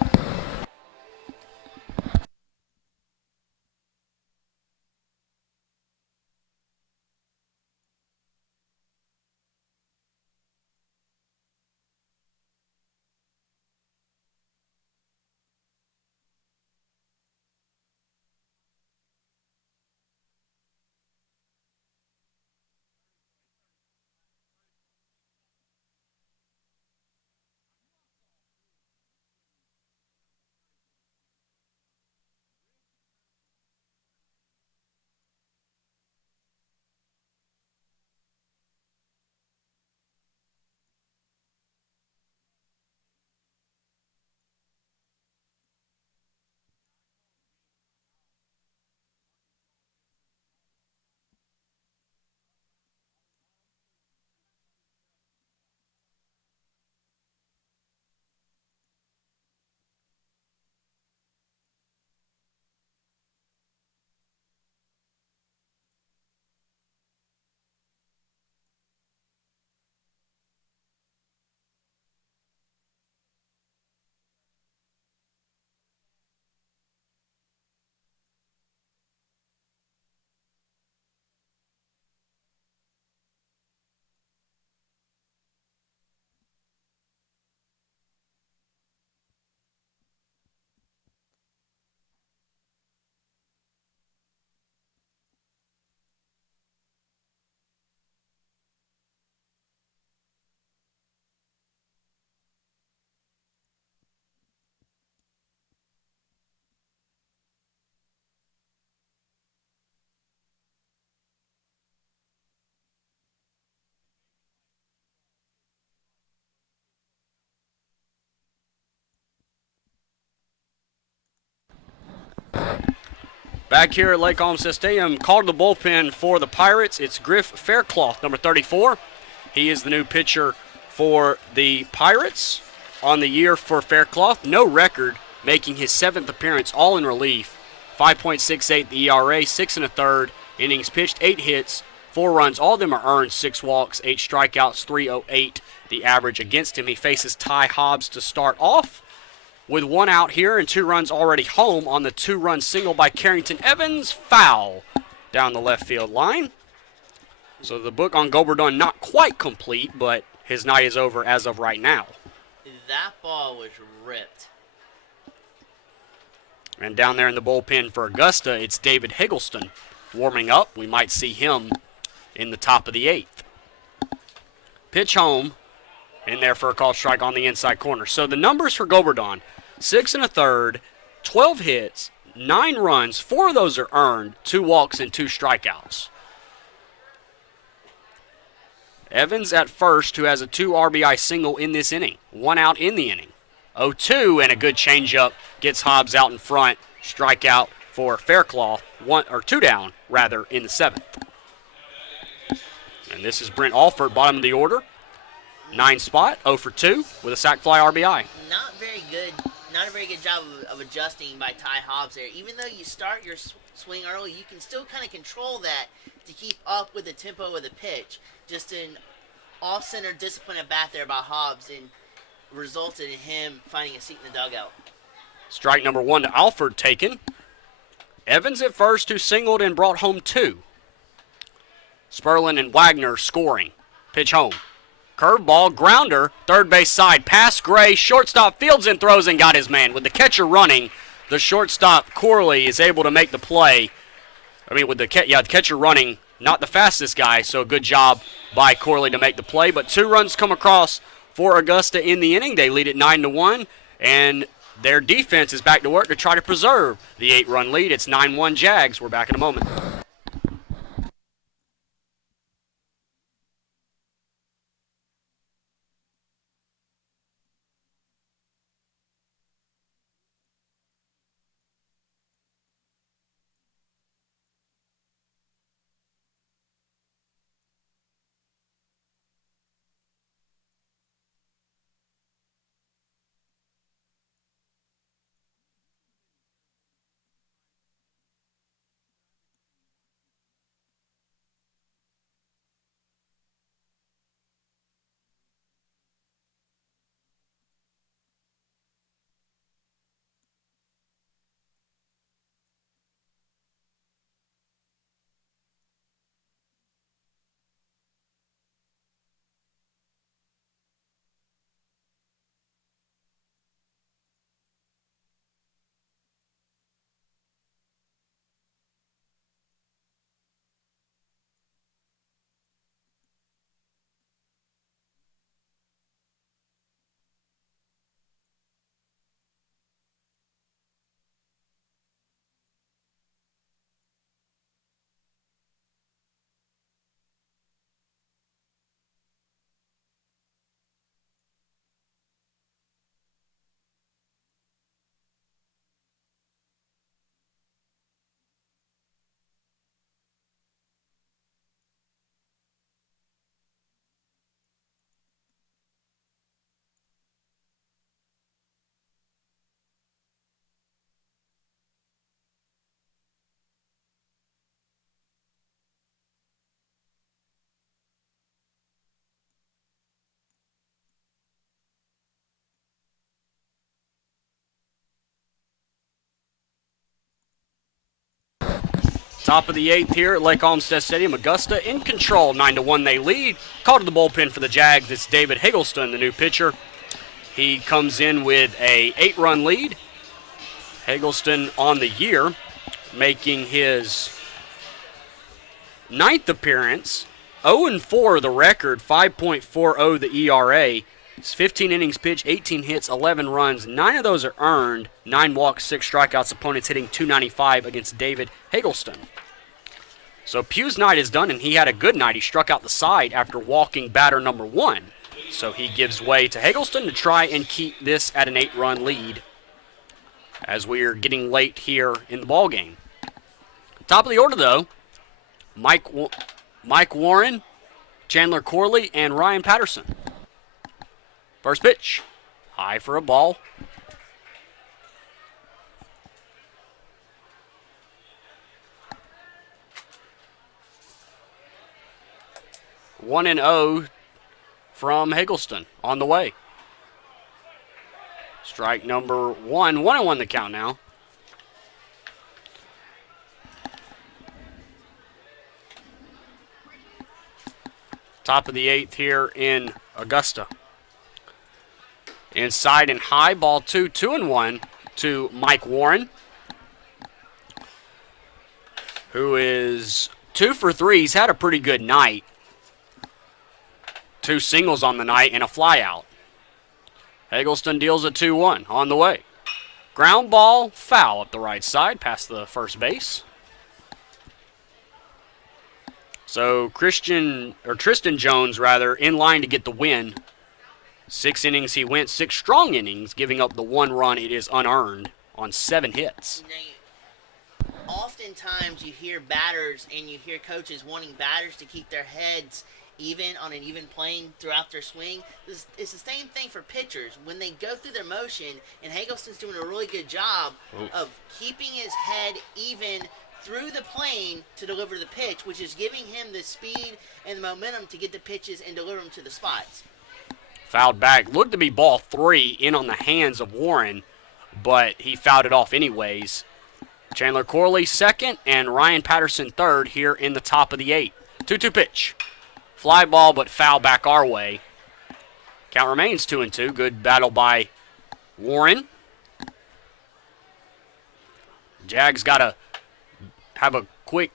Back here at Lake Olmstead Stadium, called to the bullpen for the Pirates. It's Griff Faircloth, number 34. He is the new pitcher for the Pirates on the year for Faircloth. No record, making his 7th appearance, all in relief. 5.68 the ERA, 6 1/3 innings pitched, 8 hits, 4 runs. All of them are earned, 6 walks, 8 strikeouts, 308 the average against him. He faces Ty Hobbs to start off, with 1 out here and 2 runs already home on the 2-run single by Carrington Evans. Foul down the left field line. So the book on Goberdon not quite complete, but his night is over as of right now. That ball was ripped. And down there in the bullpen for Augusta, it's David Higgleston warming up. We might see him in the top of the 8th. Pitch home. In there for a called strike on the inside corner. So the numbers for Goberdon, 6 1/3, 12 hits, 9 runs, 4 of those are earned, 2 walks and 2 strikeouts. Evans at first, who has a 2 RBI single in this inning. 1 out in the inning. 0-2 and a good changeup gets Hobbs out in front. Strikeout for Faircloth, 2 down rather in the 7th. And this is Brent Alford, bottom of the order. 9 spot, 0 for 2 with a sac fly RBI. Not very good. Not a very good job of adjusting by Ty Hobbs there. Even though you start your swing early, you can still kind of control that to keep up with the tempo of the pitch. Just an off-center discipline at bat there by Hobbs and resulted in him finding a seat in the dugout. Strike number 1 to Alford taken. Evans at first, who singled and brought home 2. Sperlin and Wagner scoring. Pitch home. Curveball, grounder, third base side, past Gray, shortstop fields and throws and got his man. With the catcher running, the shortstop Corley is able to make the play. With the catcher running, not the fastest guy, so good job by Corley to make the play. But 2 runs come across for Augusta in the inning. They lead it 9-1, and their defense is back to work to try to preserve the 8-run lead. It's 9-1 Jags. We're back in a moment. Top of the 8th here at Lake Olmstead Stadium. Augusta in control, 9-1 they lead. Called to the bullpen for the Jags. It's David Higgleston, the new pitcher. He comes in with a 8-run lead. Higgleston on the year, making his 9th appearance. 0-4 the record, 5.40 the ERA. It's 15 innings pitched, 18 hits, 11 runs. 9 of those are earned. 9 walks, 6 strikeouts. Opponents hitting .295 against David Higgleston. So Pugh's night is done, and he had a good night. He struck out the side after walking batter number 1. So he gives way to Higgleston to try and keep this at an 8-run lead as we are getting late here in the ballgame. Top of the order, though, Mike Warren, Chandler Corley, and Ryan Patterson. First pitch, high for a ball. 1-0 from Haggleston on the way. Strike number 1. 1-1 the count now. Top of the 8th here in Augusta. Inside and high, ball 2, 2-1 to Mike Warren, who is 2 for 3. He's had a pretty good night. 2 singles on the night and a fly out. Haggleston deals a 2-1 on the way. Ground ball, foul up the right side, past the first base. So Tristan Jones, in line to get the win. 6 innings he went, 6 strong innings, giving up the 1 run. It is unearned on 7 hits. Oftentimes you hear batters and you hear coaches wanting batters to keep their heads even on an even plane throughout their swing. It's the same thing for pitchers. When they go through their motion, and Haggleston's doing a really good job of keeping his head even through the plane to deliver the pitch, which is giving him the speed and the momentum to get the pitches and deliver them to the spots. Fouled back. Looked to be ball 3 in on the hands of Warren, but he fouled it off anyways. Chandler Corley second and Ryan Patterson third here in the top of the 8th. 2-2 pitch. Fly ball, but foul back our way. Count remains 2-2. Good battle by Warren. Jags got to have a quick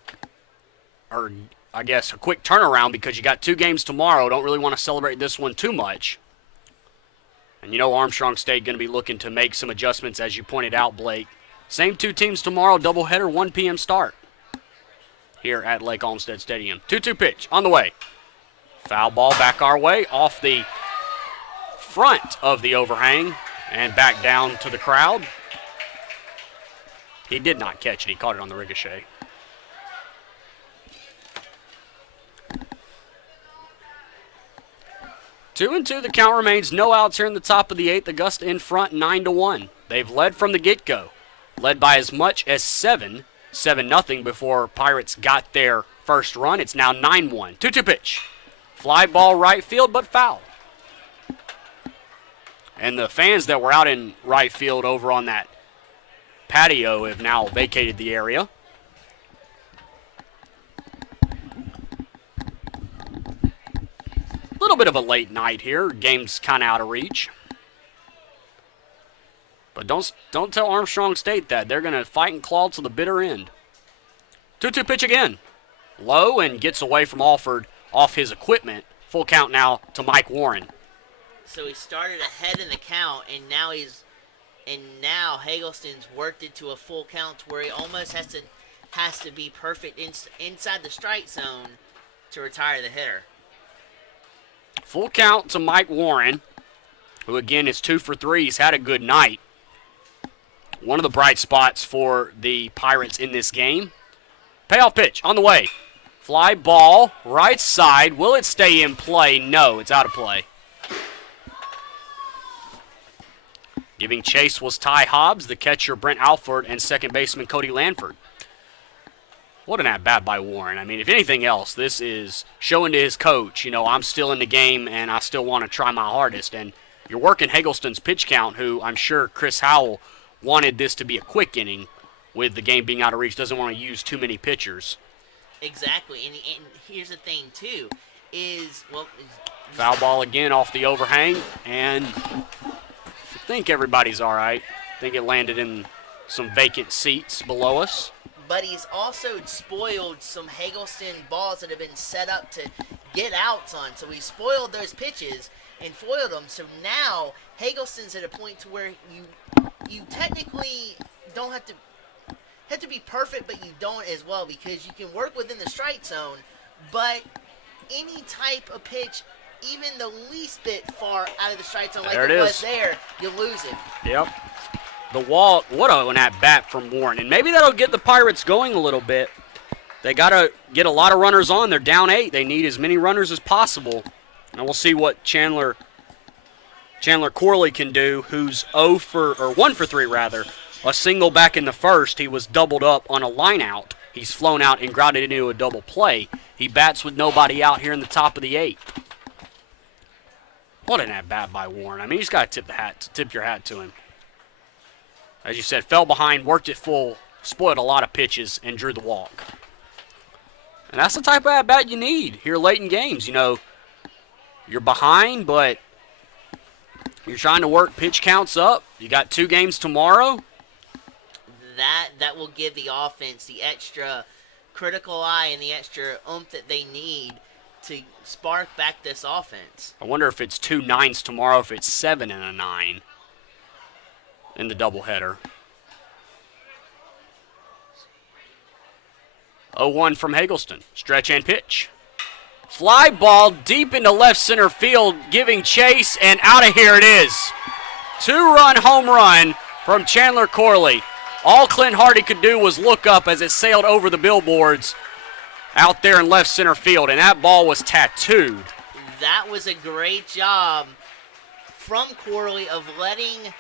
turnaround because you got 2 games tomorrow. Don't really want to celebrate this one too much. And you know Armstrong State going to be looking to make some adjustments, as you pointed out, Blake. Same 2 teams tomorrow, doubleheader, 1 p.m. start here at Lake Olmstead Stadium. 2-2 pitch on the way. Foul ball back our way, off the front of the overhang and back down to the crowd. He did not catch it. He caught it on the ricochet. Two and two, the count remains. No outs here in the top of the 8th. Augusta in front, 9-1. They've led from the get-go. Led by as much as 7-0 before Pirates got their first run. It's now 9-1. 2-2 pitch. Fly ball right field, but foul. And the fans that were out in right field over on that patio have now vacated the area. A little bit of a late night here. Game's kind of out of reach. But don't tell Armstrong State that. They're going to fight and claw to the bitter end. 2-2 pitch again. Low and gets away from Alford off his equipment. Full count now to Mike Warren. So he started ahead in the count, and now Haggleston's worked it to a full count to where he almost has to be perfect inside the strike zone to retire the hitter. Full count to Mike Warren, who again is 2 for 3. He's had a good night. One of the bright spots for the Pirates in this game. Payoff pitch on the way. Fly ball, right side. Will it stay in play? No, it's out of play. Giving chase was Ty Hobbs, the catcher Brent Alford, and second baseman Cody Lanford. What an at-bat by Warren. I mean, if anything else, this is showing to his coach, I'm still in the game and I still want to try my hardest. And you're working Haggleston's pitch count, who I'm sure Chris Howell wanted this to be a quick inning with the game being out of reach, doesn't want to use too many pitchers. Exactly, and here's the thing, too, foul ball again off the overhang, and I think everybody's all right. I think it landed in some vacant seats below us. But he's also spoiled some Haggleston balls that have been set up to get outs on. So he spoiled those pitches and foiled them. So now Haggleston's at a point to where you technically don't have to be perfect, but you don't as well, because you can work within the strike zone, but any type of pitch, even the least bit far out of the strike zone like it was there, you lose it. Yep. The wall, what an at-bat from Warren. And maybe that'll get the Pirates going a little bit. They got to get a lot of runners on. They're down 8. They need as many runners as possible. And we'll see what Chandler Corley can do, who's 1 for 3 rather. A single back in the first. He was doubled up on a line out. He's flown out and grounded into a double play. He bats with nobody out here in the top of the 8th. What an at-bat by Warren. I mean, you just got to tip your hat to him. As you said, fell behind, worked it full, spoiled a lot of pitches, and drew the walk. And that's the type of at-bat you need here late in games. You know, you're behind, but you're trying to work pitch counts up. You got 2 games tomorrow. That will give the offense the extra critical eye and the extra oomph that they need to spark back this offense. I wonder if it's 2 9s tomorrow, if it's 7 and a 9 in the doubleheader. 0-1 from Hagelston. Stretch and pitch. Fly ball deep into left center field, giving chase, and out of here it is. 2-run home run from Chandler Corley. All Clint Hardy could do was look up as it sailed over the billboards out there in left center field, and that ball was tattooed. That was a great job from Corley of letting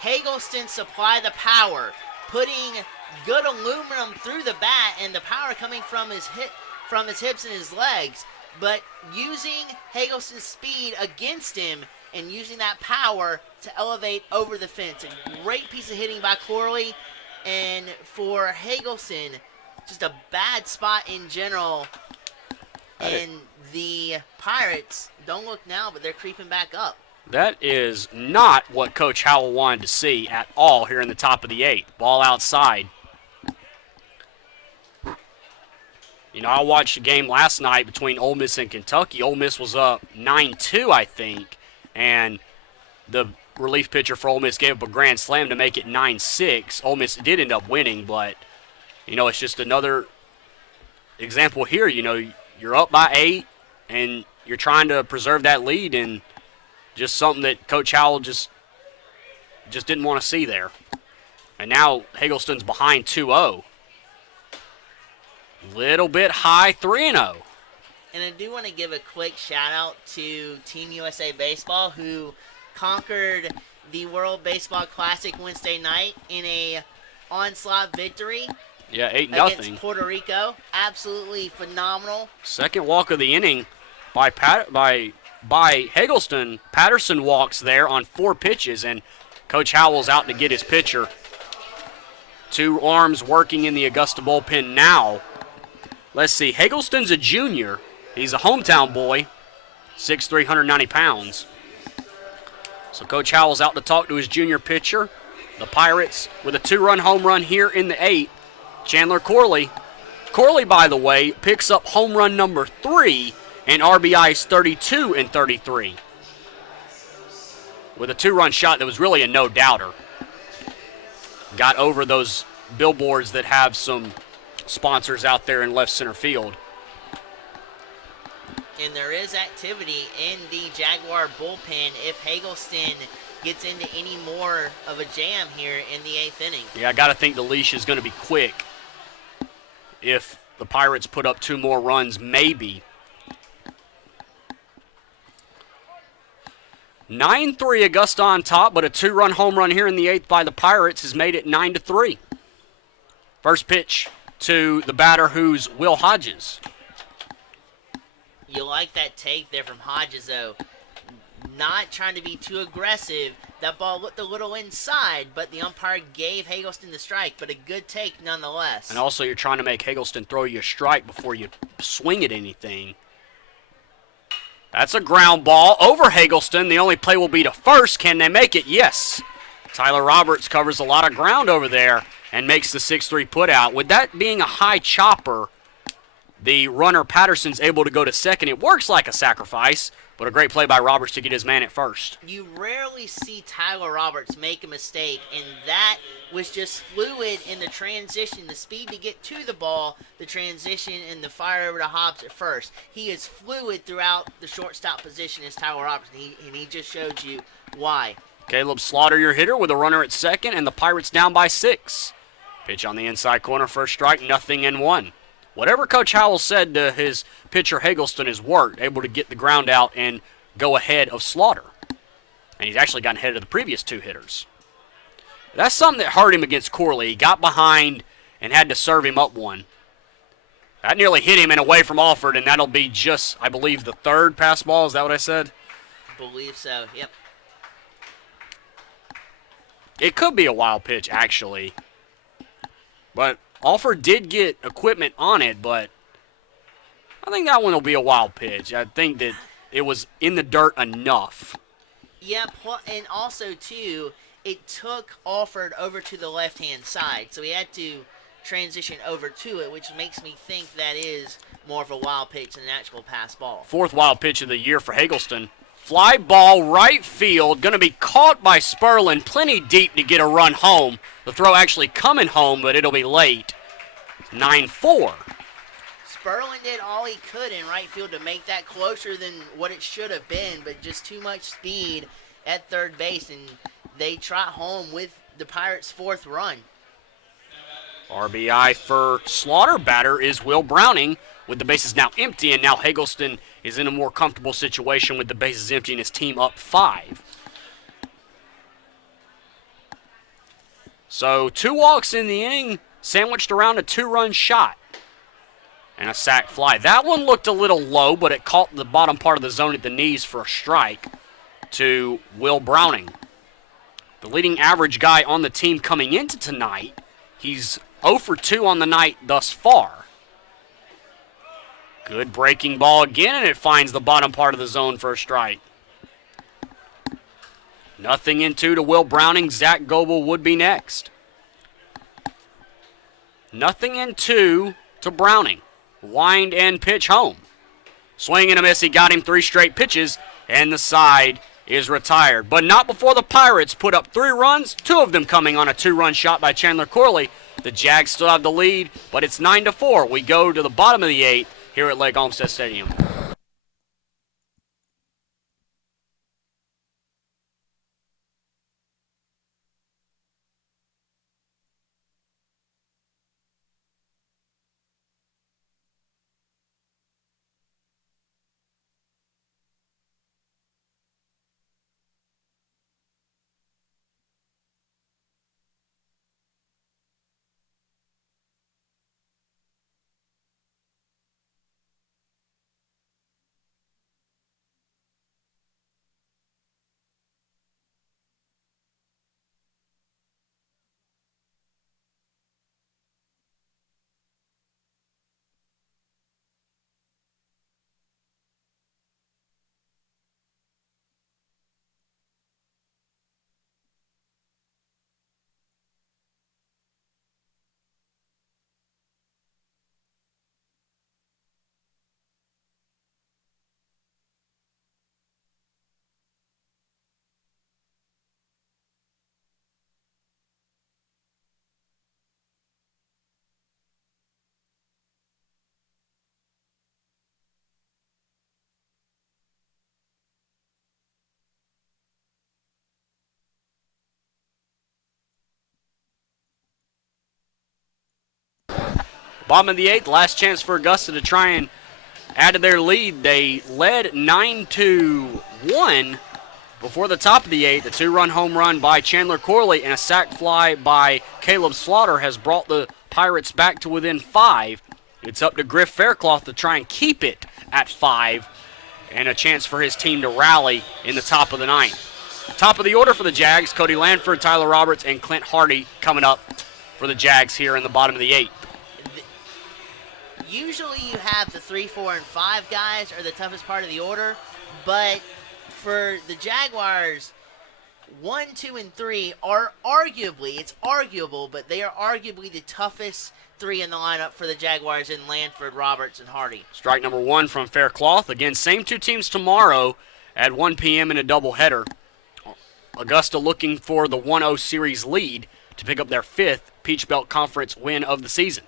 Hagelston supply the power, putting good aluminum through the bat and the power coming from his hips and his legs, but using Hagelston's speed against him and using that power to elevate over the fence. A great piece of hitting by Corley, and for Hagelston, just a bad spot in general. And the Pirates, don't look now, but they're creeping back up. That is not what Coach Howell wanted to see at all here in the top of the 8th. Ball outside. You know, I watched a game last night between Ole Miss and Kentucky. Ole Miss was up 9-2, I think, and the relief pitcher for Ole Miss gave up a grand slam to make it 9-6. Ole Miss did end up winning, but, you know, it's just another example here. You know, you're up by 8, and you're trying to preserve that lead, and just something that Coach Howell just didn't want to see there. And now Hagelston's behind 2-0. Little bit high, 3-0. And I do want to give a quick shout-out to Team USA Baseball, who conquered the World Baseball Classic Wednesday night in a onslaught victory. Yeah, 8-0 against Puerto Rico. Absolutely phenomenal. Second walk of the inning by Hagelston. Patterson walks there on 4 pitches, and Coach Howell's out to get his pitcher. 2 arms working in the Augusta bullpen now. Let's see, Hagelston's a junior. He's a hometown boy, 6'3", 190 pounds. So Coach Howell's out to talk to his junior pitcher. The Pirates with a 2-run home run here in the 8th. Chandler Corley. Corley, by the way, picks up home run number 3 and RBIs 32 and 33. With a 2-run shot that was really a no-doubter. Got over those billboards that have some sponsors out there in left center field. And there is activity in the Jaguar bullpen if Hagelston gets into any more of a jam here in the 8th inning. Yeah, I got to think the leash is going to be quick. If the Pirates put up 2 more runs, maybe. 9-3 Augusta on top, but a 2-run home run here in the 8th by the Pirates has made it 9-3. First pitch to the batter, who's Will Hodges. You like that take there from Hodges, though. Not trying to be too aggressive. That ball looked a little inside, but the umpire gave Hagelston the strike, but a good take nonetheless. And also, you're trying to make Hagelston throw you a strike before you swing at anything. That's a ground ball over Hagelston. The only play will be to first. Can they make it? Yes. Tyler Roberts covers a lot of ground over there and makes the 6-3 put out. With that being a high chopper, the runner Patterson's able to go to second. It works like a sacrifice, but a great play by Roberts to get his man at first. You rarely see Tyler Roberts make a mistake, and that was just fluid in the transition, the speed to get to the ball, the transition, and the fire over to Hobbs at first. He is fluid throughout the shortstop position as Tyler Roberts, and he just showed you why. Caleb Slaughter, your hitter, with a runner at second, and the Pirates down by 6. Pitch on the inside corner, first strike, 0-1. whatever Coach Howell said to his pitcher Hagelston has worked, able to get the ground out and go ahead of Slaughter. And he's actually gotten ahead of the previous two hitters. That's something that hurt him against Corley. He got behind and had to serve him up one. That nearly hit him and away from Alford, and that'll be just, I believe, the third pass ball. Is that what I said? Believe so, yep. It could be a wild pitch, actually. But Alford did get equipment on it, but I think that one will be a wild pitch. I think that it was in the dirt enough. Yeah, and also, too, it took Alford over to the left-hand side, so he had to transition over to it, which makes me think that is more of a wild pitch than an actual pass ball. Fourth wild pitch of the year for Hagelston. Fly ball right field, going to be caught by Sperlin, plenty deep to get a run home. The throw actually coming home, but it'll be late. 9-4. Sperlin did all he could in right field to make that closer than what it should have been, but just too much speed at third base, and they trot home with the Pirates' fourth run. RBI for Slaughter. Batter is Will Browning with the bases now empty, and now Hagelston is in a more comfortable situation with the bases empty and his team up 5. So 2 walks in the inning, sandwiched around a 2-run shot and a sac fly. That one looked a little low, but it caught the bottom part of the zone at the knees for a strike to Will Browning. The leading average guy on the team coming into tonight. He's 0 for 2 on the night thus far. Good breaking ball again, and it finds the bottom part of the zone for a strike. 0-2 to Will Browning. Zach Goebel would be next. 0-2 to Browning. Wind and pitch home. Swing and a miss. He got him 3 straight pitches, and the side is retired. But not before the Pirates put up 3 runs, 2 of them coming on a 2-run shot by Chandler Corley. The Jags still have the lead, but it's 9-4. We go to the bottom of the 8th here at Lake Olmstead Stadium. Bottom of the 8th, last chance for Augusta to try and add to their lead. They led 9-1 before the top of the 8th. A 2-run home run by Chandler Corley and a sac fly by Caleb Slaughter has brought the Pirates back to within 5. It's up to Griff Faircloth to try and keep it at 5 and a chance for his team to rally in the top of the 9th. Top of the order for the Jags, Cody Lanford, Tyler Roberts, and Clint Hardy coming up for the Jags here in the bottom of the 8th. Usually you have the 3, 4, and 5 guys are the toughest part of the order, but for the Jaguars, 1, 2, and 3 are arguably, it's arguable, but they are arguably the toughest 3 in the lineup for the Jaguars in Lanford, Roberts, and Hardy. Strike number 1 from Faircloth. Again, same 2 teams tomorrow at 1 p.m. in a doubleheader. Augusta looking for the 1-0 series lead to pick up their 5th Peach Belt Conference win of the season.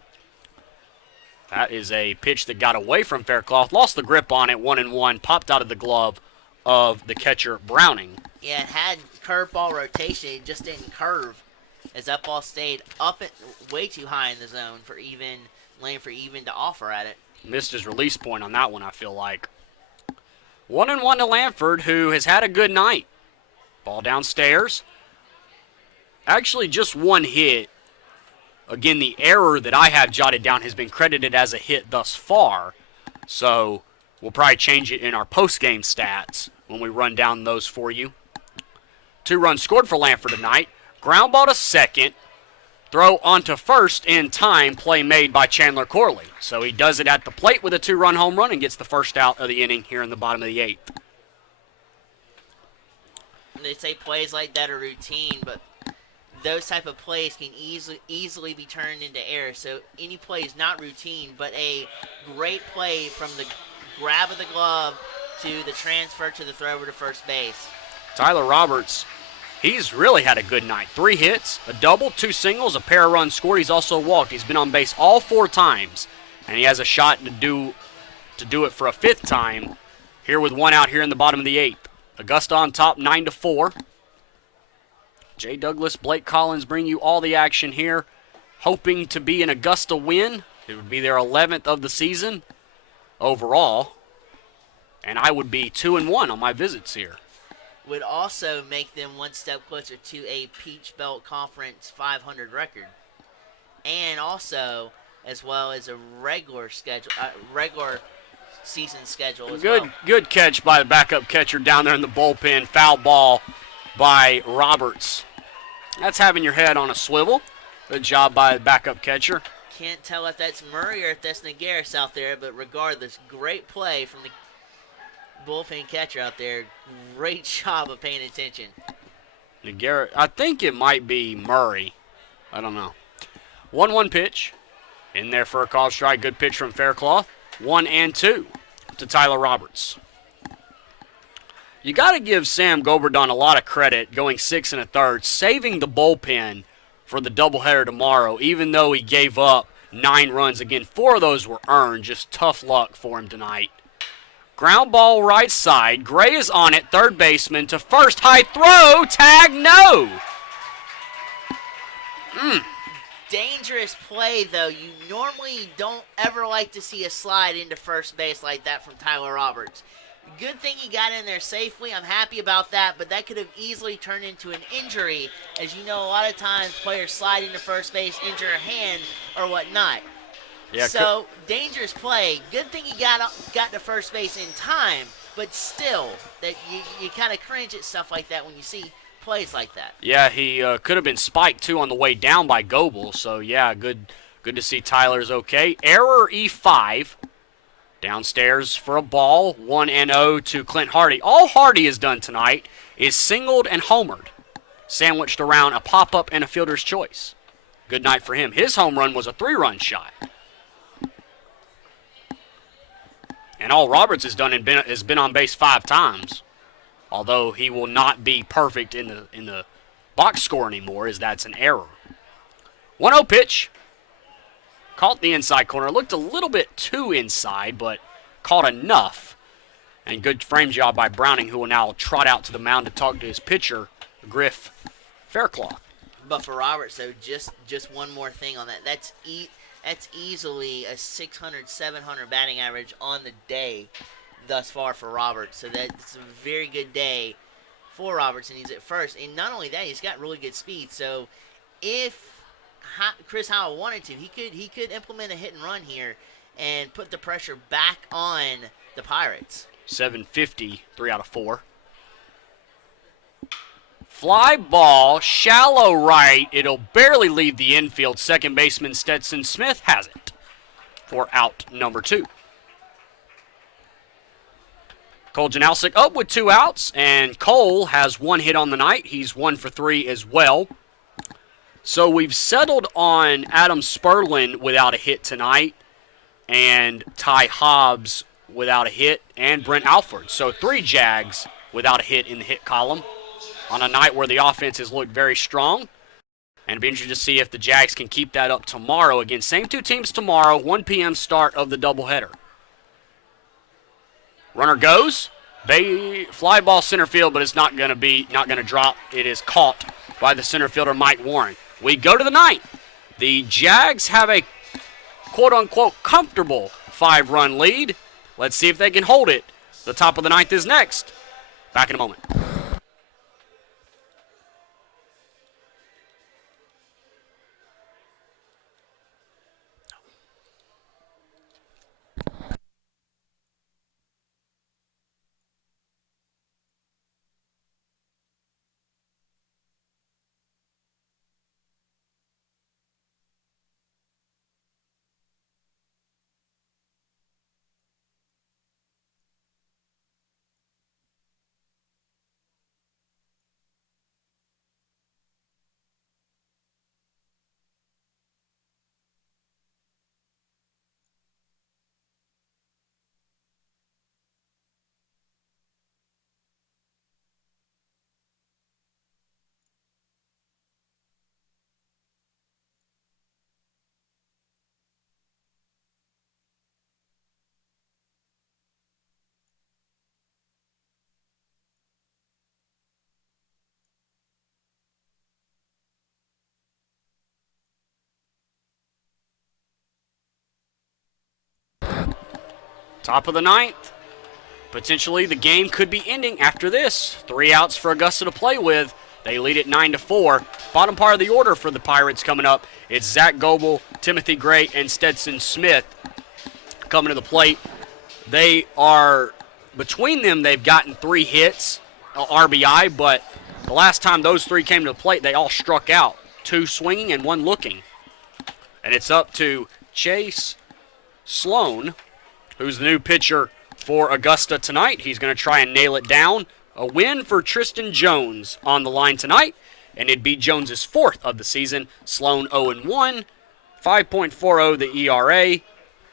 That is a pitch that got away from Faircloth, lost the grip on it, 1-1, popped out of the glove of the catcher Browning. Yeah, it had curveball rotation, it just didn't curve. as that ball stayed up and way too high in the zone for even lane for even to offer at it. Missed his release point on that one, I feel like. 1-1 to Lanford, who has had a good night. Ball downstairs. Actually, just one hit. Again, the error that I have jotted down has been credited as a hit thus far. So we'll probably change it in our post-game stats when we run down those for you. 2 runs scored for Lanford tonight. Ground ball to second. Throw onto first in time. Play made by Chandler Corley. So he does it at the plate with a 2-run home run and gets the first out of the inning here in the bottom of the 8th. They say plays like that are routine, but those type of plays can easily be turned into errors. So any play is not routine, but a great play from the grab of the glove to the transfer to the throw over to first base. Tyler Roberts, he's really had a good night. 3 hits, a double, 2 singles, a pair of runs scored. He's also walked. He's been on base all 4 times, and he has a shot to do it for a 5th time here with 1 out here in the bottom of the 8th. Augusta on top, 9-4. Jay Douglas, Blake Collins bring you all the action here, hoping to be an Augusta win. It would be their 11th of the season overall, and I would be 2-1 on my visits here. Would also make them one step closer to a Peach Belt Conference 500 record, and also as well as a regular season schedule as well. Good catch by the backup catcher down there in the bullpen. Foul ball by Roberts. That's having your head on a swivel. Good job by the backup catcher. Can't tell if that's Murray or if that's Nagaris out there, but regardless, great play from the bullpen catcher out there. Great job of paying attention. Nagaris, I think it might be Murray. I don't know. 1-1 pitch. In there for a call strike. Good pitch from Faircloth. 1-2 to Tyler Roberts. You got to give Sam Goberdon a lot of credit going 6 1/3, saving the bullpen for the doubleheader tomorrow, even though he gave up 9 runs. Again, 4 of those were earned. Just tough luck for him tonight. Ground ball right side. Gray is on it. Third baseman to first. High throw. Tag no. Dangerous play, though. You normally don't ever like to see a slide into first base like that from Tyler Roberts. Good thing he got in there safely. I'm happy about that, but that could have easily turned into an injury. As you know, a lot of times players slide into first base, injure a hand or whatnot. Yeah, so, dangerous play. Good thing he got to first base in time, but still, that you kind of cringe at stuff like that when you see plays like that. Yeah, he could have been spiked, too, on the way down by Goebel. So, yeah, good to see Tyler's okay. Error E5. Downstairs for a ball, 1-0 to Clint Hardy. All Hardy has done tonight is singled and homered, sandwiched around a pop-up and a fielder's choice. Good night for him. His home run was a 3-run shot. And all Roberts has done has been on base 5 times, although he will not be perfect in the box score anymore, as that's an error. 1-0 pitch. Caught the inside corner. Looked a little bit too inside, but caught enough. And good frame job by Browning, who will now trot out to the mound to talk to his pitcher, Griff Faircloth. But for Roberts, though, just one more thing on that. That's easily a 600, 700 batting average on the day thus far for Roberts. So that's a very good day for Roberts, and he's at first. And not only that, he's got really good speed. So if Chris Howell wanted to, he could implement a hit and run here and put the pressure back on the Pirates. 750, 3 out of 4. Fly ball, shallow right. It'll barely leave the infield. Second baseman Stetson Smith has it for out number 2. Cole Janalczyk up with 2 outs, and Cole has 1 hit on the night. He's 1 for 3 as well. So we've settled on Adam Sperlin without a hit tonight, and Ty Hobbs without a hit, and Brent Alford. So 3 Jags without a hit in the hit column on a night where the offense has looked very strong. And it'll be interesting to see if the Jags can keep that up tomorrow. Again, same 2 teams tomorrow, 1 p.m. start of the doubleheader. Runner goes. Fly ball center field, but it's not going to drop. It is caught by the center fielder, Mike Warren. We go to the ninth. The Jags have a quote-unquote comfortable 5-run lead. Let's see if they can hold it. The top of the ninth is next. Back in a moment. Top of the ninth. Potentially the game could be ending after this. 3 outs for Augusta to play with. They lead it 9-4. Bottom part of the order for the Pirates coming up. It's Zach Goebel, Timothy Gray, and Stetson Smith coming to the plate. They are, between them, they've gotten 3 hits, RBI, but the last time those 3 came to the plate, they all struck out. 2 swinging and 1 looking. And it's up to Chase Sloan, who's the new pitcher for Augusta tonight. He's going to try and nail it down. A win for Tristan Jones on the line tonight, and it'd be Jones's 4th of the season. Sloan 0-1, 5.40 the ERA,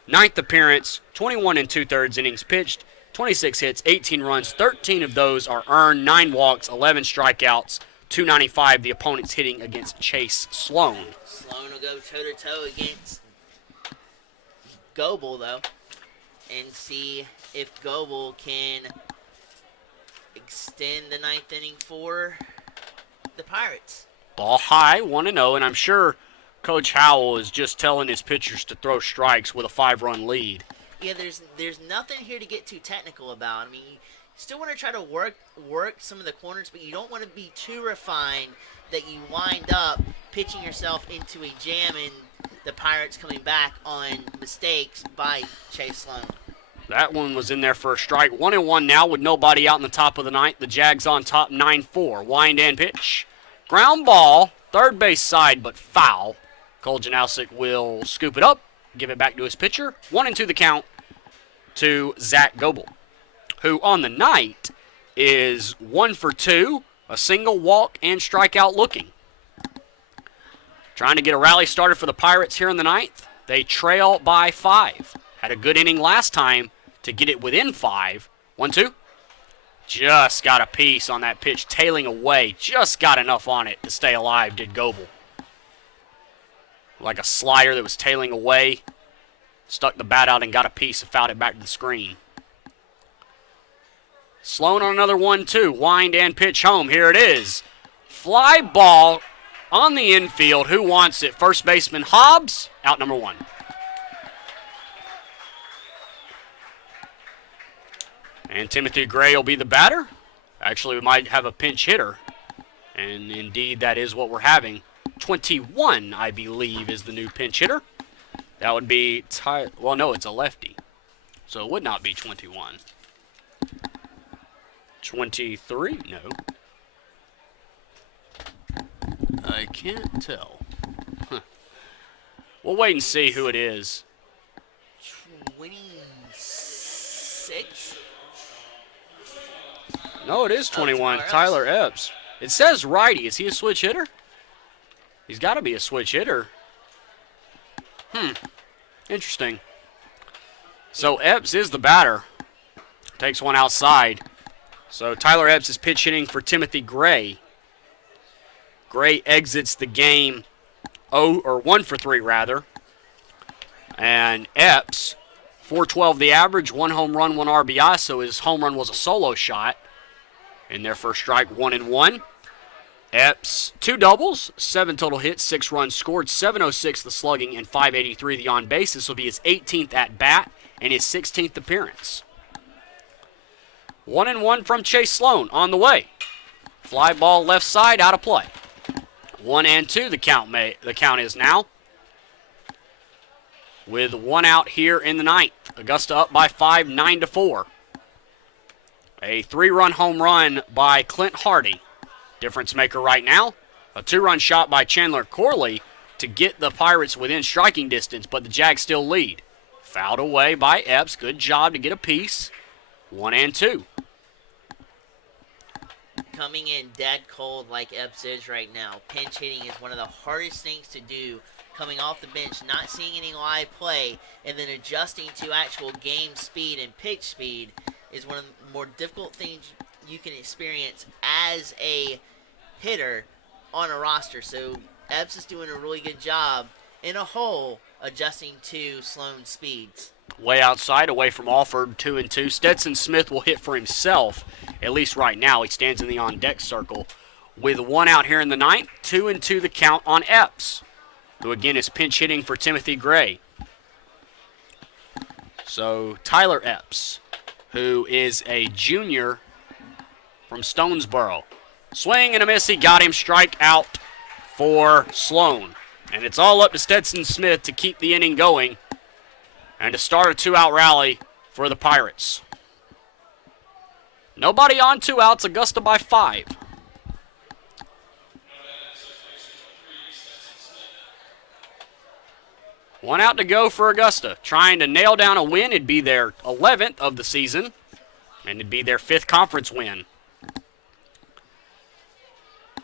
9th appearance, 21 2/3 innings pitched, 26 hits, 18 runs, 13 of those are earned, 9 walks, 11 strikeouts, 295 the opponent's hitting against Chase Sloan. Sloan will go toe-to-toe against Goebel, though, and see if Goebel can extend the 9th inning for the Pirates. Ball high, 1-0, and I'm sure Coach Howell is just telling his pitchers to throw strikes with a 5-run lead. Yeah, there's nothing here to get too technical about. I mean, you still want to try to work some of the corners, but you don't want to be too refined that you wind up pitching yourself into a jam and the Pirates coming back on mistakes by Chase Sloan. That one was in there for a strike. 1-1 now with nobody out in the top of the ninth. The Jags on top 9-4. Wind and pitch. Ground ball, third base side, but foul. Cole Janowski will scoop it up, give it back to his pitcher. 1-2 the count to Zach Goebel, who on the night is 1 for 2, a single, walk, and strikeout looking. Trying to get a rally started for the Pirates here in the ninth. They trail by 5. Had a good inning last time to get it within 5. 1-2. Just got a piece on that pitch, tailing away. Just got enough on it to stay alive, did Goebel. Like a slider that was tailing away. Stuck the bat out and got a piece and fouled it back to the screen. Sloan on another 1-2. Wind and pitch home. Here it is. Fly ball on the infield. Who wants it? First baseman Hobbs, out number 1. And Timothy Gray will be the batter. Actually, we might have a pinch hitter. And indeed, that is what we're having. 21, I believe, is the new pinch hitter. That would be, well, no, it's a lefty. So it would not be 21. 23? No. I can't tell. Huh. We'll wait and see who it is. 26? No, it is 21. Tyler Epps. It says righty. Is he a switch hitter? He's got to be a switch hitter. Interesting. So Epps is the batter. Takes one outside. So Tyler Epps is pitch hitting for Timothy Gray. Gray exits the game 1 for 3 rather. And Epps, 412 the average, 1 home run, 1 RBI, so his home run was a solo shot. In their first strike, 1-1. Epps, 2 doubles, 7 total hits, 6 runs scored, 706 the slugging, and 583 the on base. This will be his 18th at bat and his 16th appearance. 1-1 from Chase Sloan on the way. Fly ball left side, out of play. 1-2 the count is now. With 1 out here in the ninth. Augusta up by 5, 9-4. A 3-run home run by Clint Hardy. Difference maker right now. A 2-run shot by Chandler Corley to get the Pirates within striking distance, but the Jags still lead. Fouled away by Epps. Good job to get a piece. 1-2. Coming in dead cold like Epps is right now. Pinch hitting is one of the hardest things to do. Coming off the bench, not seeing any live play, and then adjusting to actual game speed and pitch speed is one of the more difficult things you can experience as a hitter on a roster. So Epps is doing a really good job in a hole adjusting to Sloan's speeds. Way outside, away from Alford, 2-2. Stetson Smith will hit for himself, at least right now. He stands in the on-deck circle. With 1 out here in the ninth, 2-2 the count on Epps, who again is pinch hitting for Timothy Gray. So Tyler Epps, who is a junior from Stonesboro. Swing and a miss, he got him. Strike out for Sloan. And it's all up to Stetson Smith to keep the inning going and to start a 2-out rally for the Pirates. Nobody on 2 outs, Augusta by 5. One out to go for Augusta, trying to nail down a win. It'd be their 11th of the season, and it'd be their 5th conference win.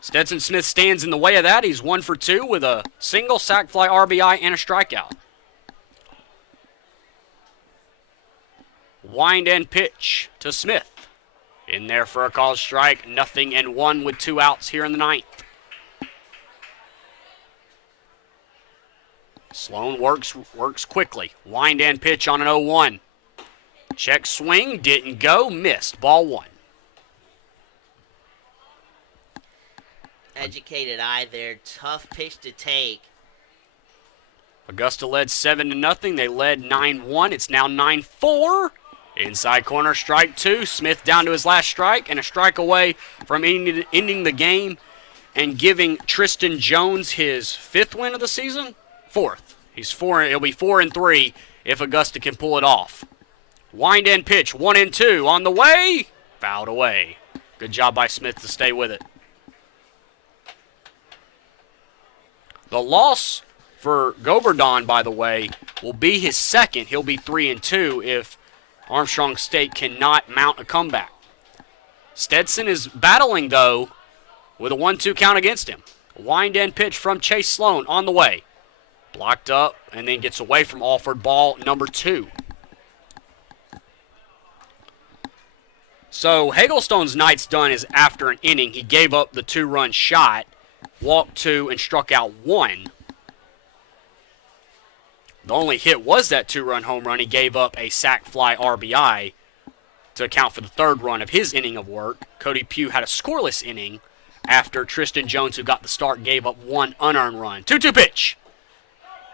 Stetson Smith stands in the way of that. He's 1 for 2 with a single, sac fly, RBI, and a strikeout. Wind and pitch to Smith. In there for a called strike. 0-1 with 2 outs here in the ninth. Sloan works quickly. Wind and pitch on an 0-1. Check swing, didn't go, missed. Ball 1. Educated eye there. Tough pitch to take. Augusta led 7-0. They led 9-1. It's now 9-4. Inside corner, strike 2. Smith down to his last strike, and a strike away from ending the game and giving Tristan Jones his 5th win of the season. 4th. It'll be 4-3 if Augusta can pull it off. Wind and pitch, 1-2 on the way. Fouled away. Good job by Smith to stay with it. The loss for Goberdon, by the way, will be his 2nd. He'll be 3-2 if Armstrong State cannot mount a comeback. Stetson is battling, though, with a 1-2 count against him. Wind and pitch from Chase Sloan on the way. Blocked up and then gets away from Alford. Ball number 2. So Hagelstone's night's done is after an inning. He gave up the 2-run shot, walked 2, and struck out 1. The only hit was that 2-run home run. He gave up a sac fly RBI to account for the 3rd run of his inning of work. Cody Pugh had a scoreless inning after Tristan Jones, who got the start, gave up 1 unearned run. 2-2 pitch.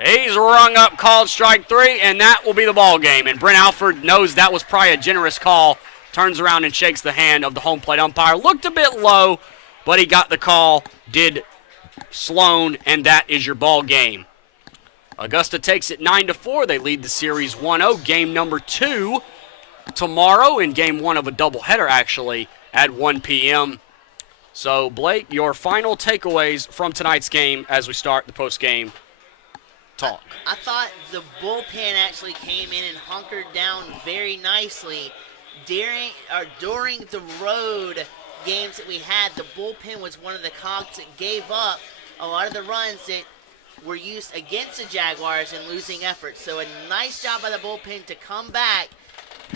He's rung up, called strike 3, and that will be the ball game. And Brent Alford knows that was probably a generous call. Turns around and shakes the hand of the home plate umpire. Looked a bit low, but he got the call, did Sloan, and that is your ball game. Augusta takes it 9-4. They lead the series 1-0. Game number 2 tomorrow in game 1 of a doubleheader, actually, at 1 p.m. So, Blake, your final takeaways from tonight's game as we start the post-game talk. I thought the bullpen actually came in and hunkered down very nicely during the road games that we had. The bullpen was one of the cogs that gave up a lot of the runs that were used against the Jaguars in losing efforts. So a nice job by the bullpen to come back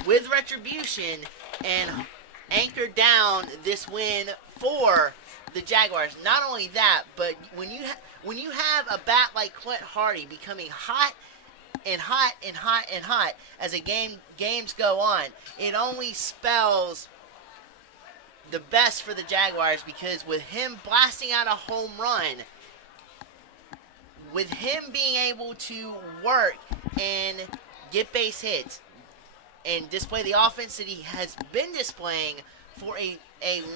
with retribution and anchor down this win for the Jaguars. Not only that, but when you have a bat like Clint Hardy becoming hot and hot and hot and hot as games go on, it only spells the best for the Jaguars, because with him blasting out a home run, with him being able to work and get base hits and display the offense that he has been displaying for a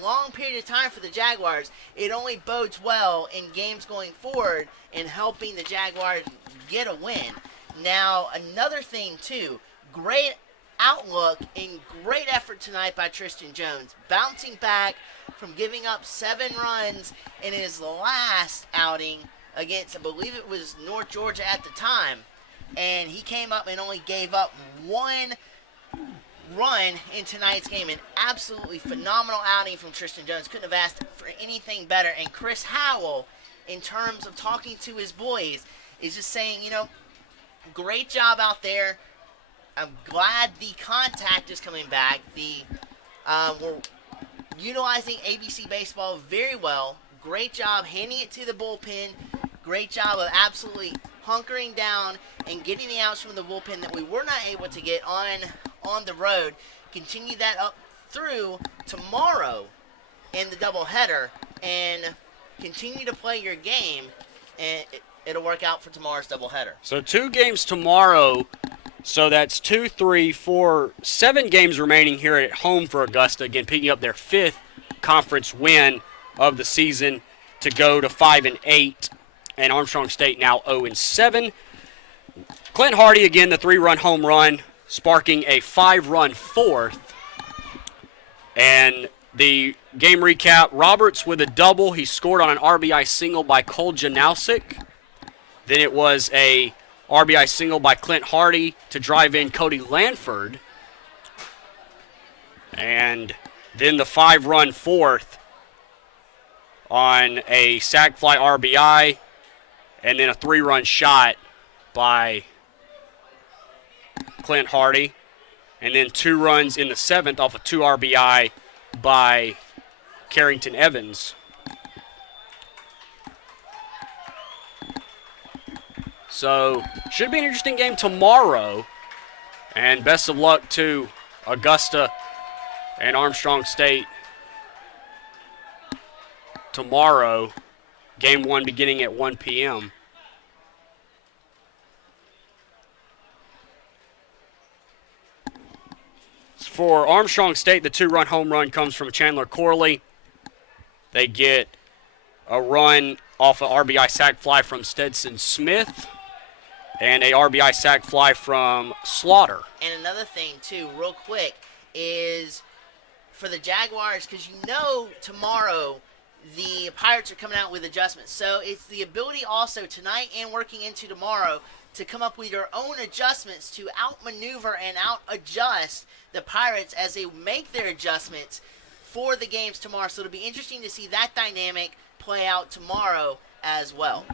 long period of time for the Jaguars, it only bodes well in games going forward in helping the Jaguars get a win. Now, another thing, too, great outlook and great effort tonight by Tristan Jones, bouncing back from giving up 7 runs in his last outing against, I believe it was North Georgia at the time, and he came up and only gave up 1 run in tonight's game. An absolutely phenomenal outing from Tristan Jones. Couldn't have asked for anything better. And Chris Howell, in terms of talking to his boys, is just saying, great job out there. I'm glad the contact is coming back. We're utilizing ABC Baseball very well. Great job handing it to the bullpen. Great job of absolutely hunkering down and getting the outs from the bullpen that we were not able to get on the road. Continue that up through tomorrow in the doubleheader and continue to play your game, and it'll work out for tomorrow's doubleheader. So 2 games tomorrow. So that's 2, 3, 4, 7 games remaining here at home for Augusta. Again, picking up their 5th conference win of the season to go to 5-8. And Armstrong State now 0-7. Clint Hardy, again, the 3-run home run, sparking a 5-run 4th. And the game recap, Roberts with a double. He scored on an RBI single by Cole Janowsic. Then it was a RBI single by Clint Hardy to drive in Cody Lanford. And then the 5-run 4th on a sac fly RBI. And then a 3-run shot by Clint Hardy. And then 2 runs in the 7th off of 2 RBI by Carrington Evans. So, should be an interesting game tomorrow. And best of luck to Augusta and Armstrong State tomorrow. Game 1 beginning at 1 p.m. For Armstrong State, the 2-run home run comes from Chandler Corley. They get a run off an RBI sac fly from Stetson Smith and a RBI sac fly from Slaughter. And another thing, too, real quick, is for the Jaguars, because tomorrow the Pirates are coming out with adjustments. So it's the ability also tonight and working into tomorrow to come up with your own adjustments to outmaneuver and out-adjust the Pirates as they make their adjustments for the games tomorrow. So it'll be interesting to see that dynamic play out tomorrow as well.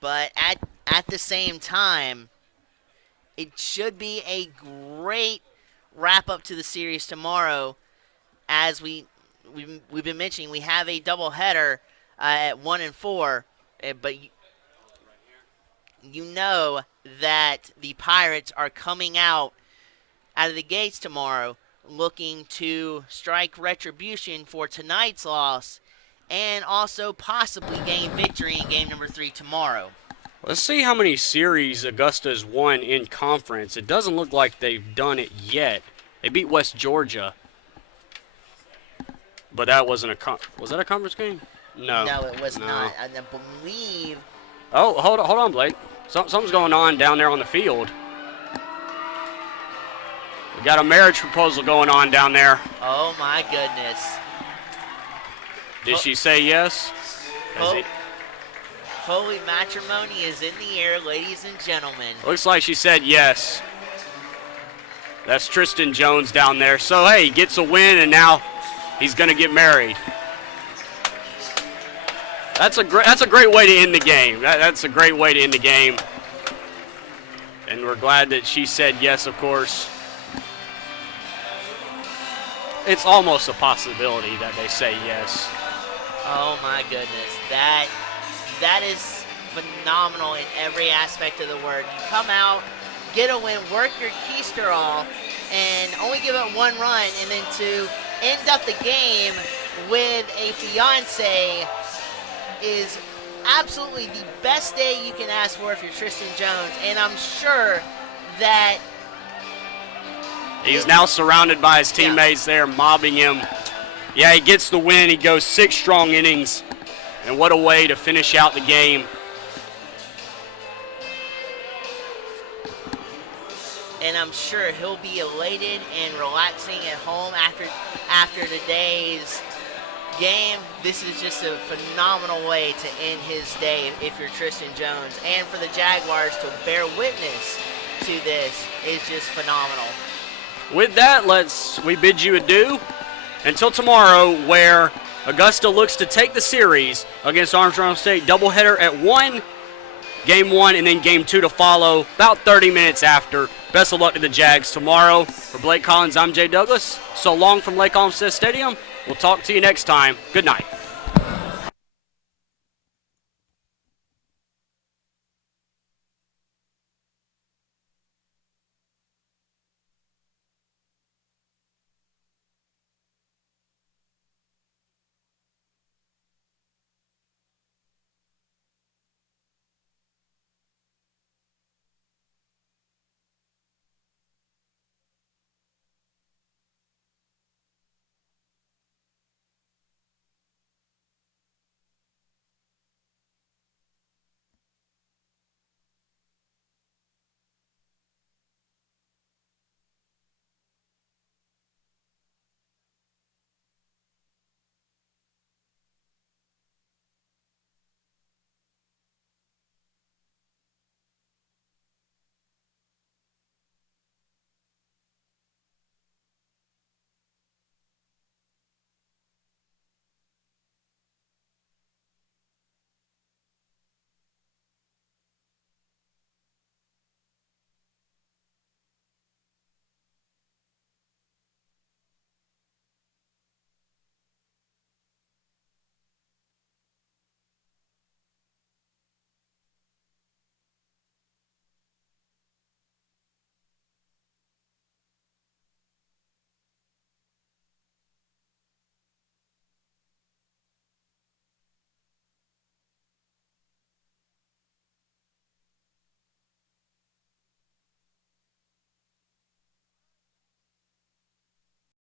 But at the same time, it should be a great wrap-up to the series tomorrow. As we've been mentioning, we have a doubleheader at 1 and 4, but you know that the Pirates are coming out of the gates tomorrow looking to strike retribution for tonight's loss and also possibly gain victory in game number 3 tomorrow. Let's see how many series Augusta's won in conference. It doesn't look like they've done it yet. They beat West Georgia. But that wasn't was that a conference game? No. No, it was not. I believe. Oh, hold on, Blake. Something's going on down there on the field. We got a marriage proposal going on down there. Oh, my goodness. Did she say yes? Holy matrimony is in the air, ladies and gentlemen. Looks like she said yes. That's Tristan Jones down there. So, hey, he gets a win, and now he's going to get married. That's a great way to end the game. That's a great way to end the game. And we're glad that she said yes, of course. It's almost a possibility that they say yes. Oh, my goodness. That That is phenomenal in every aspect of the word. You come out, get a win, work your keister off, and only give up 1 run, and then to end up the game with a fiance is absolutely the best day you can ask for if you're Tristan Jones. And I'm sure that he's now surrounded by his teammates there, mobbing him. Yeah, he gets the win. He goes 6 strong innings. And what a way to finish out the game. And I'm sure he'll be elated and relaxing at home after today's game. This is just a phenomenal way to end his day if you're Tristan Jones. And for the Jaguars to bear witness to this is just phenomenal. With that, we bid you adieu until tomorrow, where Augusta looks to take the series against Armstrong State. Doubleheader at 1, game 1, and then game 2 to follow about 30 minutes after. Best of luck to the Jags tomorrow. For Blake Collins, I'm Jay Douglas. So long from Lake Olmstead Stadium. We'll talk to you next time. Good night.